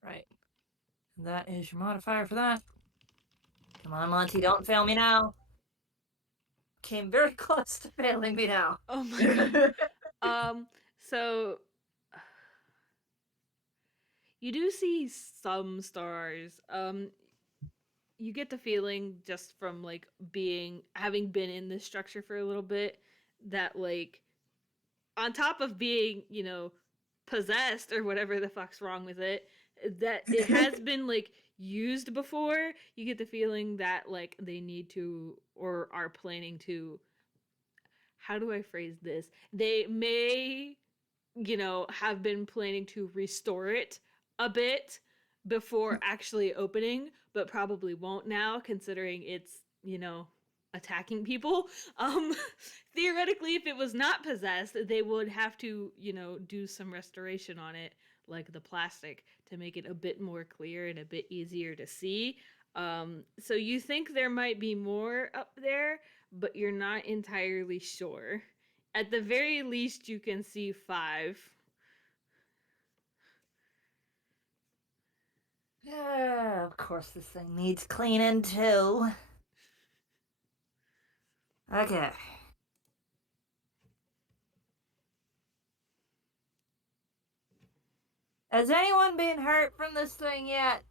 Right. That is your modifier for that. Come on, Monty, don't fail me now. Came very close to failing me now. Oh my god. So you do see some stars. You get the feeling just from like having been in this structure for a little bit that like on top of being, possessed or whatever the fuck's wrong with it, that it has been like used before. You get the feeling that like they need to or are planning to, how do I phrase this? They may, have been planning to restore it a bit before actually opening, but probably won't now considering it's, attacking people. Theoretically, if it was not possessed, they would have to, do some restoration on it, like the plastic, to make it a bit more clear and a bit easier to see. So you think there might be more up there, but you're not entirely sure. At the very least, you can see 5. Yeah, of course this thing needs cleaning too. Okay. Has anyone been hurt from this thing yet?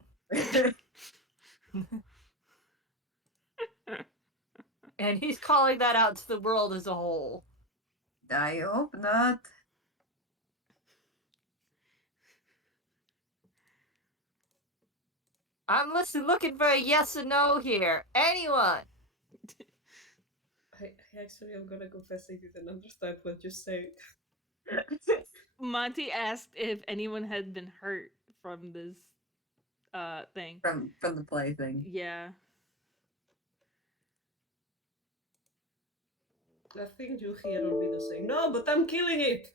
And he's calling that out to the world as a whole. I hope not. I'm looking for a yes or no here. Anyone? I actually am gonna confess I didn't understand what you said. Monty asked if anyone had been hurt from this thing. From the play thing. Yeah. I think you hear Olvido saying, no, but I'm killing it!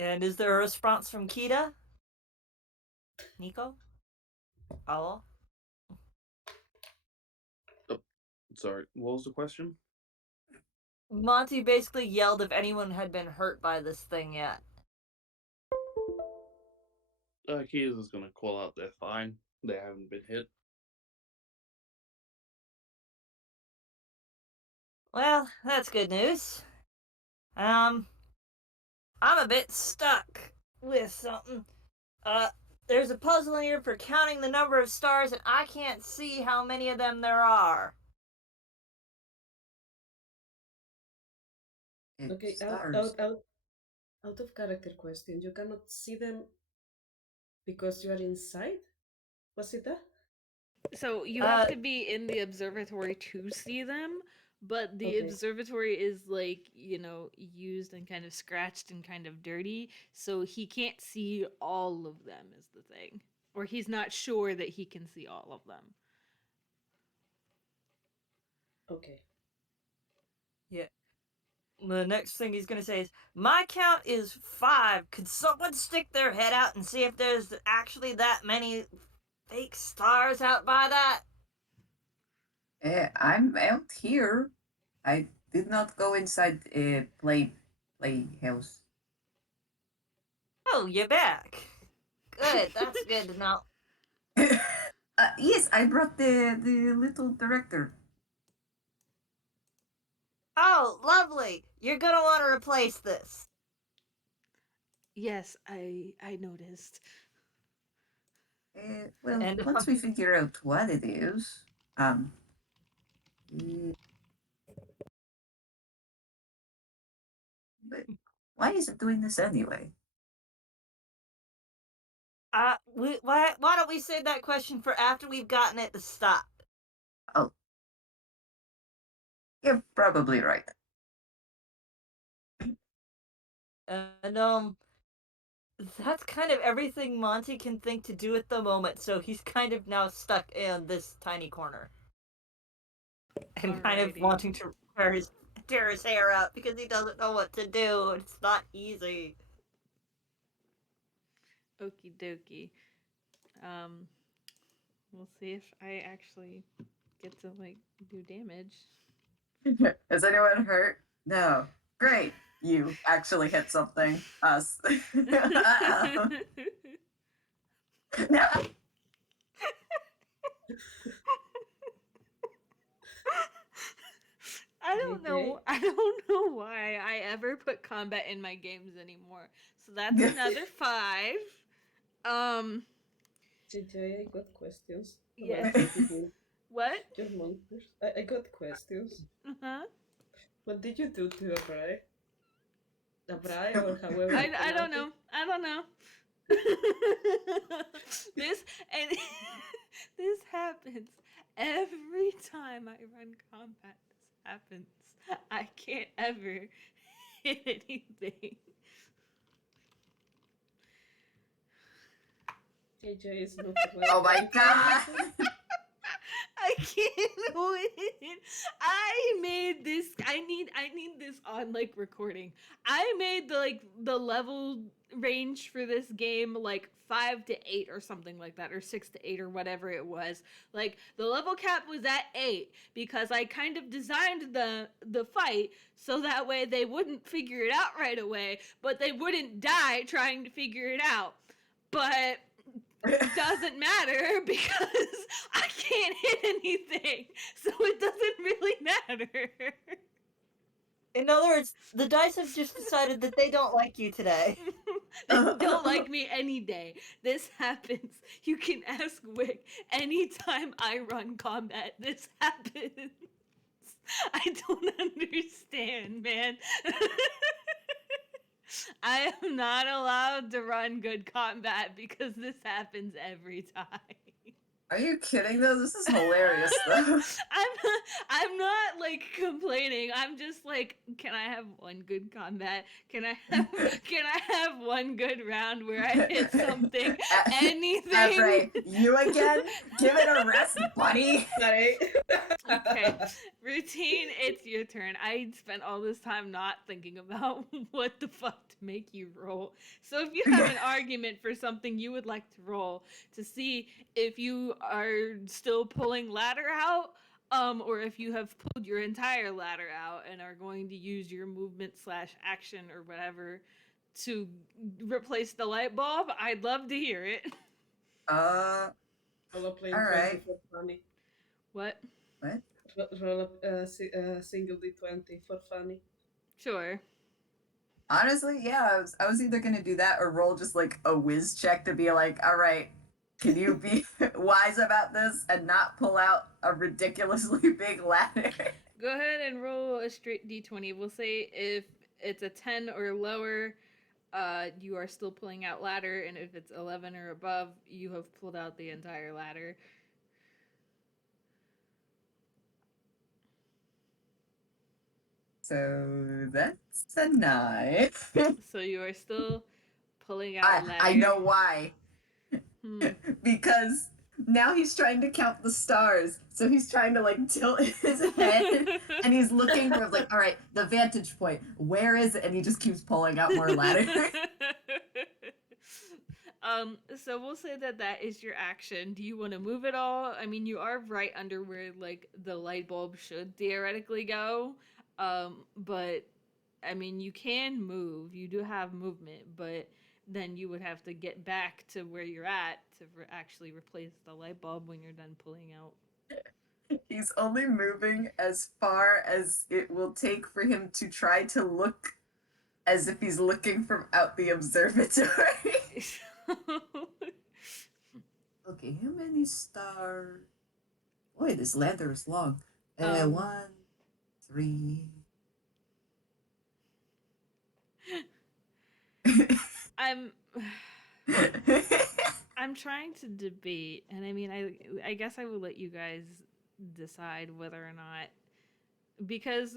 And is there a response from Kita? Nicho? Hello? Sorry, what was the question? Monty basically yelled if anyone had been hurt by this thing yet. Kia's is gonna call out they're fine. They haven't been hit. Well, that's good news. I'm a bit stuck with something. There's a puzzle in here for counting the number of stars, and I can't see how many of them there are. Okay, Stars. out of character question. You cannot see them because you are inside? Was it that? So you have to be in the observatory to see them, but the Okay. observatory is like, used and kind of scratched and kind of dirty, so he can't see all of them is the thing. Or he's not sure that he can see all of them. Okay. Yeah. The next thing he's gonna say is, my count is 5. Could someone stick their head out and see if there's actually that many fake stars out by that? I'm out here. I did not go inside a playhouse. Oh, you're back. Good, that's good to know. Yes, I brought the little director. Oh, lovely. You're gonna want to replace this. Yes, I noticed. Well, And, once we figure out what it is, uh, but why is it doing this anyway? why don't we save that question for after we've gotten it to stop? Oh, you're probably right. And, that's kind of everything Monty can think to do at the moment, so he's kind of now stuck in this tiny corner. And kind of Alrighty. wanting to tear his hair out because he doesn't know what to do. It's not easy. Okie dokie. We'll see if I actually get to do damage. Is anyone hurt? No. Great. You actually hit something. Us. Uh-oh. No. I don't know why I ever put combat in my games anymore. So that's another 5. JayJay, I got questions. Yes. What? Your monsters. I got questions. Uh-huh. What did you do to Abrai? Abrai or however. I don't know. I don't know. this this happens every time I run combat. This happens. I can't ever hit anything. JayJay is not. Oh my god. I can't win. I made this. I need this on recording. I made the level range for this game 5 to 8 or something like that, or 6 to 8 or whatever it was. The level cap was at 8 because I kind of designed the fight so that way they wouldn't figure it out right away, but they wouldn't die trying to figure it out. But it doesn't matter because I can't hit anything, so it doesn't really matter. In other words, the dice have just decided that they don't like you today. that don't like me any day. This happens. You can ask Wick. Anytime I run combat, this happens. I don't understand, man. I am not allowed to run good combat because this happens every time. Are you kidding though? This is hilarious though. I'm not like complaining. I'm just like, can I have one good combat? Can I have one good round where I hit something? Anything? Ephraim, you again? Give it a rest, buddy. Sorry. Okay. Routine, it's your turn. I spent all this time not thinking about what the fuck to make you roll. So if you have an argument for something you would like to roll to see if you are still pulling ladder out, or if you have pulled your entire ladder out and are going to use your movement / action or whatever to replace the light bulb, I'd love to hear it. Roll a plain All 20 right. for funny. What? What? Roll a single d20 for funny. Sure. Honestly, yeah, I was either gonna do that or roll just like a whiz check to be like, all right, can you be wise about this and not pull out a ridiculously big ladder? Go ahead and roll a straight d20. We'll say if it's a 10 or lower, you are still pulling out ladder, and if it's 11 or above, you have pulled out the entire ladder. So that's a 9. So you are still pulling out ladder. I know why. Hmm. Because now he's trying to count the stars. So he's trying to like tilt his head and he's looking for like, all right, the vantage point. Where is it? And he just keeps pulling out more ladder. So we'll say that is your action. Do you want to move at all? I mean, you are right under where like the light bulb should theoretically go. But I mean, you can move. You do have movement, but then you would have to get back to where you're at to actually replace the light bulb when you're done pulling out. He's only moving as far as it will take for him to try to look as if he's looking from out the observatory. Okay, how many stars? Boy, this ladder is long. 1, 3. I'm trying to debate, and I mean, I guess I will let you guys decide whether or not, because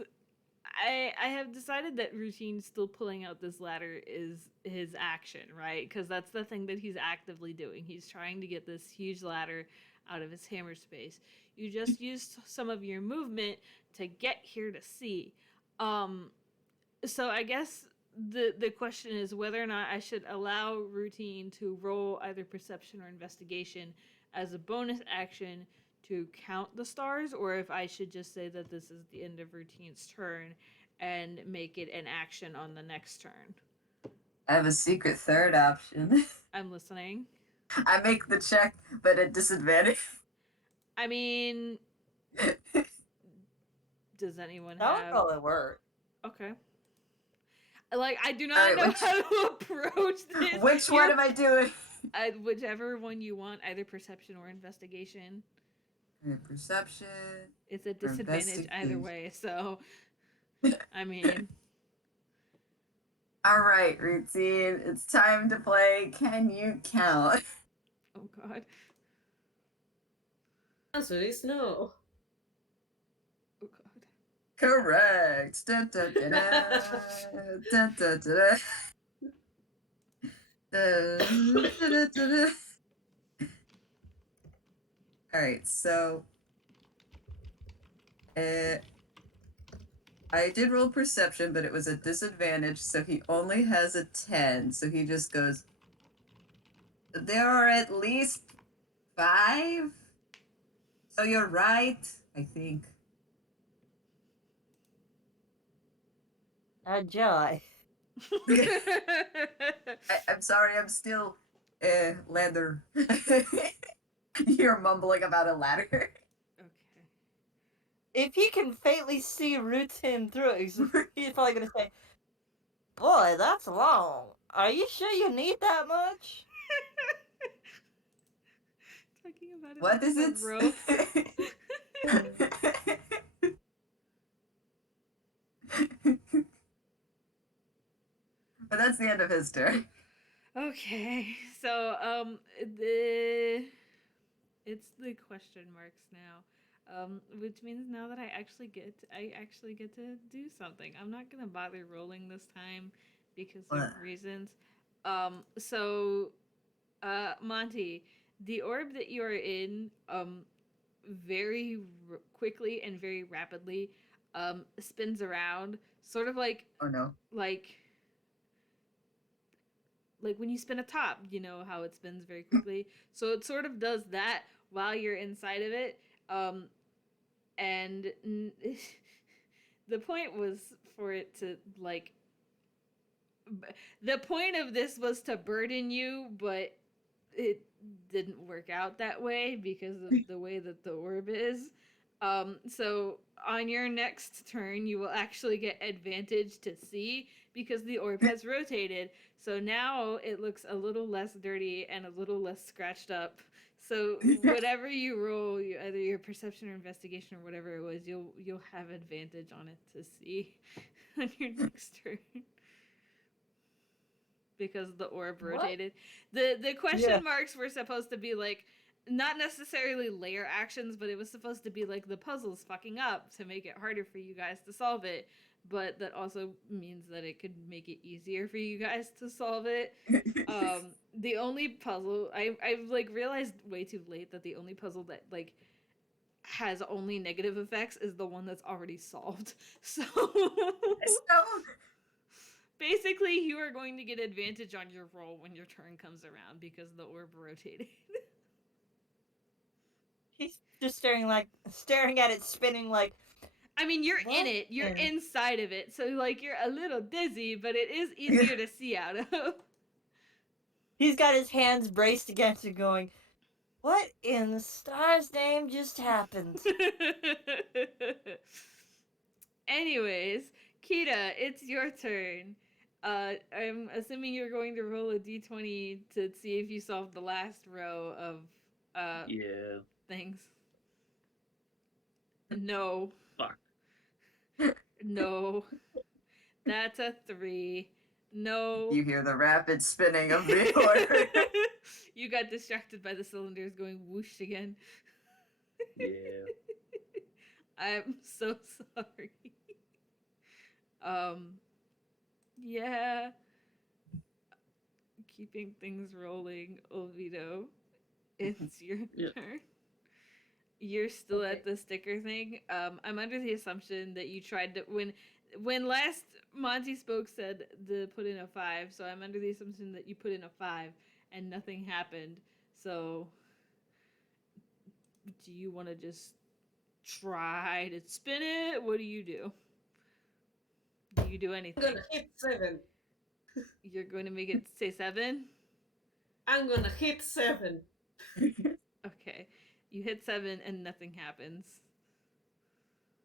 I have decided that Routine still pulling out this ladder is his action, right? Because that's the thing that he's actively doing. He's trying to get this huge ladder out of his hammer space. You just used some of your movement to get here to see. So I guess the question is whether or not I should allow Routine to roll either perception or investigation as a bonus action to count the stars, or if I should just say that this is the end of Routine's turn and make it an action on the next turn. I have a secret third option. I'm listening. I make the check, but at disadvantage. I mean, does anyone That would have... probably work. Okay. Like, I do not know how to approach this. Which one am I doing? Whichever one you want, either perception or investigation. Perception. It's a disadvantage either way, so I mean. All right, Routine. It's time to play Can You Count? Oh God. Answer is no. Oh God. Correct. Da, da, da, da. Da, da, da, da. Da, da, da, da. All right, so I did roll perception, but it was a disadvantage, so he only has a 10. So he just goes, there are at least 5? So you're right, I think. Joy. I'm sorry, I'm still ladder. You're mumbling about a ladder. Okay. If he can faintly see Rutin through it, he's probably gonna say, "Boy, that's long." Are you sure you need that much? Talking about it What like is it's a rope. it? But that's the end of his turn. Okay, so the it's the question marks now, which means now that I actually get to do something. I'm not gonna bother rolling this time because of What? reasons. Monty, the orb that you are in, very quickly and very rapidly, spins around, sort of Oh no. like like when you spin a top, you know how it spins very quickly. So it sort of does that while you're inside of it. And the point was for it to like. The point of this was to burden you, but it didn't work out that way because of the way that the orb is. So on your next turn, you will actually get advantage to see because the orb has rotated. So now it looks a little less dirty and a little less scratched up. So whatever you roll, either your perception or investigation or whatever it was, you'll have advantage on it to see on your next turn because the orb What? rotated. The question Yeah. marks were supposed to be like not necessarily layer actions, but it was supposed to be like the puzzle's fucking up to make it harder for you guys to solve it. But that also means that it could make it easier for you guys to solve it. The only puzzle I've like realized way too late that the only puzzle that like has only negative effects is the one that's already solved. So So basically, you are going to get advantage on your roll when your turn comes around because the orb rotated. He's just staring at it spinning like, I mean, you're in what it, you're in- inside of it, so like you're a little dizzy, but it is easier to see out of. He's got his hands braced against it going, what in the star's name just happened? Anyways, Kita, it's your turn. I'm assuming you're going to roll a d20 to see if you solve the last row of Yeah. things. No. Fuck. No. That's a 3. No. you hear the rapid spinning of the orb. You got distracted by the cylinders going whoosh again. Yeah. I'm so sorry. Yeah. Keeping things rolling, Olvido. It's your Yeah. turn. You're still Okay. at the sticker thing. I'm under the assumption that you tried to when last Monty spoke said to put in a 5, so I'm under the assumption that you put in a 5 and nothing happened. So do you want to just try to spin it? What do you do? Do you do I'm anything? gonna hit 7. You're going to make it say 7? I'm gonna hit 7. Okay. You hit 7 and nothing happens.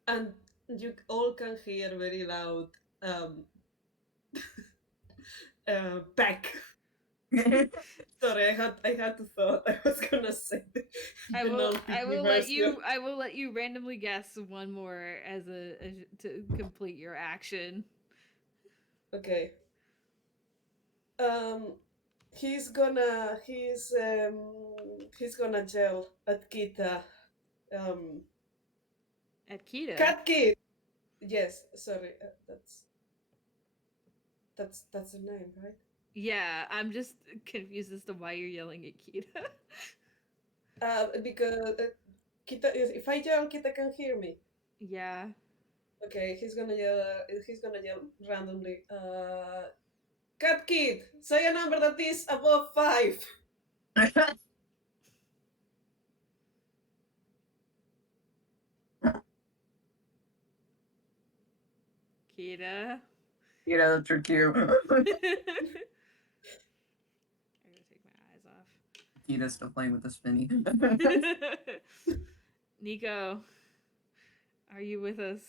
And you all can hear very loud peck. Sorry, I had to thought I was gonna say I the will non-Pygmy I will let you randomly guess one more as to complete your action. Okay. He's gonna yell at Kita. At Kita. Cat Kid. Yes, sorry, that's the name, right? Yeah, I'm just confused as to why you're yelling at Kita. Because Kita, if I yell, Kita can hear me. Yeah. Okay, he's gonna yell. He's gonna yell randomly. Cat Kid, say a number that is above 5. Kita. You know, trick you. I'm gonna take my eyes off. Kita's still playing with the spinny. Nicho, are you with us?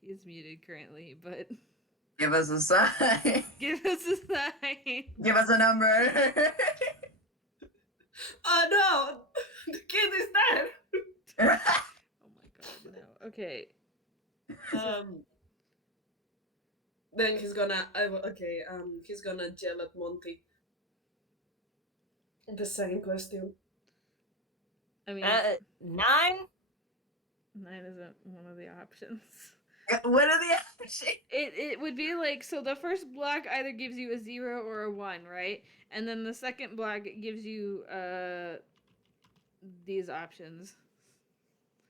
He is muted currently, but Give us a sign. Give us a sign. Give us a number. Oh no! The kid is there! Oh my god, no. Okay. Then he's gonna he's gonna yell at Monty. The second question. I mean, 9? 9 isn't one of the options. What are the options? It would be like, so the first block either gives you a 0 or a 1, right? And then the second block gives you these options.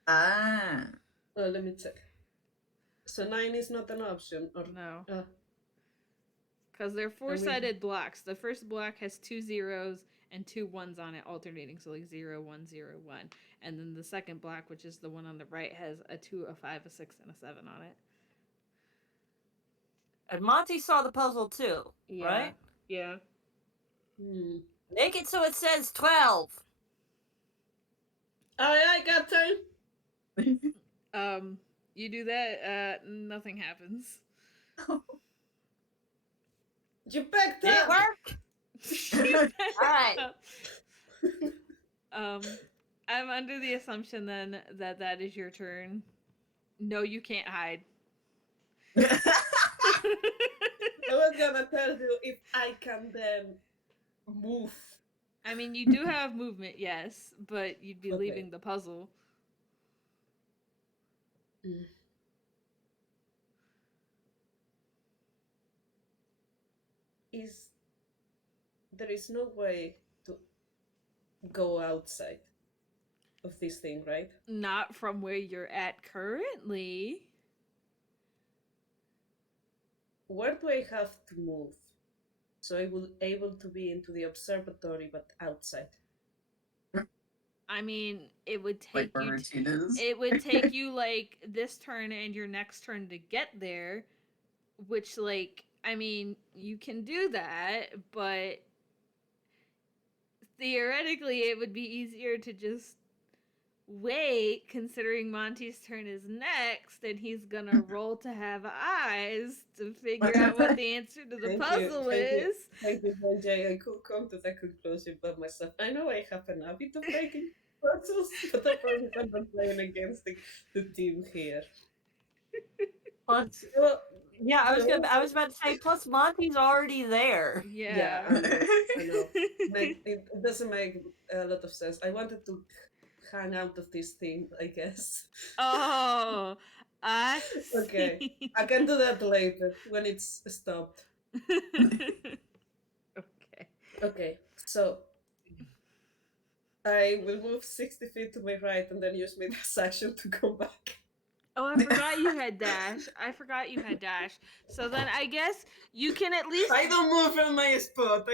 Ah. Oh, let me check. So 9 is not an option, or No. uh, Because they're four-sided blocks. The first block has 2 zeros and 2 ones on it, alternating. So like 0, 1, 0, 1. And then the second block, which is the one on the right, has a 2, a 5, a 6, and a 7 on it. And Monty saw the puzzle too, Yeah. right? Yeah. Make it so it says 12. I got time. You do that, nothing happens. You backed Did it up. work? Alright. I'm under the assumption then that that is your turn. No, you can't hide. I was gonna tell you if I can then move. I mean, you do have movement, yes, but you'd be Okay. leaving the puzzle. There is no way to go outside of this thing, right? Not from where you're at currently. Where do I have to move? So I will able to be into the observatory, but outside. I mean, it would Like take where you. Rutin is. It would take you like this turn and your next turn to get there, which, like, I mean, you can do that, but theoretically, it would be easier to just wait, considering Monty's turn is next, and he's gonna roll to have eyes to figure out what the answer to the puzzle is. Thank you, JayJay. I could come to that conclusion by myself. I know I have an habit of breaking puzzles, but I promise I'm not playing against the team here. Plus, Well, yeah, I was about to say, plus Monty's already there. Yeah. I know. It doesn't make a lot of sense. I wanted to hang out of this thing, I guess. Oh, I Okay. see. I can do that later when it's stopped. Okay. Okay, so I will move 60 feet to my right and then use my dash action to come back. Oh, I forgot you had dash. So then I guess you can at least. I don't move from my spot.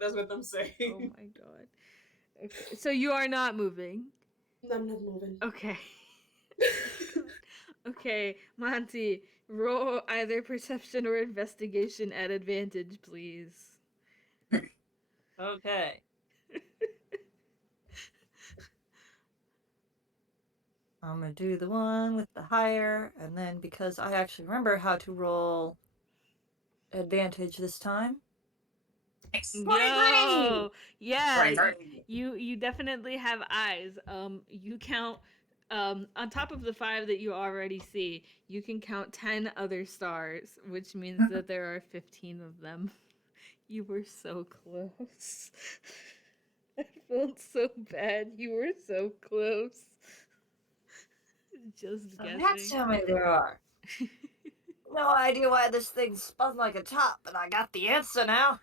That's what I'm saying. Oh my god. Okay. So you are not moving. I'm not moving. Okay. Okay, Monty, roll either perception or investigation at advantage, please. Okay. I'm gonna do the one with the higher, and then because I actually remember how to roll advantage this time. Yo, yeah, Right. you definitely have eyes. You count on top of the 5 that you already see, you can count 10 other stars, which means that there are 15 of them. You were so close. I felt so bad. You were so close. Just So guessing. that's how many there are. No idea why this thing spun like a top, but I got the answer now.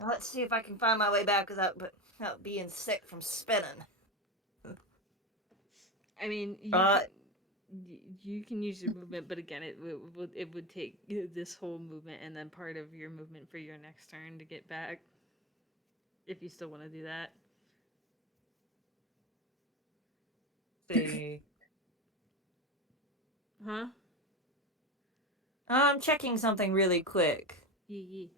Now let's see if I can find my way back without being sick from spinning. I mean, you can use your movement, but again, it would take this whole movement and then part of your movement for your next turn to get back. If you still want to do that. See. Huh? I'm checking something really quick. Yee.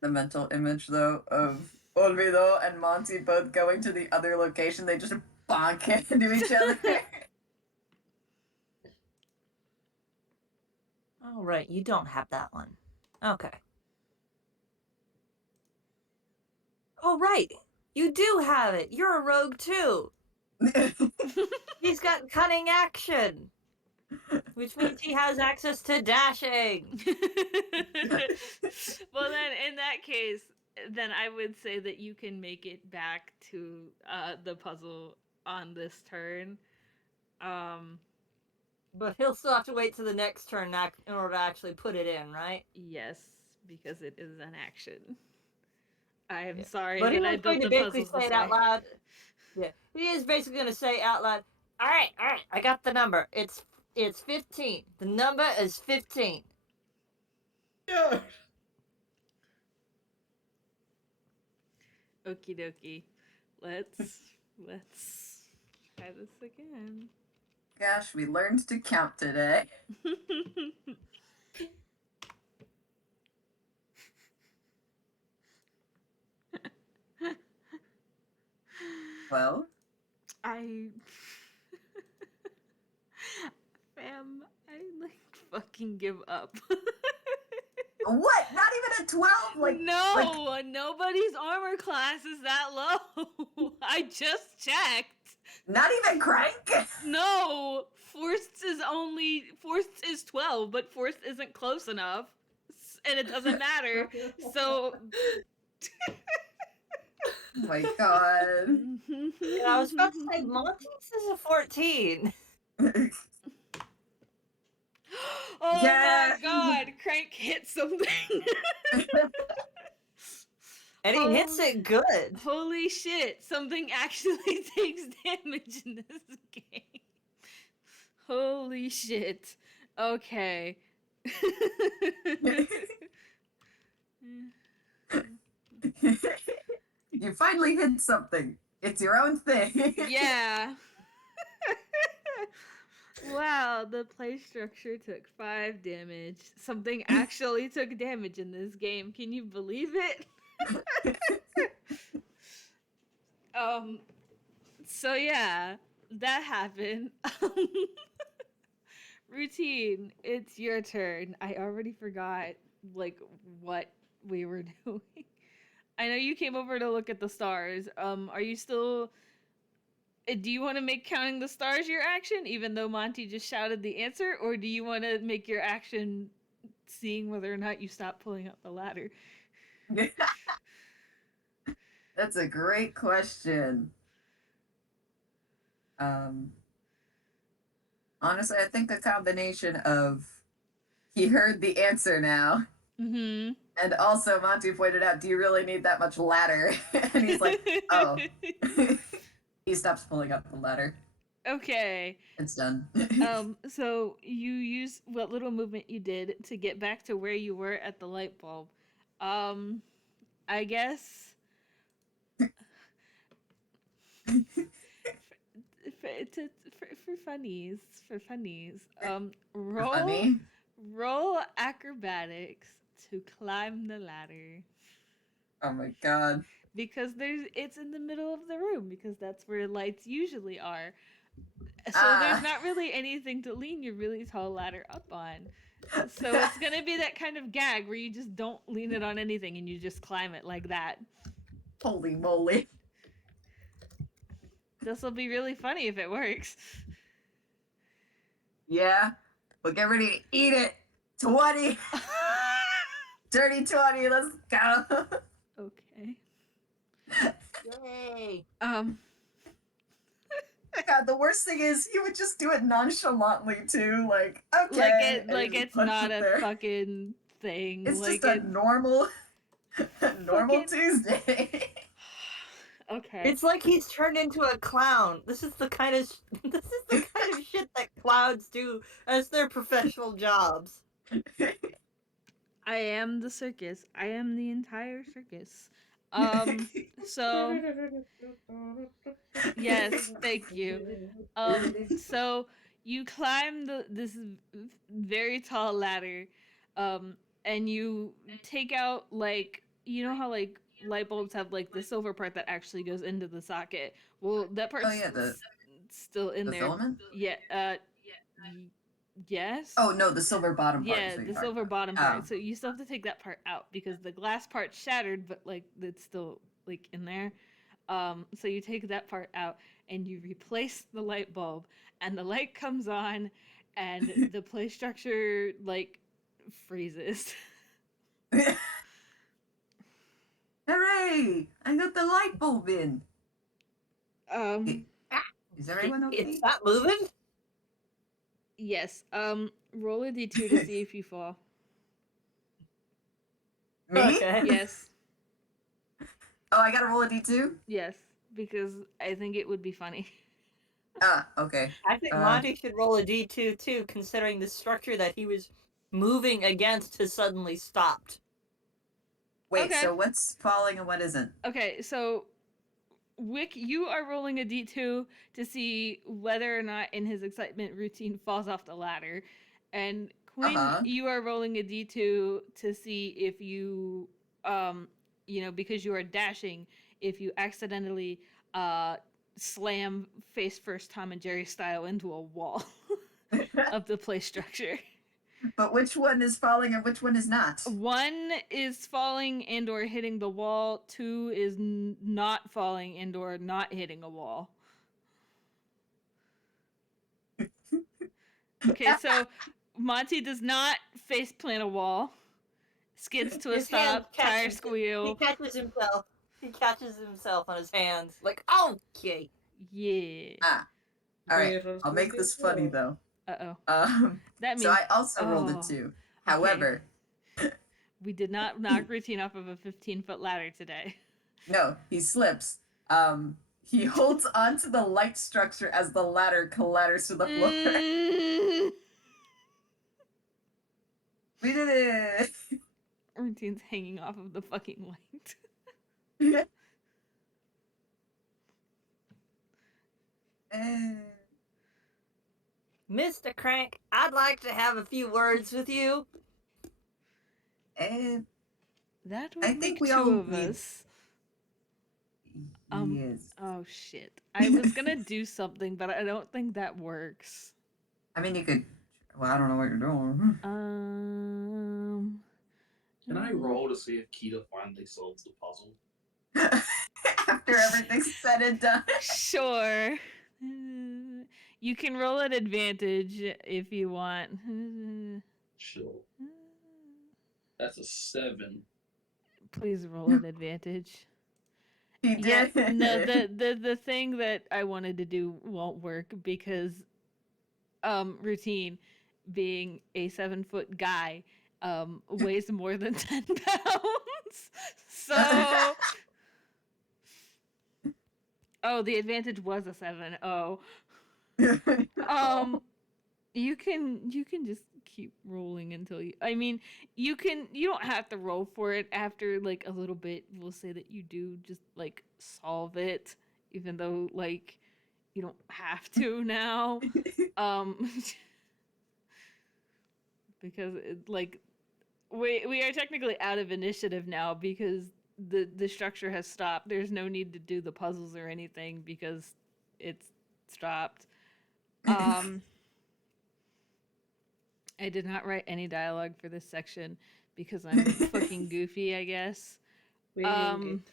The mental image, though, of Olvido and Monty both going to the other location, they just bonk into each other. Oh, right. You don't have that one. Okay. Oh, right. You do have it. You're a rogue, too. He's got cunning action, which means he has access to dashing. Well, then in that case, then I would say that you can make it back to the puzzle on this turn. But he'll still have to wait to the next turn in order to actually put it in, right? Yes, because it is an action. I am Yeah. sorry But he that I was built going to the basically puzzles say this it out way. loud. Yeah, he is basically going to say out loud, all right, I got the number. It's 15. The number is 15. Sure. Okie dokie. Let's try this again. Gosh, we learned to count today. Well, I fam, I like fucking give up. what? Not even a 12? No, nobody's armor class is that low. I just checked. Not even Crank? No, Forst is 12, but Forst isn't close enough, and it doesn't matter. So. Oh my god. And I was about to say, Monty's is a 14. Oh Yeah. my god, Crank hit something. And he hits it good. Holy shit, something actually takes damage in this game. Holy shit. Okay. You finally hit something. It's your own thing. Yeah. Wow, the play structure took 5 damage. Something actually took damage in this game. Can you believe it? So yeah, that happened. Routine, it's your turn. I already forgot like what we were doing. I know you came over to look at the stars. Are you still do you want to make counting the stars your action even though Monty just shouted the answer, or do you want to make your action seeing whether or not you stop pulling up the ladder? That's a great question. Honestly, I think a combination of he heard the answer now, Mm-hmm. and also Monty pointed out, do you really need that much ladder? And he's like, oh. He stops pulling up the ladder. Okay. It's done. So you use what little movement you did to get back to where you were at the light bulb. I guess for funnies, Funny. roll acrobatics to climb the ladder. Oh my god. Because it's in the middle of the room, because that's where lights usually are. So there's not really anything to lean your really tall ladder up on. So it's gonna be that kind of gag where you just don't lean it on anything and you just climb it like that. Holy moly. This will be really funny if it works. Yeah. Well, get ready to eat it. 20. Dirty 20. Let's go. Okay. Yay. God, the worst thing is you would just do it nonchalantly too. Like, okay. Like it's not a fucking thing. It's like just a normal fucking... Tuesday. Okay. It's like he's turned into a clown. This is the kind of shit that clowns do as their professional jobs. I am the circus. I am the entire circus. So yes, thank you. So you climb this very tall ladder, and you take out, like, you know how like light bulbs have like the silver part that actually goes into the socket. Well, that part's Oh yeah, still in the there. filament? Yeah. Yes. Oh no, the silver bottom part. Yeah, is what the you're silver talking bottom about. part. So you still have to take that part out because the glass part shattered, but like it's still like in there. So you take that part out and you replace the light bulb, and the light comes on, and the play structure like freezes. Hooray! I got the light bulb in. Um, Is everyone okay? It's not moving? yes. Roll a d2 to see if you fall. Me? Okay. Yes, Oh, I gotta roll a d2? yes, because I think it would be funny. Ah, okay. I think Monty should roll a d2 too, considering the structure that he was moving against has suddenly stopped. Wait, Okay. so what's falling and what isn't? Okay, so Wick, you are rolling a d2 to see whether or not, in his excitement, Rutin falls off the ladder, and Quinn, you are rolling a d2 to see if you, because you are dashing, if you accidentally slam face first Tom and Jerry style into a wall of the play structure. But which one is falling and which one is not? 1 is falling and or hitting the wall. 2 is not falling and or not hitting a wall. Okay, so Monty does not face plant a wall. Skids to a His hand stop. Tire catches- squeal. He catches himself. He catches himself on his hands. Like, okay. Yeah. All right. Mirrors I'll make moving this funny slow. though. Uh-oh. That means So I also rolled a Oh, 2. However, we did not knock Routine off of a 15-foot ladder today. no, he slips. He holds onto the light structure as the ladder clatters to the floor. We did it. Routine's hanging off of the fucking light. Mr. Crank, I'd like to have a few words with you. That would I make think we 2 all of need- us. Yes. Oh shit. I was gonna do something, but I don't think that works. I mean, you could. Well, I don't know what you're doing. Can I roll to see if Kita finally solves the puzzle? After everything's said and done. Sure. You can roll at advantage if you want. Sure. That's a 7. Please roll at advantage. He Yeah, did. no, the thing that I wanted to do won't work because Routine, being a 7-foot guy, weighs more than 10 pounds. So oh, the advantage was a 7. Oh. You can just keep rolling until you you don't have to roll for it. After like a little bit we'll say that you do just like solve it, even though like you don't have to now. Because like we are technically out of initiative now because the structure has stopped. There's no need to do the puzzles or anything because it's stopped. I did not write any dialogue for this section because I'm fucking goofy, I guess. Wing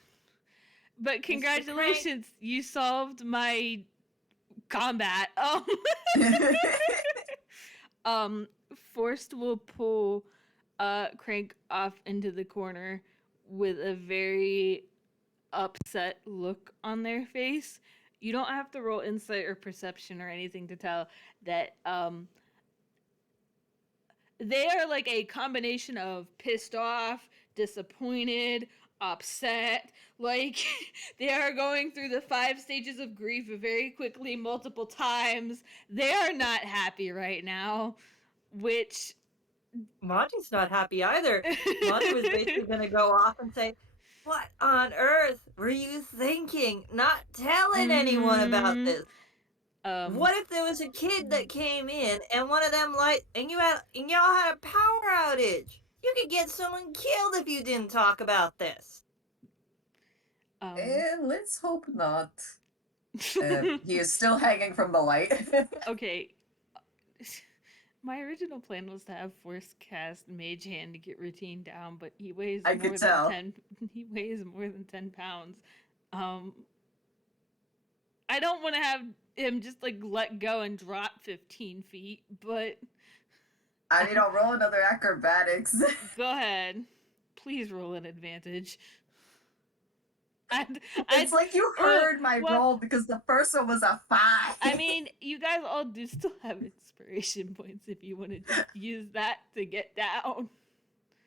But congratulations, you solved my combat. Forst will pull Crank off into the corner with a very upset look on their face. You don't have to roll insight or perception or anything to tell that they are like a combination of pissed off, disappointed, upset. Like they are going through the 5 stages of grief very quickly, multiple times. They are not happy right now, which Monty's not happy either. Monty was basically going to go off and say, "What on earth were you thinking? Not telling anyone about this. What if there was a kid that came in and one of them and y'all had a power outage? You could get someone killed if you didn't talk about this." Let's hope not. He is still hanging from the light. Okay. My original plan was to have Forst cast Mage Hand to get Rutin down, but he weighs I more could than tell. 10. He weighs more than 10 pounds. I don't want to have him just like let go and drop 15 feet, but I mean, I'll roll another acrobatics. go ahead. Please roll an advantage. It's like you heard my well, roll because the first one was a 5. I mean, you guys all do still have inspiration points if you want to just use that to get down.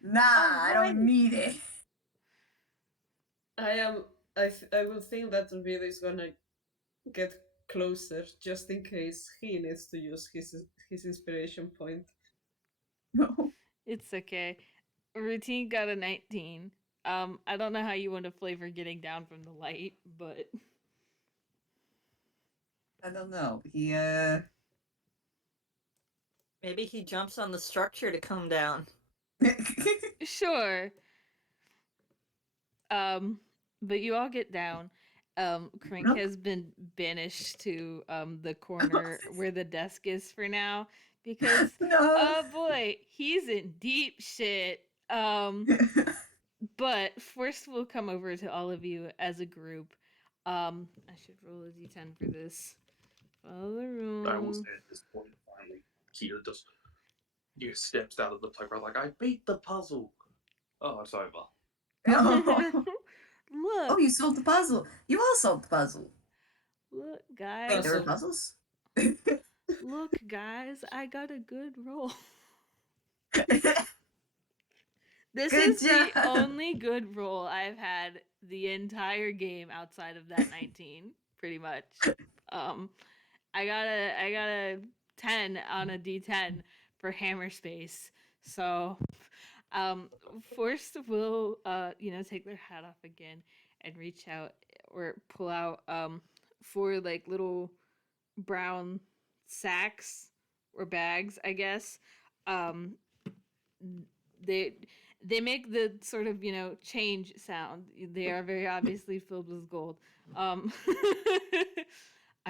Nah, I don't need it. I will think that Olvido is gonna get closer just in case he needs to use his inspiration point. No. It's okay. Routine got a 19. I don't know how you want to flavor getting down from the light, but I don't know. Maybe he jumps on the structure to come down. sure. But you all get down. Crank has been banished to the corner where the desk is for now because No. oh boy, he's in deep shit. But first we'll come over to all of you as a group. I should roll a d10 for this. Follow the rules. I will say at this point, finally, Kita just steps out of the playground like, I beat the puzzle. Oh, it's over. Oh. Look, Oh, you solved the puzzle. You all solved the puzzle. look, Wait, guys. there were puzzles? Look, guys, I got a good roll. This Good is the job. only good roll I've had the entire game outside of that 19, pretty much. I got a 10 on a d10 for hammer space. So, Forst will take their hat off again and reach out or pull out 4 like little brown sacks or bags, I guess. They make the sort of change sound. They are very obviously filled with gold. I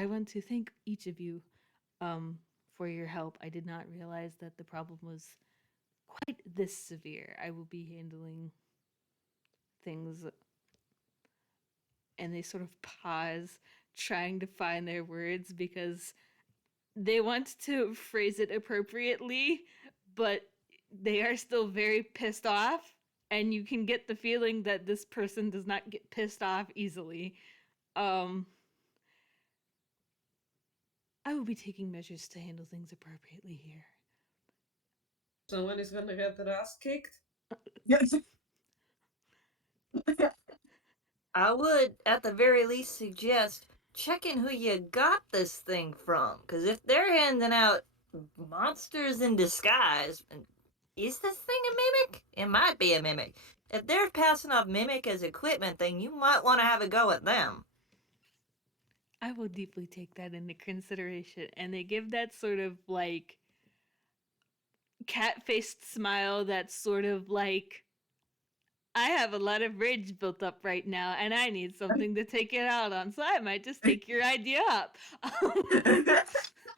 want to thank each of you for your help. I did not realize that the problem was quite this severe. I will be handling things. And they sort of pause, trying to find their words because they want to phrase it appropriately, but they are still very pissed off, and you can get the feeling that this person does not get pissed off easily. I will be taking measures to handle things appropriately here. Someone is gonna get their ass kicked. Yes. I would, at the very least, suggest checking who you got this thing from. Because if they're handing out monsters in disguise, is this thing a mimic? It might be a mimic. If they're passing off mimic as equipment, then you might want to have a go at them. I will deeply take that into consideration. And they give that sort of like cat-faced smile that's sort of like, I have a lot of rage built up right now, and I need something to take it out on, so I might just take your idea up.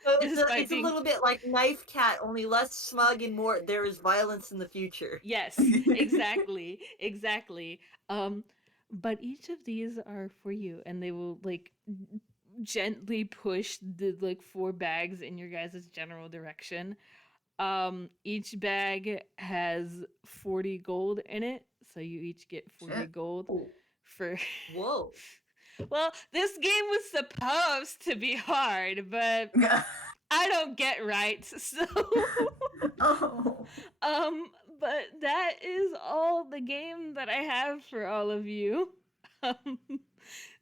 So it's a little bit like Knife Cat, only less smug and more there is violence in the future. Yes, exactly, exactly. But each of these are for you, and they will like gently push the like 4 bags in your guys' general direction. Each bag has 40 gold in it, so you each get 40 gold for. Whoa. Well, this game was supposed to be hard, but I don't get right, so. Oh. But that is all the game that I have for all of you.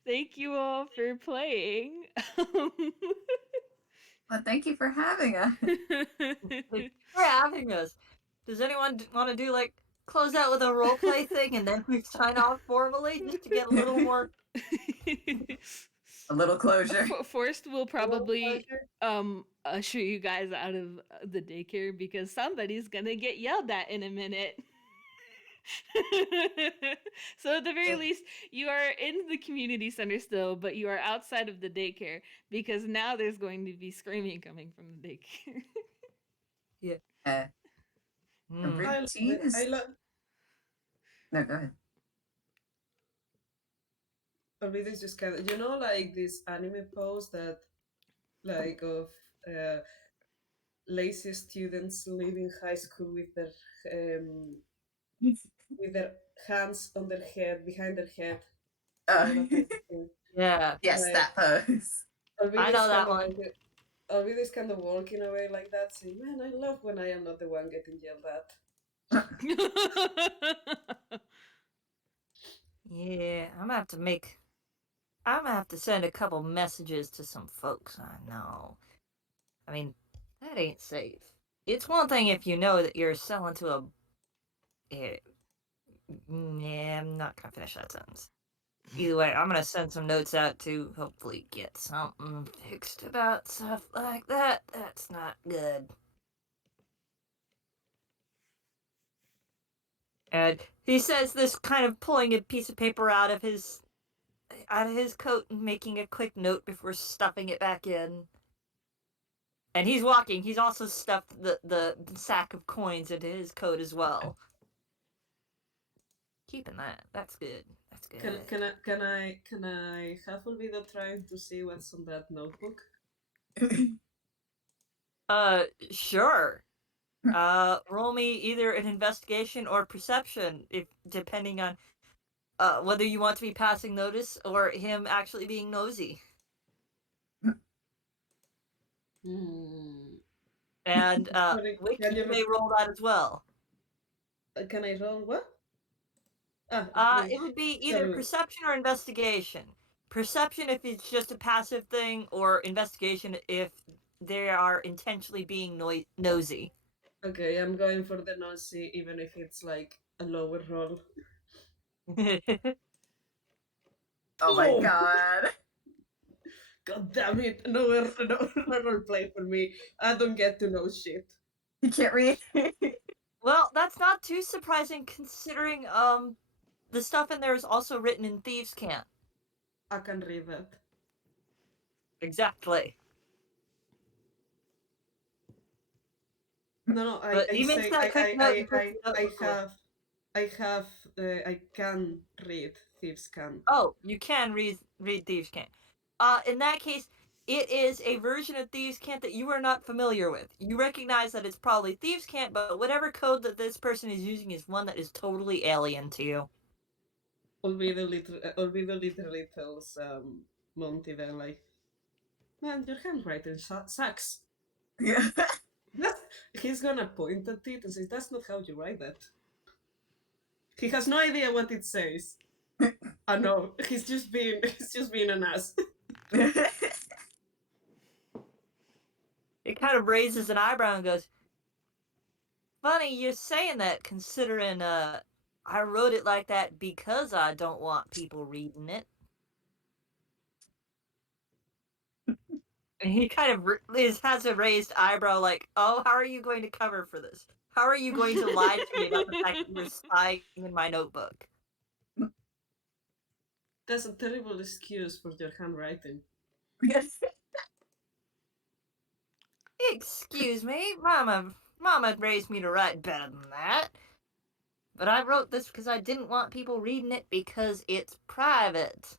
Thank you all for playing. Well, thank you for having us. Thanks for having us. Does anyone want to do like close out with a roleplay thing and then we sign off formally just to get a little more A little closure. Forst will probably usher you guys out of the daycare because somebody's gonna get yelled at in a minute. So at the very least, you are in the community center still, but you are outside of the daycare because now there's going to be screaming coming from the daycare. Yeah. And Hmm. Routine is. I love. No, go ahead. Olvido is just kind of, like this anime pose that, like, of uh, lazy students leaving high school um, with their hands on their head, behind their head, that type of thing. Yeah. Yes, Like, that pose. Olvido I know is that kind of one. walking. Olvido is kind of walking away like that, saying, "Man, I love when I am not the one getting yelled at." Yeah, I'm gonna have to send a couple messages to some folks I know. I mean, that ain't safe. It's one thing if you know that you're selling to a. Yeah, I'm not gonna finish that sentence. Either way, I'm gonna send some notes out to hopefully get something fixed about stuff like that. That's not good. And he says this, kind of pulling a piece of paper out of his coat and making a quick note before stuffing it back in. And he's walking. He's also stuffed the sack of coins into his coat as well. Keeping that. That's good. That's good. Can I have Olvido trying to see what's on that notebook? Sure. Roll me either an investigation or perception, if depending on whether you want to be passing notice or him actually being nosy. Hmm. And Sorry, Wick, can you you may roll that as well. can I roll what? Ah, It would be either sorry. perception or investigation. Perception if it's just a passive thing, or investigation if they are intentionally being nosy. Okay, I'm going for the nosy, even if it's like a lower roll. Oh my god. God damn it! No role play for me. I don't get to know shit. You can't read. Well, that's not too surprising considering the stuff in there is also written in Thieves' Cant. I can read that. Exactly. No, But I he makes say that quick note and puts it up before. I can read. Thieves can. Oh, you can read Thieves' Cant. In that case, it is a version of Thieves' Cant that you are not familiar with. You recognize that it's probably Thieves' Cant, but whatever code that this person is using is one that is totally alien to you. Olvido literally tells Monty then, like, man, your handwriting sucks. Yeah. That's, he's gonna point at it and say, that's not how you write that. He has no idea what it says. I know. He's just being an ass. It kind of raises an eyebrow and goes, funny you're saying that considering I wrote it like that because I don't want people reading it. And he kind of has a raised eyebrow like, oh, how are you going to cover for this? How are you going to lie to me about the fact that you're spying in my notebook? That's a terrible excuse for your handwriting. Yes. Excuse me, Mama raised me to write better than that. But I wrote this because I didn't want people reading it because it's private.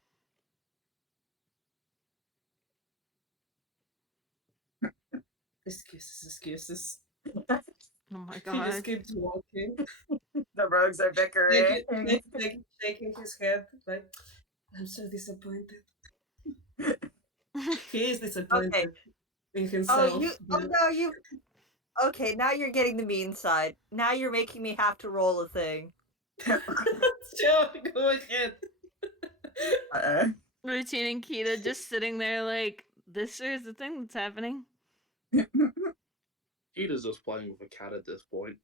Excuses. Oh my He just god. keeps walking, The rogues are bickering. shaking his head, like, I'm so disappointed. He is disappointed Okay. in Oh, himself. you. Okay, now you're getting the mean side. Now you're making me have to roll a thing. Sure, go ahead. Routine and Kita just sitting there like, this is the thing that's happening. Kita's just playing with a cat at this point.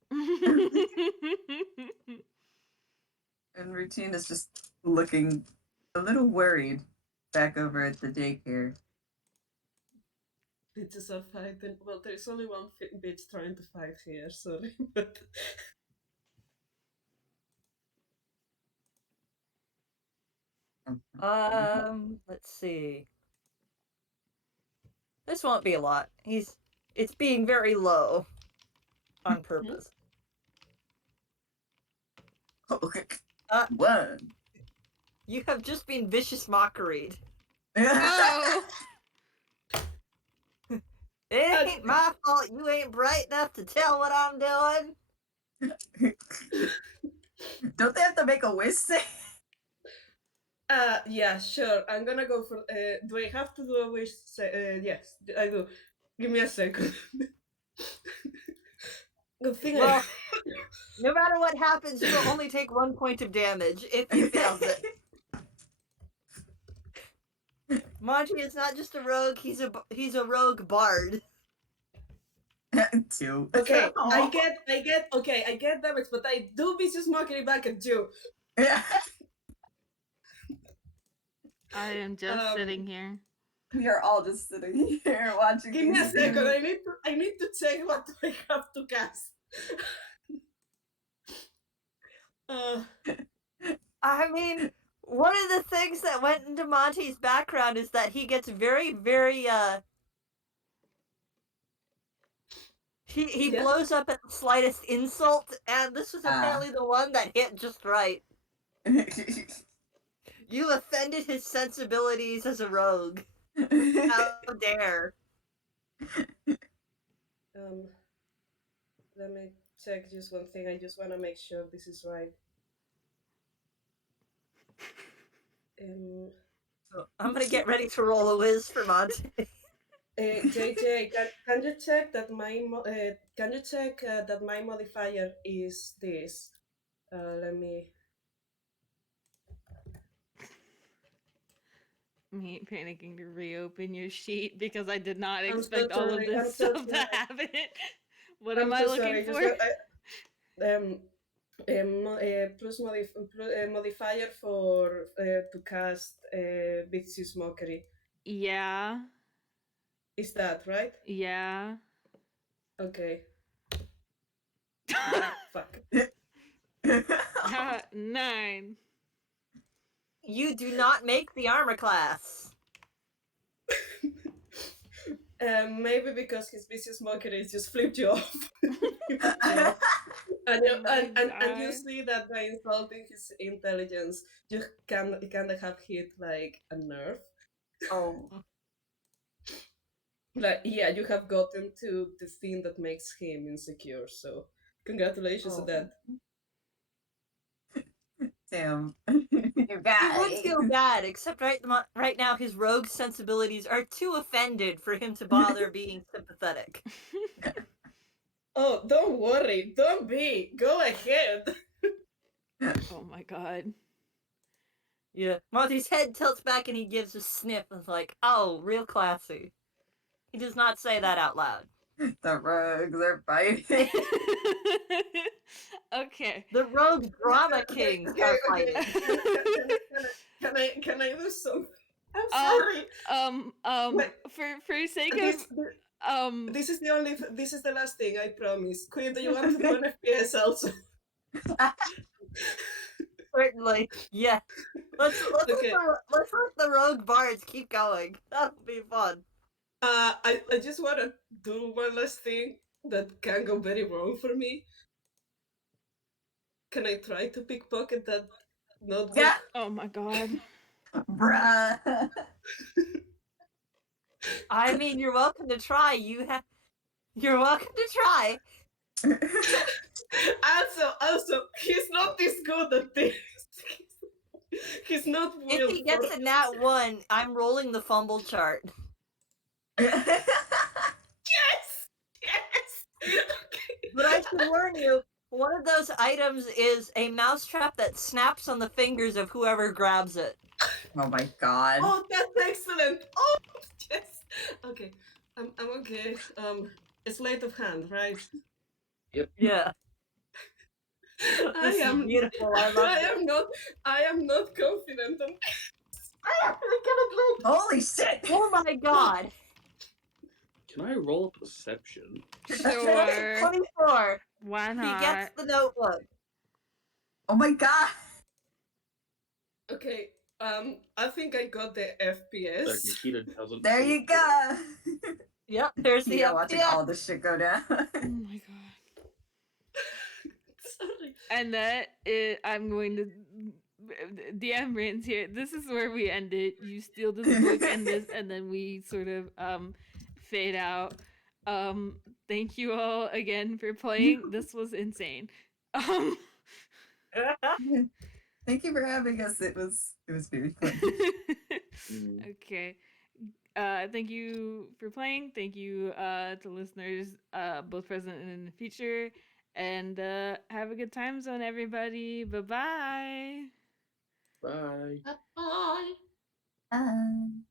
And Routine is just looking a little worried back over at the daycare. Bitches are fighting. Well, there's only one bitch trying to fight here, sorry. But Let's see. This won't be a lot. It's being very low. on purpose. One. You have just been vicious mockeried. Oh. It ain't my fault you ain't bright enough to tell what I'm doing. Don't they have to make a whiz save? Yeah, sure. I'm gonna go for. Do I have to do a wish? Yes, I do. Give me a second. Good thing Well, no matter what happens, you will only take 1 point of damage if he fails it. Monty is not just a rogue; he's a rogue bard. 2. Okay, Oh. I get damage, but I do vicious mockery back at you. Yeah. I am just sitting here. We are all just sitting here watching. Give me a these second. I need to check what I have to cast. I mean, one of the things that went into Monty's background is that he gets very, very He Yeah. blows up at the slightest insult, and this was apparently the one that hit just right. You offended his sensibilities as a rogue. How dare. Let me check just one thing. I just want to make sure this is right. So I'm gonna get ready to roll a whiz for Monty. JayJay, can you check that my modifier is this? Let me. Me panicking to reopen your sheet because I did not I'm so expect all of sorry, this I'm so stuff to sorry. happen. What I'm am I so looking sorry, for? Plus modifier for to cast Vicious Mockery. Yeah. Is that right? Yeah. Okay. Fuck. 9. You do not make the armor class. Maybe because his Vicious Mockery just flipped you off. And you see that by insulting his intelligence, you kind of have hit like a nerve. Oh. Like, yeah, you have gotten to the thing that makes him insecure, so congratulations on that. Damn. You guys. He would feel bad, except right now his rogue sensibilities are too offended for him to bother being sympathetic. Oh, don't worry, don't be. Go ahead. Oh my god. Yeah, Monty's head tilts back and he gives a sniff and is like, oh, real classy. He does not say that out loud. The rogues are fighting. Okay. The rogue drama kings are fighting. Can I do something? I'm sorry. Wait, for sake this, of this is the last thing, I promise. Quinn, do you want to do an FPS also? Certainly, yeah. Let's Okay. let the rogue bards keep going. That'll be fun. I just want to do one last thing that can go very wrong for me. Can I try to pickpocket that notebook? Yeah. oh my god. Bruh. I mean, you're welcome to try. You're welcome to try. Also, he's not this good at this. He's not If real. he gets a nat 1, I'm rolling the fumble chart. Yes! Yes! Okay. But I should warn you, one of those items is a mousetrap that snaps on the fingers of whoever grabs it. Oh my god. Oh, that's excellent! Oh, yes! Okay, I'm okay. Sleight of hand, right? Yep. Yeah. This is beautiful. I love it. I am not confident on this. I cannot look. Holy shit! Oh my god. Can I roll a perception? Sure. 24. Why He not? gets the notebook. Oh my god! Okay, I think I got the FPS. Like Nikita doesn't. There see you it. go! Yep, there's the Yeah, watching FPS. all this shit go down. Oh my god. And I'm going to DM Rand's here. This is where we end it. You steal this book and this, and then we sort of fade out. Thank you all again for playing. This was insane. Thank you for having us. It was very fun. Okay. Thank you for playing. Thank you to listeners, both present and in the future. And have a good time zone, everybody. Bye-bye. Bye. Bye. Um,